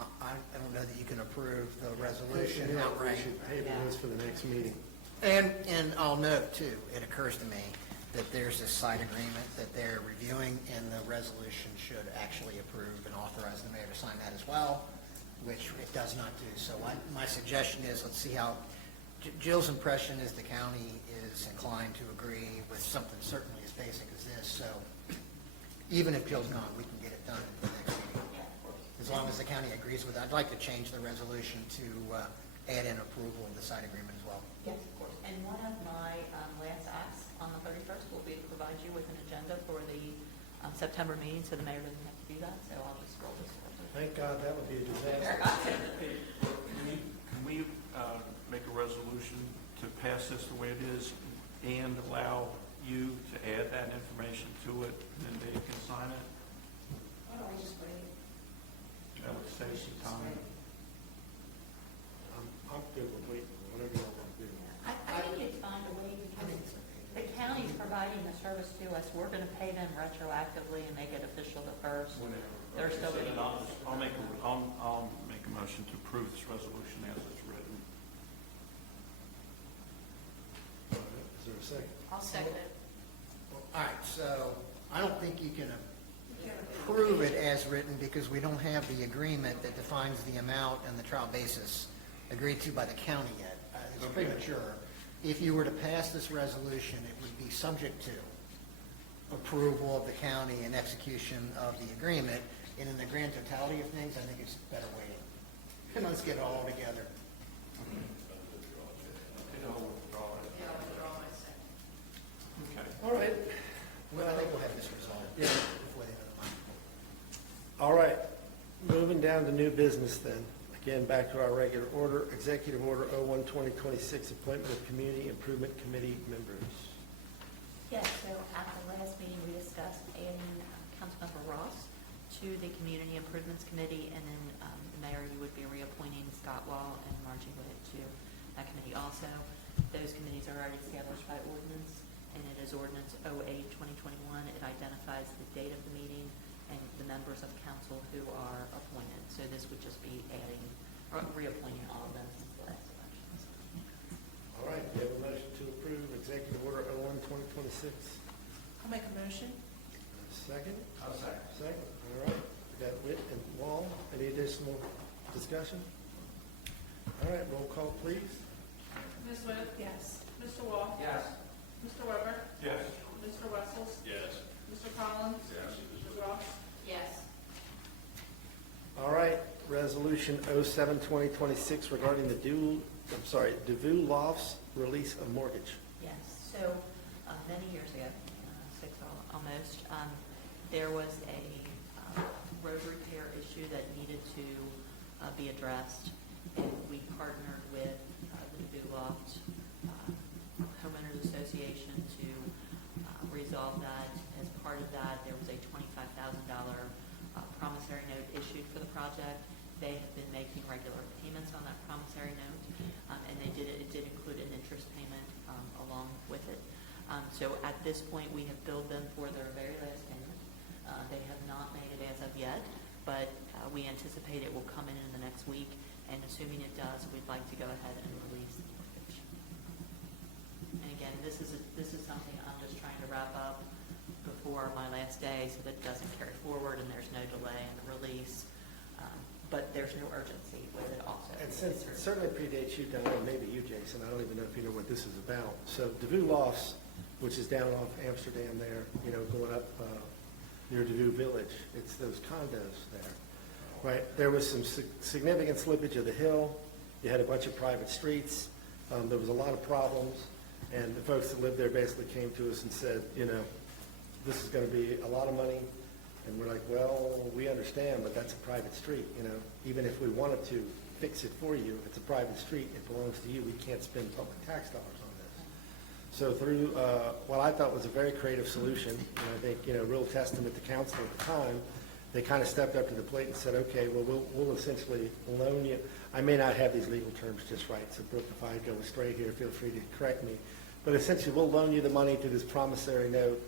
I don't know that you can approve the resolution We outright. should table this for the next meeting. And I'll note too, it occurs to me that there's this side agreement that they're reviewing, and the resolution should actually approve and authorize the mayor to sign that as well, which it does not do. So my suggestion is, let's see how, Jill's impression is the county is inclined to agree with something certainly as basic as this. So even if Jill's gone, we can get it done in the next meeting. As long as the county agrees with it. I'd like to change the resolution to add in approval of the side agreement as well. Yes, of course. And one of my last acts on the 31st will be to provide you with an agenda for the September meeting, so the mayor doesn't have to do that, so I'll just roll this forward. Thank God, that would be a disaster. Can we make a resolution to pass this the way it is and allow you to add that information to it, and then Dave can sign it? Why don't we just wait? That would save some time. I'm good with waiting, whatever you want to do. I think it's fine to wait because the county's providing the service to us. We're going to pay them retroactively and make it official the first. They're still Okay, getting. then I'll make a motion to approve this resolution as it's written. Is there a second? I'll second it. All right, so I don't think you can approve it as written because we don't have the agreement that defines the amount and the trial basis agreed to by the county yet. It's premature. If you were to pass this resolution, it would be subject to approval of the county and execution of the agreement. And in the grand totality of things, I think it's better waiting. And let's get it all together. Okay. All right. Well, I think we'll have this resolved before the end of the month. All right, moving down to new business then. Again, back to our regular order, Executive Order 01-2026, appointment of Community Improvement Committee members. Yes, so at the last meeting, we discussed adding Councilmember Ross to the Community Improvements Committee, and then the mayor, you would be reappointing Scott Wall and Margie Witt to that committee also. Those committees are already established by ordinance, and it is ordinance 08-2021. It identifies the date of the meeting and the members of council who are appointed. So this would just be adding, or reappointing all of them since the last elections. All right, we have a motion to approve Executive Order 01-2026. I'll make a motion. Second? I'll second. Second, all right. We got Witt and Wall. Any additional discussion? All right, roll call, please. Ms. Witt? Yes. Mr. Wall? Yes. Mr. Weber? Yes. Mr. Wessels? Yes. Mr. Collins? Yes. Ms. Ross? Yes. All right, Resolution 07-2026 regarding the DeVue Lofts release of mortgage. Yes, so many years ago, six almost, there was a road repair issue that needed to be addressed, and we partnered with the DeVue Loft Homeowners Association to resolve that. As part of that, there was a $25,000 promissory note issued for the project. They have been making regular payments on that promissory note, and it did include an interest payment along with it. So at this point, we have billed them for their very last payment. They have not made it as of yet, but we anticipate it will come in the next week, and assuming it does, we'd like to go ahead and release the mortgage. And again, this is something I'm just trying to wrap up before my last day so that it doesn't carry forward and there's no delay in the release. But there's no urgency with it also. And since it certainly predates you, Don, and maybe you, Jason, I don't even know if you know what this is about. So DeVue Lofts, which is down off Amsterdam there, going up near DeVue Village, it's those condos there, right? There was some significant slippage of the hill. You had a bunch of private streets. There was a lot of problems. And the folks that lived there basically came to us and said, this is going to be a lot of money. And we're like, well, we understand, but that's a private street, you know? Even if we wanted to fix it for you, it's a private street, it belongs to you, we can't spend public tax dollars on this. So through what I thought was a very creative solution, and I think, you know, real testament to council at the time, they kind of stepped up to the plate and said, okay, well, we'll essentially loan you. I may not have these legal terms just right, so Brooke, if I go astray here, feel free to correct me. But essentially, we'll loan you the money to this promissory note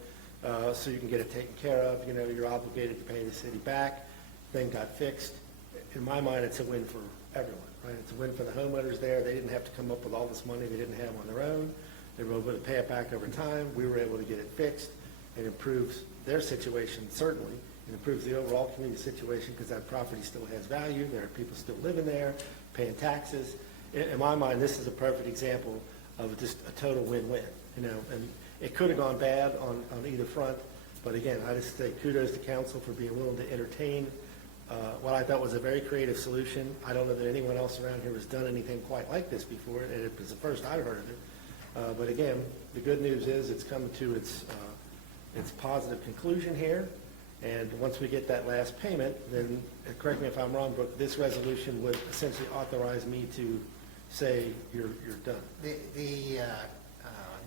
so you can get it taken care of. You know, you're obligated to pay the city back. Thing got fixed. In my mind, it's a win for everyone, right? It's a win for the homeowners there. They didn't have to come up with all this money they didn't have on their own. They were able to pay it back over time. We were able to get it fixed. It improves their situation, certainly. It improves the overall community situation because that property still has value. There are people still living there, paying taxes. In my mind, this is a perfect example of just a total win-win, you know. And it could have gone bad on either front, but again, I just say kudos to council for being willing to entertain what I thought was a very creative solution. I don't know that anyone else around here has done anything quite like this before, and it was the first I've heard of it. But again, the good news is it's come to its positive conclusion here. And once we get that last payment, then, correct me if I'm wrong, Brooke, this resolution would essentially authorize me to say you're done. The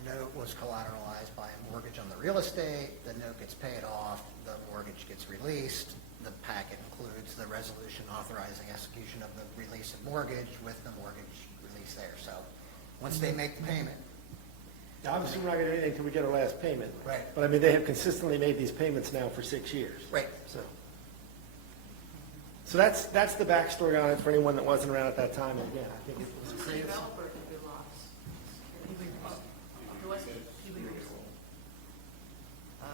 note was collateralized by a mortgage on the real estate. The note gets paid off. The mortgage gets released. The packet includes the resolution authorizing execution of the release of mortgage with the mortgage release there. So once they make the payment. Now, obviously, we're not going to do anything until we get our last payment. Right. But I mean, they have consistently made these payments now for 6 years. Right. So that's the backstory on it for anyone that wasn't around at that time. And again, I think it was a Who's the creative. developer who lost? Who was it? Oh,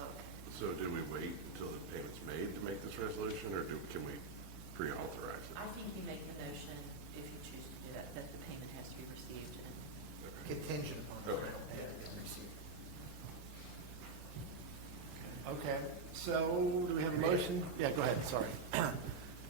So do we wait until the payment's made to make this resolution, or can we pre-authorize it? I think you make the motion, if you choose to do that, that the payment has to be received. And Contingent upon the Okay. final payment being received. Okay, so do we have a motion? Yeah, go ahead, sorry.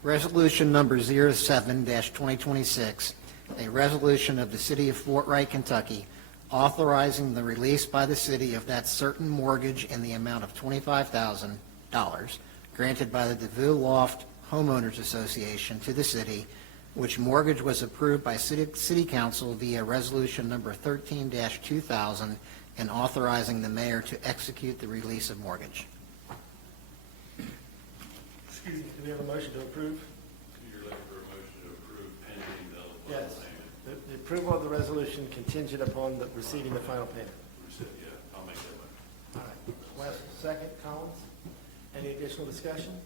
Resolution number 07-2026, a resolution of the City of Fort Wright, Kentucky, authorizing the release by the city of that certain mortgage in the amount of $25,000 granted by the DeVue Loft Homeowners Association to the city, which mortgage was approved by City Council via Resolution number 13-2000, and authorizing the mayor to execute the release of mortgage. Excuse me, do we have a motion to approve? You're looking for a motion to approve pending the Yes. final payment. The approval of the resolution contingent upon the receiving the final payment. Yeah, I'll make that motion. All right, Wes, second, Collins. Any additional discussion?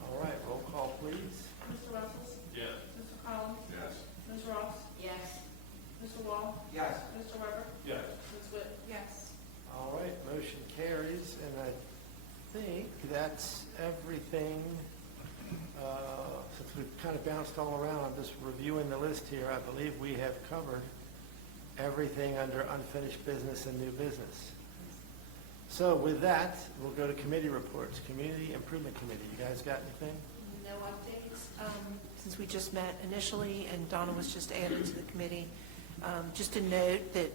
All right, roll call, please. Mr. Russell? Yes. Mr. Collins? Yes. Ms. Ross? yes. Mr. Wall? Yes. Mr. Weber? Yes. Ms. Witt? Yes. All right, motion carries, and I think that's everything. Since we've kind of bounced all around, I'm just reviewing the list here. I believe we have covered everything under unfinished business and new business. So with that, we'll go to committee reports. Community Improvement Committee, you guys got anything? No updates. Since we just met initially and Donna was just added to the committee, just a note that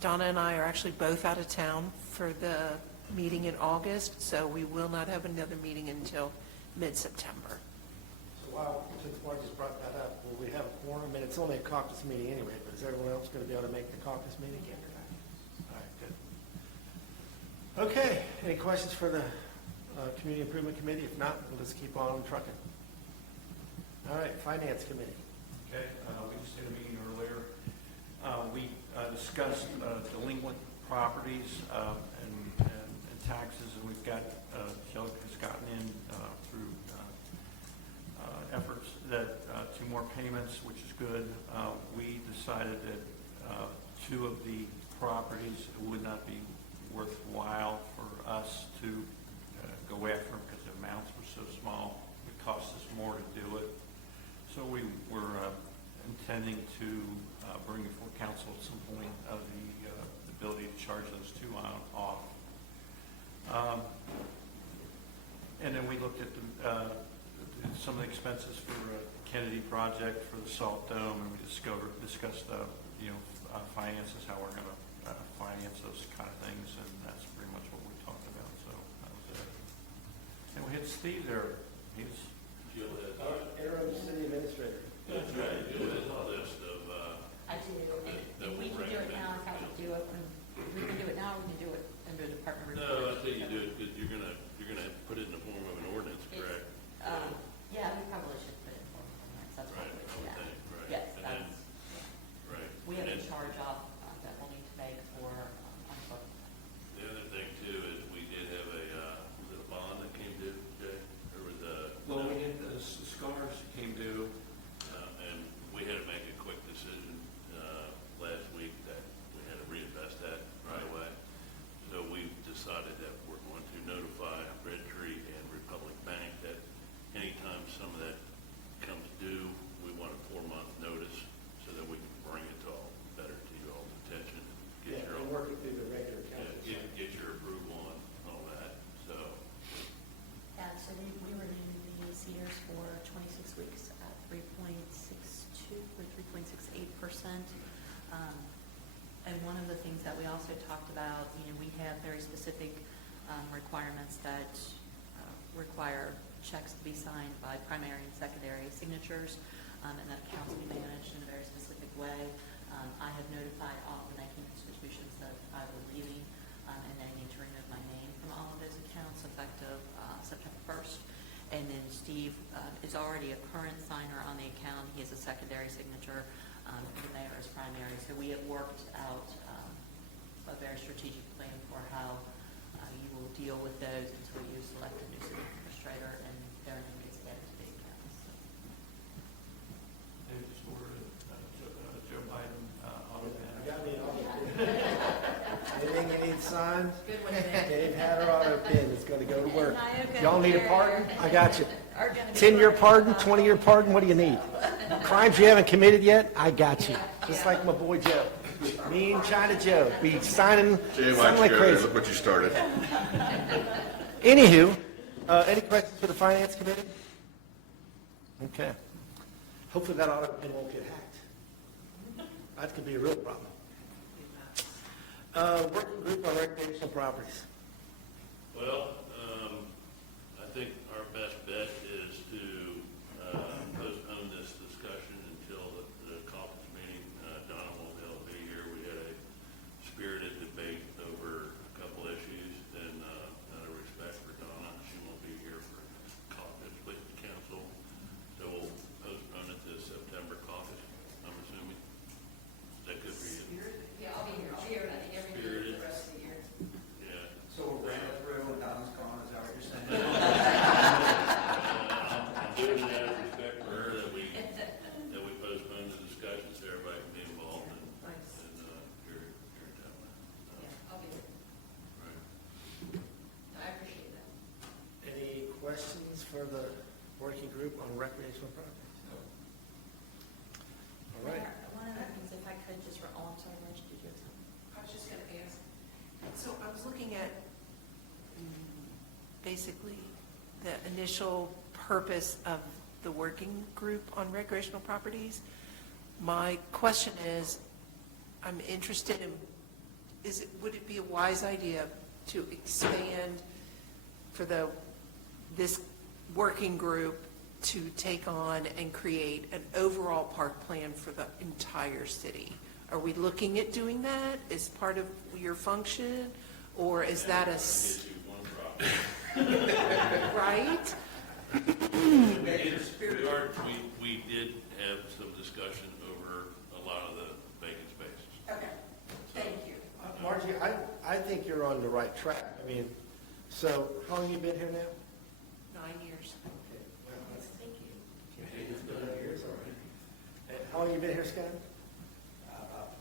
Donna and I are actually both out of town for the meeting in August, so we will not have another meeting until mid-September. So while, since Mark just brought that up, will we have a quorum? And it's only a caucus meeting anyway, but is everyone else going to be able to make the caucus meeting? All right, good. Okay, any questions for the Community Improvement Committee? If not, we'll just keep on trucking. All right, Finance Committee. Okay, we just had a meeting earlier. We discussed delinquent properties and taxes, and we've got, Shelley has gotten in through efforts that 2 more payments, which is good. We decided that 2 of the properties would not be worthwhile for us to go after them because the amounts were so small. It cost us more to do it. So we were intending to bring before council at some point of the ability to charge those 2 off. And then we looked at some of the expenses for Kennedy project for the Salt Dome, and we discussed finances, how we're going to finance those kind of things, and that's pretty much what we talked about. So that was it. Steve there. He's, Jill has, Interim city administrator. that's right, Jill has a list of, I do, and we can do it now, if I can do it, we can do it now, we can do it under department report. no, I say you do it because you're gonna put it in the form of an ordinance, correct? Yeah, we probably should put it in form of ordinance, that's what Right, we, I would yeah. think, right. Yes, And then- that's, Right. we have And a then charge off that we'll need to make for, on the other thing too is we did have was it a bond that came due, Jay? Or was well, we did, the scars came due. and we had to make a quick decision, last week that we had to reinvest that right away. So we decided that we're going to notify Red Tree and Republic Bank that anytime some of that comes due, we want a 4-month notice so that we can bring it to all, better to your all's attention. Yeah, Get your, and working through the regular yeah, council. get your approval on all that, so. Yeah, so we renewed the Cedars for 26 weeks at 3.62 or 3.68%. And one of the things that we also talked about, we have very specific requirements that require checks to be signed by primary and secondary signatures, and that accounts be managed in a very specific way. I have notified all the banking institutions that I will be leaving, and they need to remove my name from all of those accounts effective September 1st. And then Steve is already a current signer on the account. He has a secondary signature. The mayor is primary. So we have worked out a very strategic plan for how you will deal with those until you select a new city administrator and their name gets added to the accounts. they just ordered Joe Biden auto pen. I got me an auto pen. Anything you need signed? Good one, Nick. Dave Hatter auto pen is gonna go to work. Nyoka Y'all need a area pardon? I got you. are gonna be 10-year working pardon, on- 20-year pardon, what do you need? Crimes you haven't committed yet? I got you. Just like my boy Joe. Me and China Joe, be signing Jay, why don't like you go there? crazy. Look what you started. Anywho, any questions for the finance committee? Okay. Hopefully that auto pen won't get hacked. That could be a real problem. Working group on recreational properties. Well, I think our best bet is to postpone this discussion until the caucus meeting. Donna won't be able to be here. We had a spirited debate over a couple issues, and out of respect for Donna, she won't be here for caucus with the council. So we'll postpone it to September caucus, I'm assuming. That could be it. Yeah, I'll be here. I'll be here, I think, every meeting for the rest of the year. Yeah. So we're ran it through and Donna's gone, is that what you're saying? I'm doing that out of respect for her, that we postpone the discussion so everybody can be involved and hear that one. Yeah, I'll be here. Right. I appreciate that. Any questions for the working group on recreational properties? All right. One of the things, if I could, just, I'm sorry, Rich, did you have something? I was just going to ask, so I was looking at basically the initial purpose of the working group on recreational properties. My question is, I'm interested in, would it be a wise idea to expand for this working group to take on and create an overall park plan for the entire city? Are we looking at doing that as part of your function, or is that a, Get you one problem. right? We did have some discussion over a lot of the vacant spaces. Okay, thank you. Margie, I think you're on the right track. I mean, so how long have you been here now? 9 years. Thank you. It's been 9 years, all right. And how long have you been here, Scott? About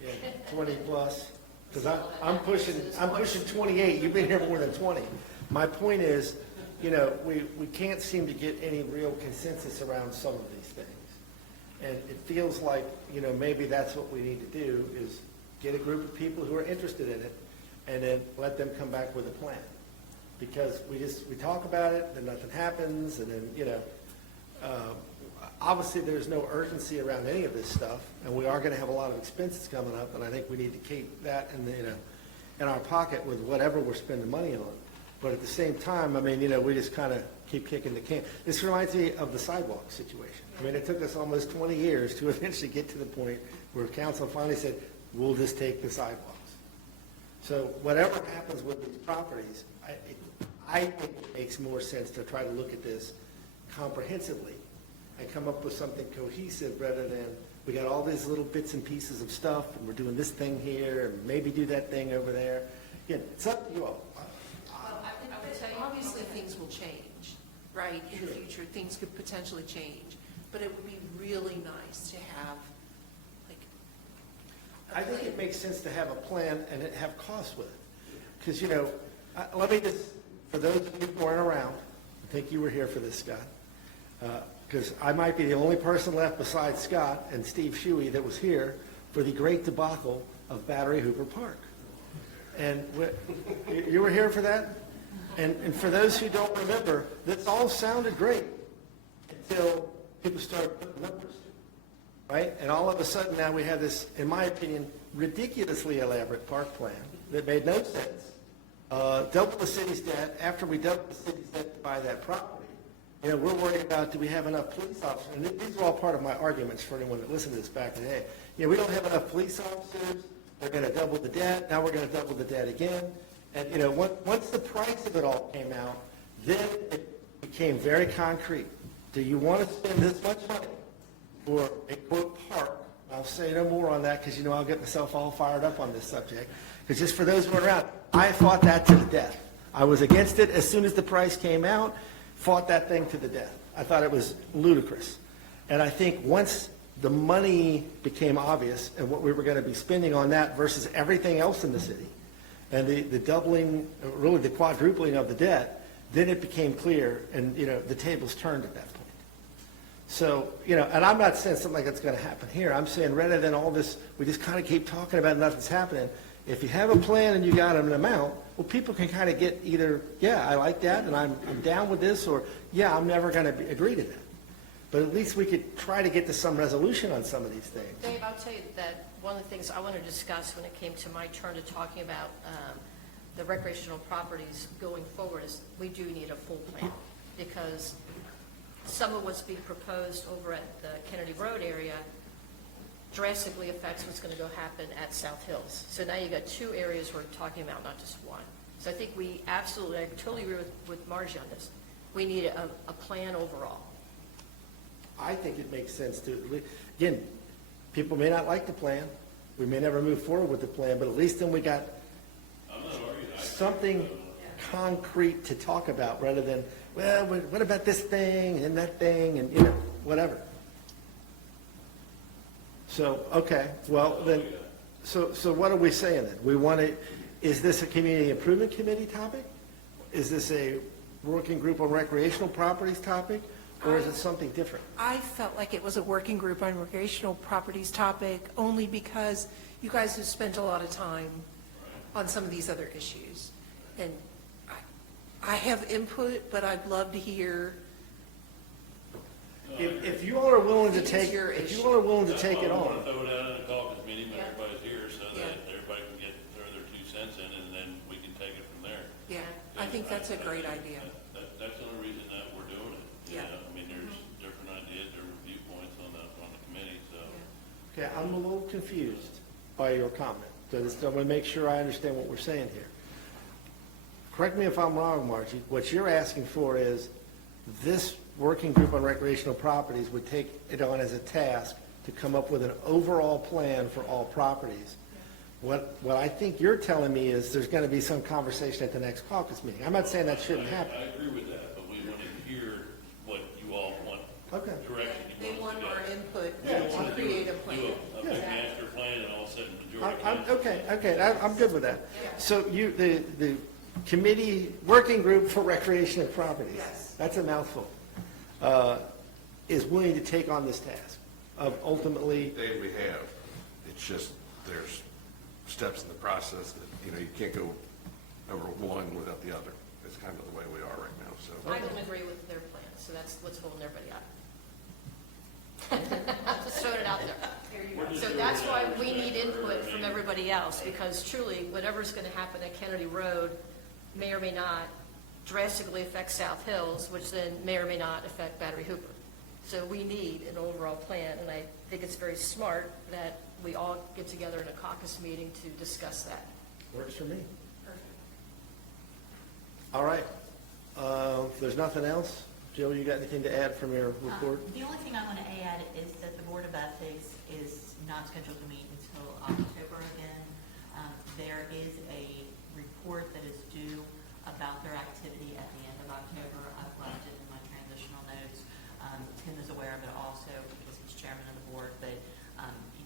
20. Yeah, 20 plus. Because I'm pushing 28. You've been here more than 20. My point is, we can't seem to get any real consensus around some of these things. And it feels like, maybe that's what we need to do, is get a group of people who are interested in it, and then let them come back with a plan. Because we talk about it, then nothing happens, and then, obviously there's no urgency around any of this stuff, and we are going to have a lot of expenses coming up, and I think we need to keep that in our pocket with whatever we're spending money on. But at the same time, I mean, we just kind of keep kicking the can. This reminds me of the sidewalk situation. I mean, it took us almost 20 years to eventually get to the point where council finally said, we'll just take the sidewalks. So whatever happens with these properties, I think it makes more sense to try to look at this comprehensively and come up with something cohesive rather than, we got all these little bits and pieces of stuff, and we're doing this thing here, and maybe do that thing over there. Again, it's up to you all. Obviously, things will change, right? In the future, things could potentially change. But it would be really nice to have, like, I think it makes sense to have a plan and it have costs with it. Because, let me just, for those of you who aren't around, I think you were here for this, Scott, because I might be the only person left besides Scott and Steve Shuey that was here for the great debacle of Battery Hooper Park. And you were here for that? And for those who don't remember, this all sounded great until people started putting numbers to it, right? And all of a sudden now we have this, in my opinion, ridiculously elaborate park plan that made no sense. Double the city's debt. After we double the city's debt to buy that property, we're worried about, do we have enough police officers? And these are all part of my arguments for anyone that listened to this back in the day. We don't have enough police officers. They're going to double the debt. Now we're going to double the debt again. And, once the price of it all came out, then it became very concrete. Do you want to spend this much money for a, quote, park? I'll say no more on that because, I'll get myself all fired up on this subject. Because just for those who are around, I fought that to the death. I was against it as soon as the price came out, fought that thing to the death. I thought it was ludicrous. And I think once the money became obvious and what we were going to be spending on that versus everything else in the city, and the doubling, really the quadrupling of the debt, then it became clear, and, the tables turned at that point. So, and I'm not saying something like that's going to happen here. I'm saying rather than all this, we just kind of keep talking about nothing's happening. If you have a plan and you got an amount, well, people can kind of get either, yeah, I like that, and I'm down with this, or, yeah, I'm never going to agree to that. But at least we could try to get to some resolution on some of these things. Dave, I'll tell you that one of the things I want to discuss when it came to my turn to talking about the recreational properties going forward is we do need a full plan, because some of what's being proposed over at the Kennedy Road area drastically affects what's going to go happen at South Hills. So now you've got two areas we're talking about, not just one. So I think we absolutely, I totally agree with Margie on this. We need a plan overall. I think it makes sense to, again, people may not like the plan. We may never move forward with the plan, but at least then we got something concrete to talk about rather than, well, what about this thing and that thing and, whatever. So, okay, well, then, so what are we saying then? We want to, is this a community improvement committee topic? Is this a working group on recreational properties topic? Or is it something different? I felt like it was a working group on recreational properties topic only because you guys have spent a lot of time on some of these other issues. And I have input, but I'd love to hear. If you all are willing to take, if you all are willing to take it I on. want to throw it out in a caucus meeting when everybody's here so that everybody can throw their 2 cents in, and then we can take it from there. Yeah, I think that's a great idea. That's the only reason that we're doing it. Yeah. I mean, there's different ideas, different viewpoints on the committee, so. Okay, I'm a little confused by your comment. So I'm going to make sure I understand what we're saying here. Correct me if I'm wrong, Margie. What you're asking for is this working group on recreational properties would take it on as a task to come up with an overall plan for all properties. What I think you're telling me is there's going to be some conversation at the next caucus meeting. I'm not saying that shouldn't happen. I agree with that, but we want to hear what you all want, Okay. direction They you want want us our to input go. to create a plan. Do a big master plan and all of a sudden majority. Okay, I'm good with that. So the committee, working group for recreation and properties. Yes. That's a mouthful. Is willing to take on this task of ultimately. Dave, we have. It's just, there's steps in the process that, you can't go over one without the other. It's kind of the way we are right now, so. I don't agree with their plan, so that's what's holding everybody up. Just throwing it out there. So that's why we need input from everybody else, because truly, whatever's going to happen at Kennedy Road may or may not drastically affect South Hills, which then may or may not affect Battery Hooper. So we need an overall plan, and I think it's very smart that we all get together in a caucus meeting to discuss that. Works for me. All right. If there's nothing else, Jill, you got anything to add from your report? The only thing I want to add is that the Board of Ethics is not scheduled to meet until October again. There is a report that is due about their activity at the end of October. I've left it in my transitional notes. Tim is aware of it also because he's chairman of the board, but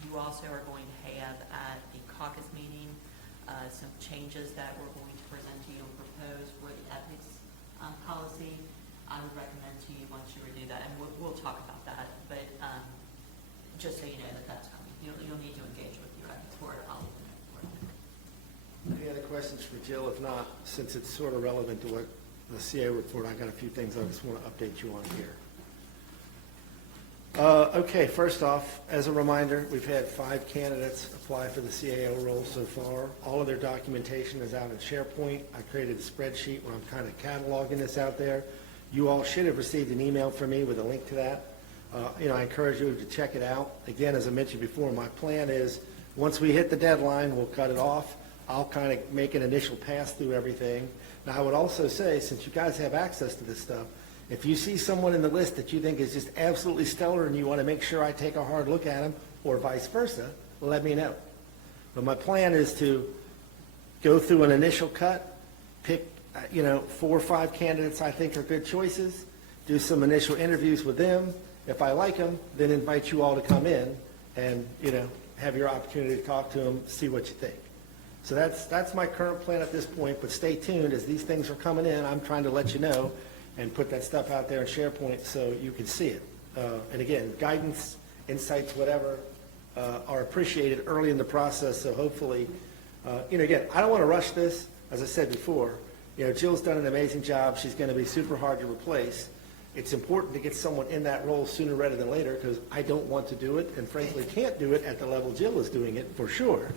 you also are going to have at the caucus meeting some changes that we're going to present to you and propose for the ethics policy. I would recommend to you once you review that, and we'll talk about that, but just so you know that that's coming. You'll need to engage with your ethics board. Any other questions for Jill? If not, since it's sort of relevant to what the CA report, I got a few things I just want to update you on here. Okay, first off, as a reminder, we've had 5 candidates apply for the CAO role so far. All of their documentation is out in SharePoint. I created a spreadsheet where I'm kind of cataloging this out there. You all should have received an email from me with a link to that. I encourage you to check it out. Again, as I mentioned before, my plan is once we hit the deadline, we'll cut it off. I'll kind of make an initial pass through everything. Now, I would also say, since you guys have access to this stuff, if you see someone in the list that you think is just absolutely stellar and you want to make sure I take a hard look at them, or vice versa, let me know. But my plan is to go through an initial cut, pick 4 or 5 candidates I think are good choices, do some initial interviews with them. If I like them, then invite you all to come in and, have your opportunity to talk to them, see what you think. So that's my current plan at this point, but stay tuned. As these things are coming in, I'm trying to let you know and put that stuff out there in SharePoint so you can see it. And again, guidance, insights, whatever, are appreciated early in the process, so hopefully, again, I don't want to rush this. As I said before, Jill's done an amazing job. She's going to be super hard to replace. It's important to get someone in that role sooner rather than later because I don't want to do it and frankly can't do it at the level Jill is doing it for sure.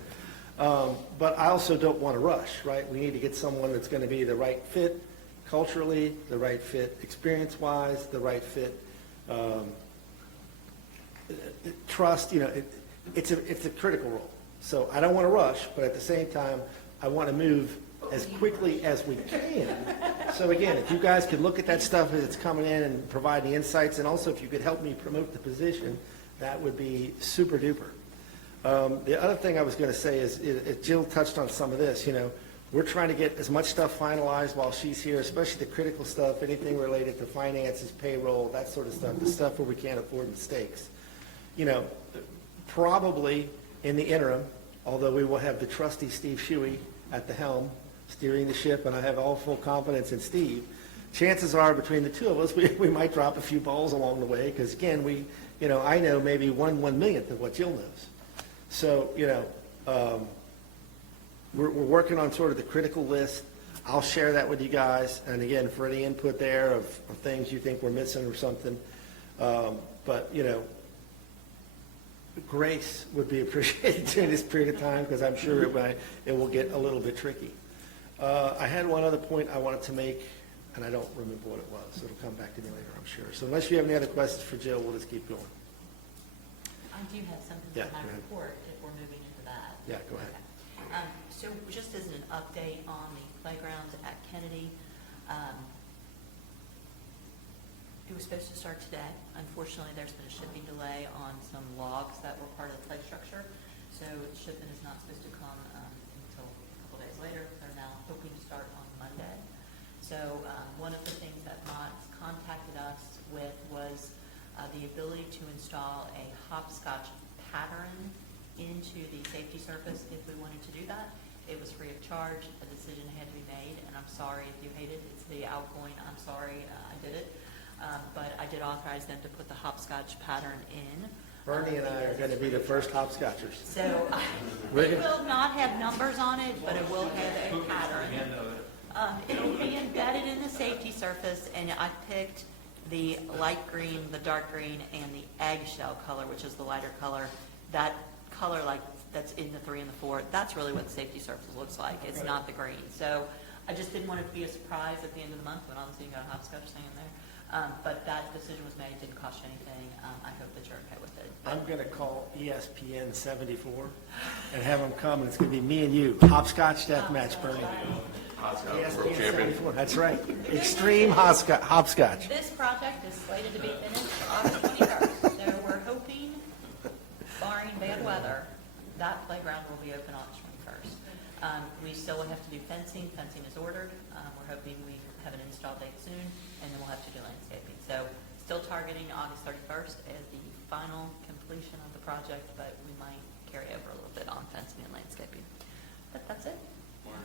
But I also don't want to rush, right? We need to get someone that's going to be the right fit culturally, the right fit experience-wise, the right fit trust. It's a critical role. So I don't want to rush, but at the same time, I want to move as quickly as we can. So again, if you guys could look at that stuff as it's coming in and provide the insights, and also if you could help me promote the position, that would be super duper. The other thing I was going to say is Jill touched on some of this. We're trying to get as much stuff finalized while she's here, especially the critical stuff, anything related to finances, payroll, that sort of stuff, the stuff where we can't afford mistakes. Probably in the interim, although we will have the trusty Steve Shuey at the helm steering the ship, and I have all full confidence in Steve, chances are between the two of us, we might drop a few balls along the way because, again, I know maybe 1/1,000,000th of what Jill knows. So, we're working on sort of the critical list. I'll share that with you guys. And again, for any input there of things you think we're missing or something. But, grace would be appreciated during this period of time because I'm sure it will get a little bit tricky. I had one other point I wanted to make, and I don't remember what it was. So it'll come back to me later, I'm sure. So unless you have any other questions for Jill, we'll just keep going. I do have something Yeah, for my go ahead. report if we're moving into that. Yeah, go ahead. Okay. So just as an update on the playgrounds at Kennedy, it was supposed to start today. Unfortunately, there's been a shipping delay on some logs that were part of the play structure. So shipment is not supposed to come until a couple days later. They're now hoping to start on Monday. So one of the things that Mott's contacted us with was the ability to install a hopscotch pattern into the safety surface if we wanted to do that. It was free of charge. A decision had to be made, and I'm sorry if you hate it. It's the outgoing. I'm sorry I did it. But I did authorize them to put the hopscotch pattern in. Bernie and I are going to be the first hopscotchers. So it will not have numbers on it, but it will have a pattern. It will be embedded in the safety surface, and I picked the light green, the dark green, and the eggshell color, which is the lighter color. That color, like that's in the 3 and the 4, that's really what the safety surface looks like. It's not the green. So I just didn't want it to be a surprise at the end of the month when all of a sudden you got a hopscotch thing in there. But that decision was made, didn't cost you anything. I hope that you're okay with it. I'm going to call ESPN 74 and have them come, and it's going to be me and you. Hopscotch death match, Bernie. World ESPN champion. 74, that's right. Extreme hopscotch. This project is slated to be finished August 21st, so we're hoping, barring bad weather, that playground will be open August 21st. We still will have to do fencing. Fencing is ordered. We're hoping we have an install date soon, and then we'll have to do landscaping. So still targeting August 31st as the final completion of the project, but we might carry over a little bit on fencing and landscaping. But that's it.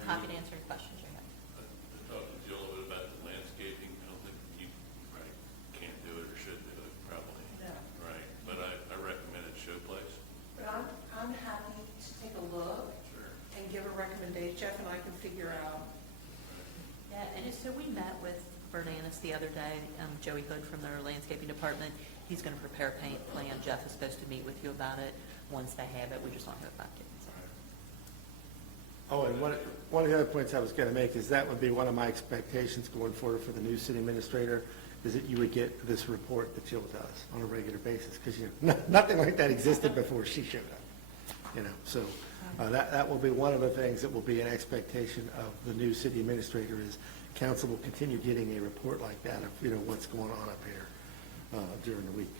Happy to answer any questions you have. I talked to Jill a little bit about the landscaping. I don't think you probably can't do it or should do it, probably. No. Right, but I recommended Showplace. But I'm happy to take a look and give a recommendation. Jeff and I can figure out. Yeah, and so we met with Bernanis the other day, Joey Hood from their landscaping department. He's going to prepare a paint plan. Jeff is supposed to meet with you about it. Once they have it, we just want to hear back to you. So. Oh, and one of the other points I was going to make is that would be one of my expectations going forward for the new city administrator, is that you would get this report that Jill does on a regular basis, because nothing like that existed before she showed up. So that will be one of the things that will be an expectation of the new city administrator, is council will continue getting a report like that of what's going on up here during the week.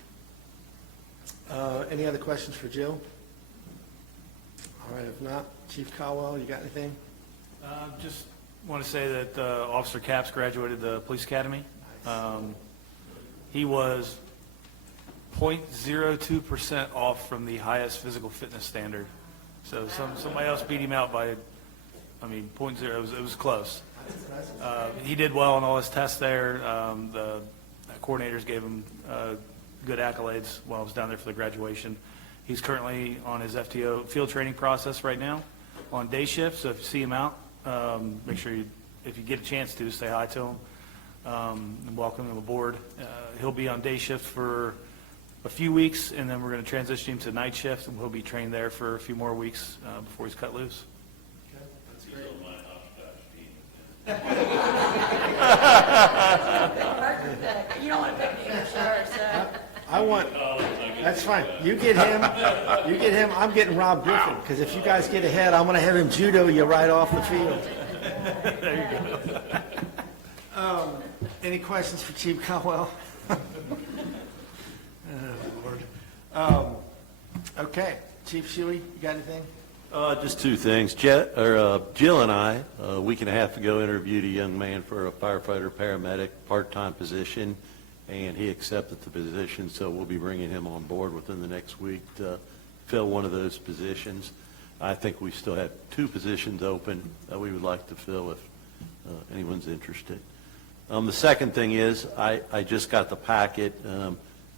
Any other questions for Jill? All right, if not, Chief Caldwell, you got anything? Just want to say that Officer Capps graduated the police academy. He was 0.02% off from the highest physical fitness standard. So somebody else beat him out by, 0.0. It was close. He did well on all his tests there. The coordinators gave him good accolades while I was down there for the graduation. He's currently on his FTO field training process right now on day shift. So if you see him out, make sure if you get a chance to, say hi to him and welcome him aboard. He'll be on day shift for a few weeks, and then we're going to transition him to night shift, and he'll be trained there for a few more weeks before he's cut loose. That's great. My hopscotch team. You don't want to pick me for sure, so. That's fine. You get him, I'm getting Rob Griffin, because if you guys get ahead, I'm going to have him judo you right off the field. There you go. Any questions for Chief Caldwell? Okay, Chief Shuey, you got anything? Just two things. Jill and I, a week and a half ago, interviewed a young man for a firefighter paramedic part-time position, and he accepted the position, so we'll be bringing him on board within the next week to fill one of those positions. I think we still have two positions open that we would like to fill if anyone's interested. The second thing is, I just got the packet.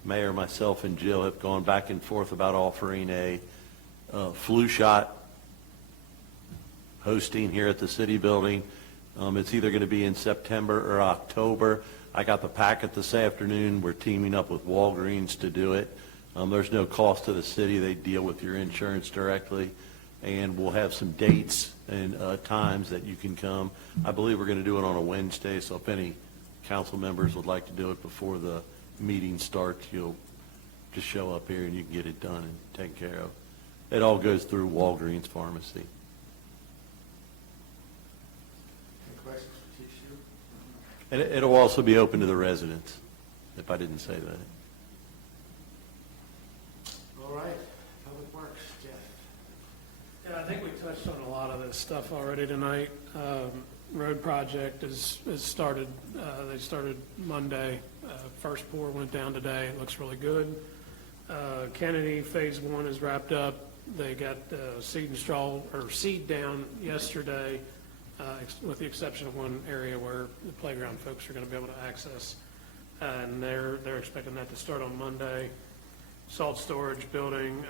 Mayor, myself, and Jill have gone back and forth about offering a flu shot hosting here at the city building. It's either going to be in September or October. I got the packet this afternoon. We're teaming up with Walgreens to do it. There's no cost to the city. They deal with your insurance directly. And we'll have some dates and times that you can come. I believe we're going to do it on a Wednesday, so if any council members would like to do it before the meeting starts, you'll just show up here and you can get it done and taken care of. It all goes through Walgreens Pharmacy. Any questions for Chief Shuey? And it'll also be open to the residents, if I didn't say that. All right, Public Works, Jeff. Yeah, I think we touched on a lot of this stuff already tonight. Road project is started. They started Monday. First pour went down today. It looks really good. Kennedy Phase 1 is wrapped up. They got seed down yesterday, with the exception of one area where the playground folks are going to be able to access. And they're expecting that to start on Monday. Salt storage building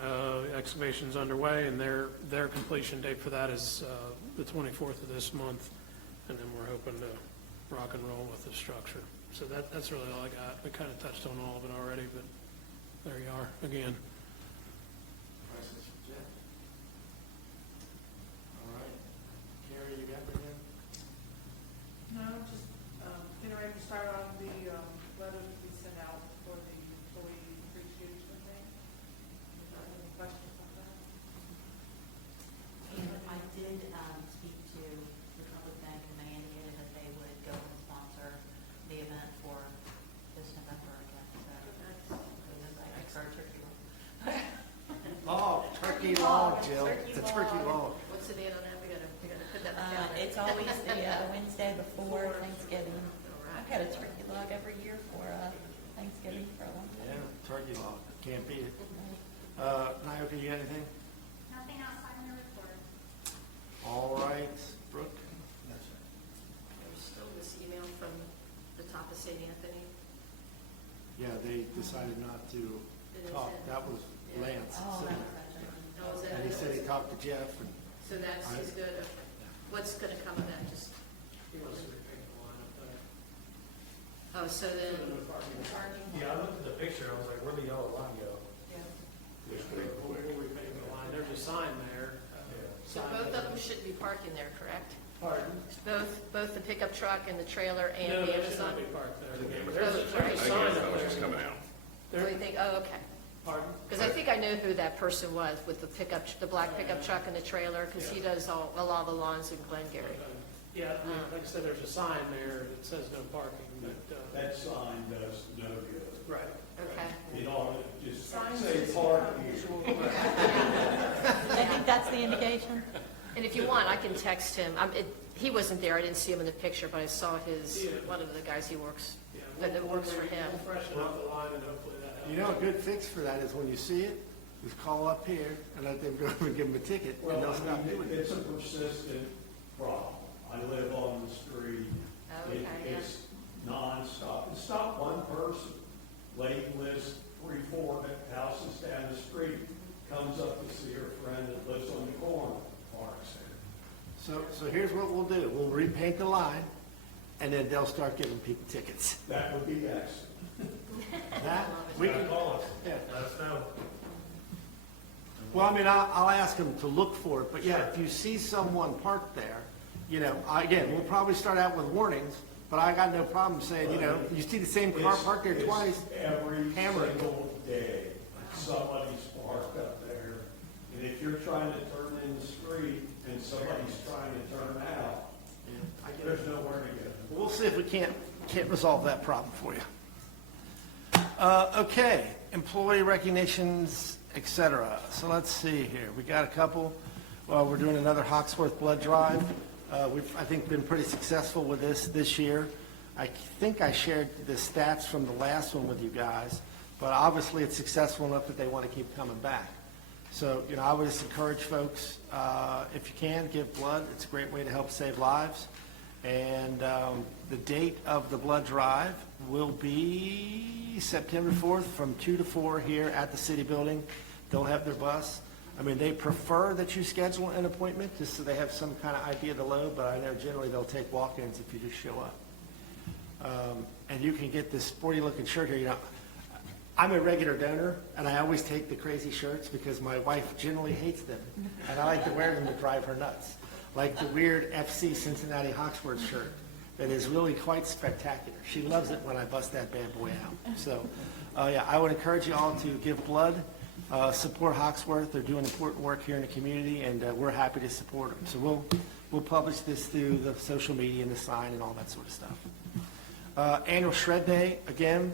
excavation's underway, and their completion date for that is the 24th of this month. And then we're hoping to rock and roll with the structure. So that's really all I got. We kind of touched on all of it already, but there you are again. Questions for Jeff? All right. Carrie, you got anything? to start on the letter that we sent out for the employee appreciation thing. Any questions on that? And I did speak to Republic Bank, and they indicated that they would go and sponsor the event for this November again. So that's our turkey roll. Oh, turkey log, Jill. It's a turkey log. What's the date on that? We gotta put that in the calendar. It's always the Wednesday before Thanksgiving. I've had a turkey log every year for Thanksgiving for a long time. Yeah, turkey log. Can't beat it. Naoki, you got anything? Nothing outside in the report. All right, Brooke? There's still this email from the top of St. Anthony. Yeah, they decided not to talk. That was Lance. Oh, So- that was that. Oh, is that? And he said he talked to Jeff, and So that's, he's good. What's gonna come of that? Just, He wants to repaint the line up there. oh, so then. Yeah, I looked at the picture, I was like, where'd the yellow line go? We'll repaint the line. There's a sign there. So both of them shouldn't be parking there, correct? Pardon? Both the pickup truck and the trailer No, and the they should not Amazon? be parked there. Oh, There's a sorry. sign I up was just there. coming out. Oh, you think, oh, okay. Pardon? Because I think I know who that person was with the pickup, the black pickup truck and the trailer, because he does a lot of the lawns in Glengarry. Yeah, like I said, there's a sign there that says no parking, but, That sign does no good. right. Okay. It ought to just say park here. I think that's the indication. And if you want, I can text him. He wasn't there, I didn't see him in the picture, but I saw one of the guys he works, that works for him. We'll freshen up the line and hopefully that helps. you know, a good fix for that is when you see it, just call up here and let them go and give them a ticket, and Well, they'll stop I mean, doing it. it's a persistent problem. I live on the street. Okay, yeah. It's nonstop. It's not one person. Lady lives 3-4 houses down the street, comes up to see her friend that lives on the corner, parks there. So here's what we'll do. We'll repaint the line, and then they'll start giving people tickets. That would be excellent. That, we can, Call us, yeah. let us know. Well, I mean, I'll ask them to look for it, but yeah, if you see someone parked there, you know, again, we'll probably start out with warnings, but I got no problem saying, you know, you see the same car parked there It's twice, every hammer it. single day, somebody's parked up there. And if you're trying to turn in the street and somebody's trying to turn out, there's nowhere to go. We'll see if we can't resolve that problem for you. Okay, employee recognitions, et cetera. So let's see here. We got a couple. Well, we're doing another Hawksworth blood drive. We've, I think, been pretty successful with this year. I think I shared the stats from the last one with you guys, but obviously it's successful enough that they want to keep coming back. So, you know, I would just encourage folks, if you can, give blood. It's a great way to help save lives. And the date of the blood drive will be September 4th from 2 to 4 here at the city building. They'll have their bus. I mean, they prefer that you schedule an appointment just so they have some kind of idea of the load, but I know generally they'll take walk-ins if you just show up. And you can get this sporty-looking shirt here. You know, I'm a regular donor, and I always take the crazy shirts because my wife generally hates them, and I like to wear them to drive her nuts. Like the weird FC Cincinnati Hawksworth shirt that is really quite spectacular. She loves it when I bust that bad boy out. So, yeah, I would encourage you all to give blood, support Hawksworth. They're doing important work here in the community, and we're happy to support them. So we'll publish this through the social media and the sign and all that sort of stuff. Annual Shred Day, again,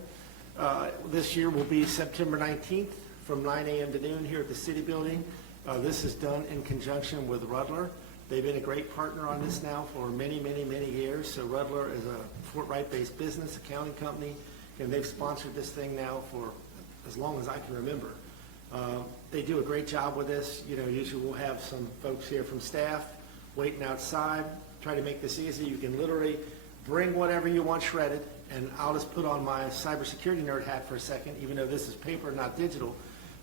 this year will be September 19th from 9 a.m. to noon here at the city building. This is done in conjunction with Rudler. They've been a great partner on this now for many, many, many years. So Rudler is a Fort Wright-based business accounting company, and they've sponsored this thing now for as long as I can remember. They do a great job with this. You know, usually we'll have some folks here from staff waiting outside, try to make this easy. You can literally bring whatever you want shredded, and I'll just put on my cybersecurity nerd hat for a second, even though this is paper, not digital.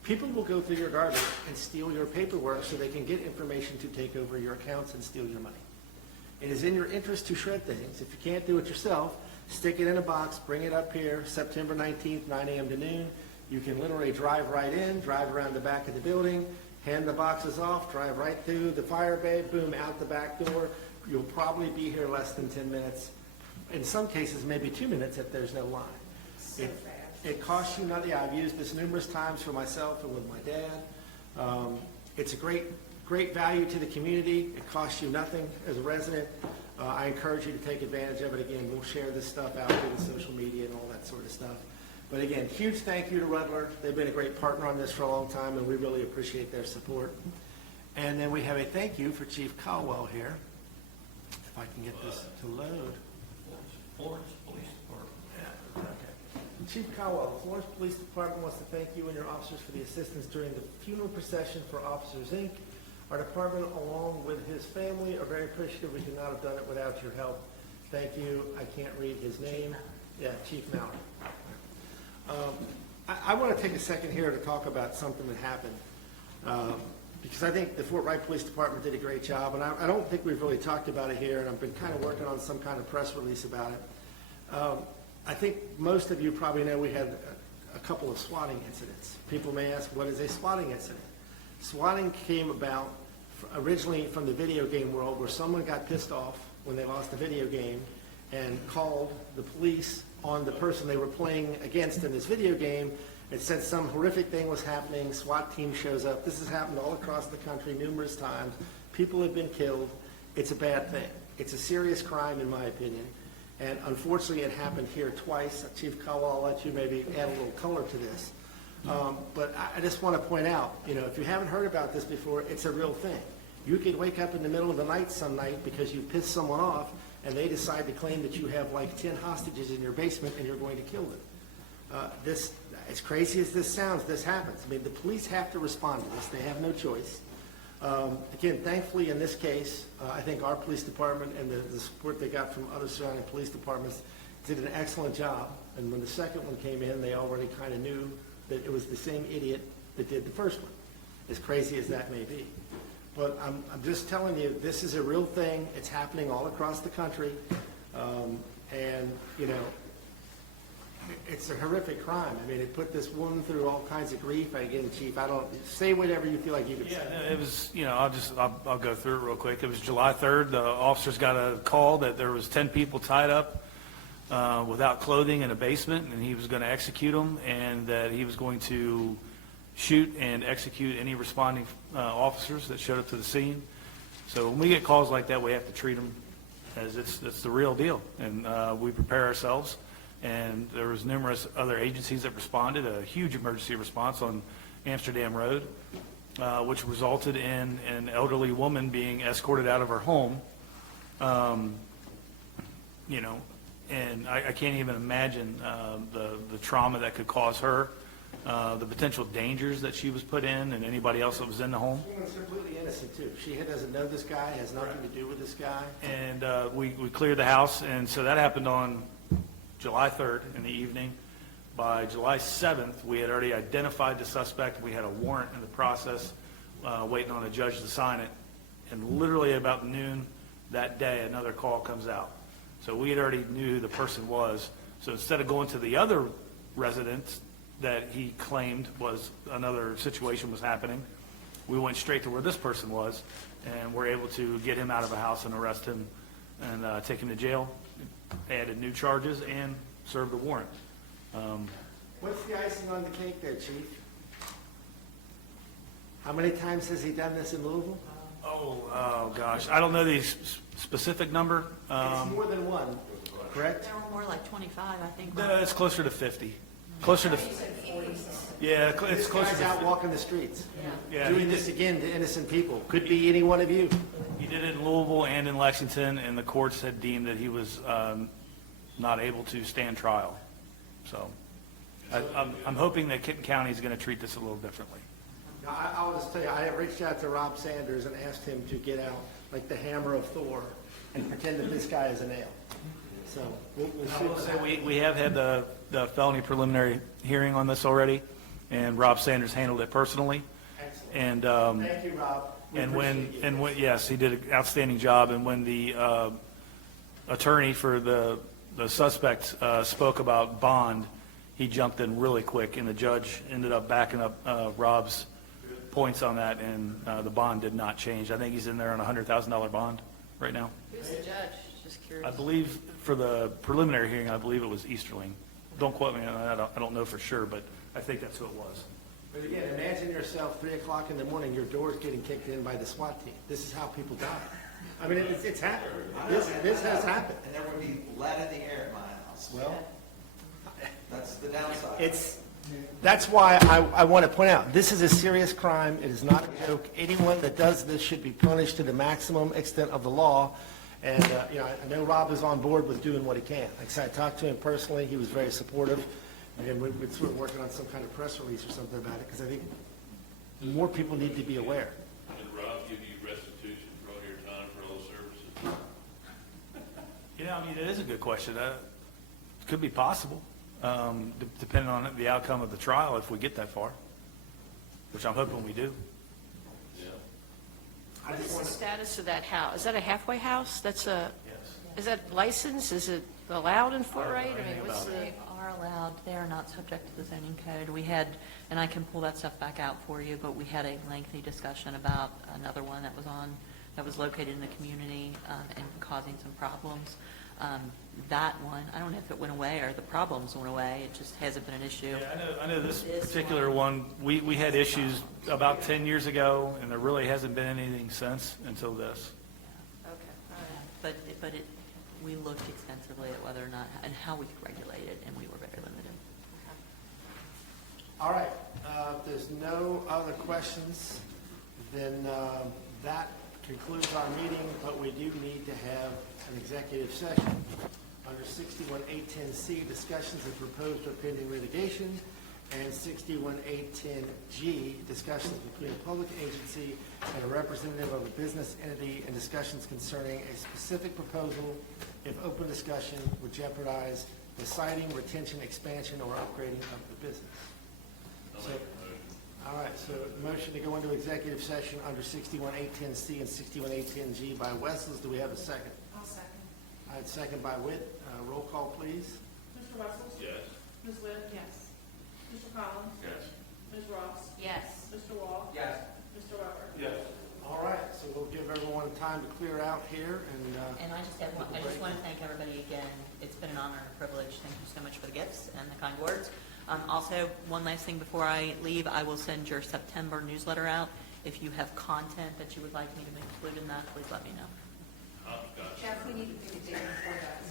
People will go through your garbage and steal your paperwork so they can get information to take over your accounts and steal your money. It is in your interest to shred things. If you can't do it yourself, stick it in a box, bring it up here, September 19th, 9 a.m. to noon. You can literally drive right in, drive around the back of the building, hand the boxes off, drive right through the fire bay, boom, out the back door. You'll probably be here less than 10 minutes. in some cases, maybe 2 minutes if there's no line. It costs you nothing. I've used this numerous times for myself and with my dad. It's a great value to the community. It costs you nothing as a resident. I encourage you to take advantage of it. Again, we'll share this stuff out through the social media and all that sort of stuff. But again, huge thank you to Rudler. They've been a great partner on this for a long time, and we really appreciate their support. And then we have a thank you for Chief Caldwell here. If I can get this to load. Florence Police Department. Yeah, okay. Chief Caldwell, the Florence Police Department wants to thank you and your officers for the assistance during the funeral procession for Officers, Inc. Our department, along with his family, are very appreciative. We could not have done it without your help. Thank you. I can't read his name. Yeah, Chief Mallard. I want to take a second here to talk about something that happened, because I think the Fort Wright Police Department did a great job, and I don't think we've really talked about it here, and I've been kind of working on some kind of press release about it. I think most of you probably know we had a couple of swatting incidents. People may ask, what is a swatting incident? Swatting came about originally from the video game world, where someone got pissed off when they lost a video game and called the police on the person they were playing against in this video game. It said some horrific thing was happening. SWAT team shows up. This has happened all across the country numerous times. People have been killed. It's a bad thing. It's a serious crime, in my opinion. And unfortunately, it happened here twice. Chief Caldwell, I'll let you maybe add a little color to this. But I just want to point out, if you haven't heard about this before, it's a real thing. You could wake up in the middle of the night some night because you pissed someone off, and they decide to claim that you have like 10 hostages in your basement and you're going to kill them. As crazy as this sounds, this happens. I mean, the police have to respond to this. They have no choice. Again, thankfully, in this case, I think our police department and the support they got from other surrounding police departments did an excellent job. And when the second one came in, they already kind of knew that it was the same idiot that did the first one, as crazy as that may be. But I'm just telling you, this is a real thing. It's happening all across the country. And, it's a horrific crime. I mean, it put this woman through all kinds of grief. Again, Chief, say whatever you feel like you could say. Yeah, it was, I'll go through it real quick. It was July 3rd. The officers got a call that there was 10 people tied up without clothing in a basement, and he was going to execute them, and that he was going to shoot and execute any responding officers that showed up to the scene. So when we get calls like that, we have to treat them as it's the real deal, and we prepare ourselves. And there was numerous other agencies that responded, a huge emergency response on Amsterdam Road, which resulted in an elderly woman being escorted out of her home. And I can't even imagine the trauma that could cause her, the potential dangers that she was put in, and anybody else that was in the home. She was completely innocent, too. She doesn't know this guy, has nothing to do with this guy. And we cleared the house, and so that happened on July 3rd in the evening. By July 7th, we had already identified the suspect. We had a warrant in the process, waiting on a judge to sign it. And literally about noon that day, another call comes out. So we had already knew who the person was. So instead of going to the other residence that he claimed was another situation was happening, we went straight to where this person was, and were able to get him out of the house and arrest him and take him to jail, added new charges, and served a warrant. What's the icing on the cake there, Chief? How many times has he done this in Louisville? Oh gosh, I don't know the specific number. It's more than one, correct? There were more like 25, I think. No, it's closer to 50. Closer to, yeah, it's This closer guy's to. out walking the streets, Yeah, doing this again to innocent people. Could be any one of you. He did it in Louisville and in Lexington, and the courts had deemed that he was not able to stand trial. So I'm hoping that Kitten County is going to treat this a little differently. Now, I'll just tell you, I have reached out to Rob Sanders and asked him to get out like the hammer of Thor and pretend that this guy is a nail. So we'll see. I will say we have had the felony preliminary hearing on this already, and Rob Sanders handled it personally. Excellent. And Thank you, Rob. We and appreciate you. when yes, he did an outstanding job. And when the attorney for the suspect spoke about bond, he jumped in really quick, and the judge ended up backing up Rob's points on that, and the bond did not change. I think he's in there on a $100,000 bond right now. Who's the judge? Just curious. I believe for the preliminary hearing, I believe it was Easterling. Don't quote me on that, I don't know for sure, but I think that's who it was. But again, imagine yourself 3 o'clock in the morning, your door's getting kicked in by the SWAT team. This is how people die. I mean, it's happened. This has happened. And there would be lead in the air at my house. Well, That's the downside. that's why I want to point out, this is a serious crime. It is not a joke. Anyone that does this should be punished to the maximum extent of the law. And, you know, I know Rob is on board with doing what he can. Like I said, I talked to him personally. He was very supportive. And we're sort of working on some kind of press release or something about it, because I think more people need to be aware. Did Rob give you restitution for all your time for all those services? You know, I mean, it is a good question. It could be possible, depending on the outcome of the trial, if we get that far, which I'm hoping we do. What is the status of that house? Is that a halfway house? That's a, is that licensed? Is it allowed in Fort Wright? I mean, what's the? They are allowed, they are not subject to the zoning code. We had, and I can pull that stuff back out for you, but we had a lengthy discussion about another one that was located in the community and causing some problems. That one, I don't know if it went away or the problems went away, it just hasn't been an issue. Yeah, I know this particular one, we had issues about 10 years ago, and there really hasn't been anything since until this. Okay, all right. But we looked extensively at whether or not, and how we could regulate it, and we were very limited. All right, if there's no other questions, then that concludes our meeting, but we do need to have an executive session. Under 61.810C, discussions of proposed or pending litigation, and 61.810G, discussions between a public agency and a representative of a business entity, and discussions concerning a specific proposal if open discussion would jeopardize the siting, retention, expansion, or upgrading of the business. All right, so motion to go into executive session under 61.810C and 61.810G by Wessels. Do we have a second? I'll second. All right, second by Witt. Roll call, please. Mr. Wessels? Yes. Ms. Witt? Yes. Mr. Collins? Yes. Ms. Ross? Yes. Mr. Wall? Yes. Mr. Weber? Yes. All right, so we'll give everyone time to clear out here, And I just want to thank everybody again. It's been an honor and a privilege. Thank you so much for the gifts and the kind words. Also, one last thing before I leave, I will send your September newsletter out. If you have content that you would like me to include in that, please let me know. Hopscotch. Jeff, we need to pick a date before that.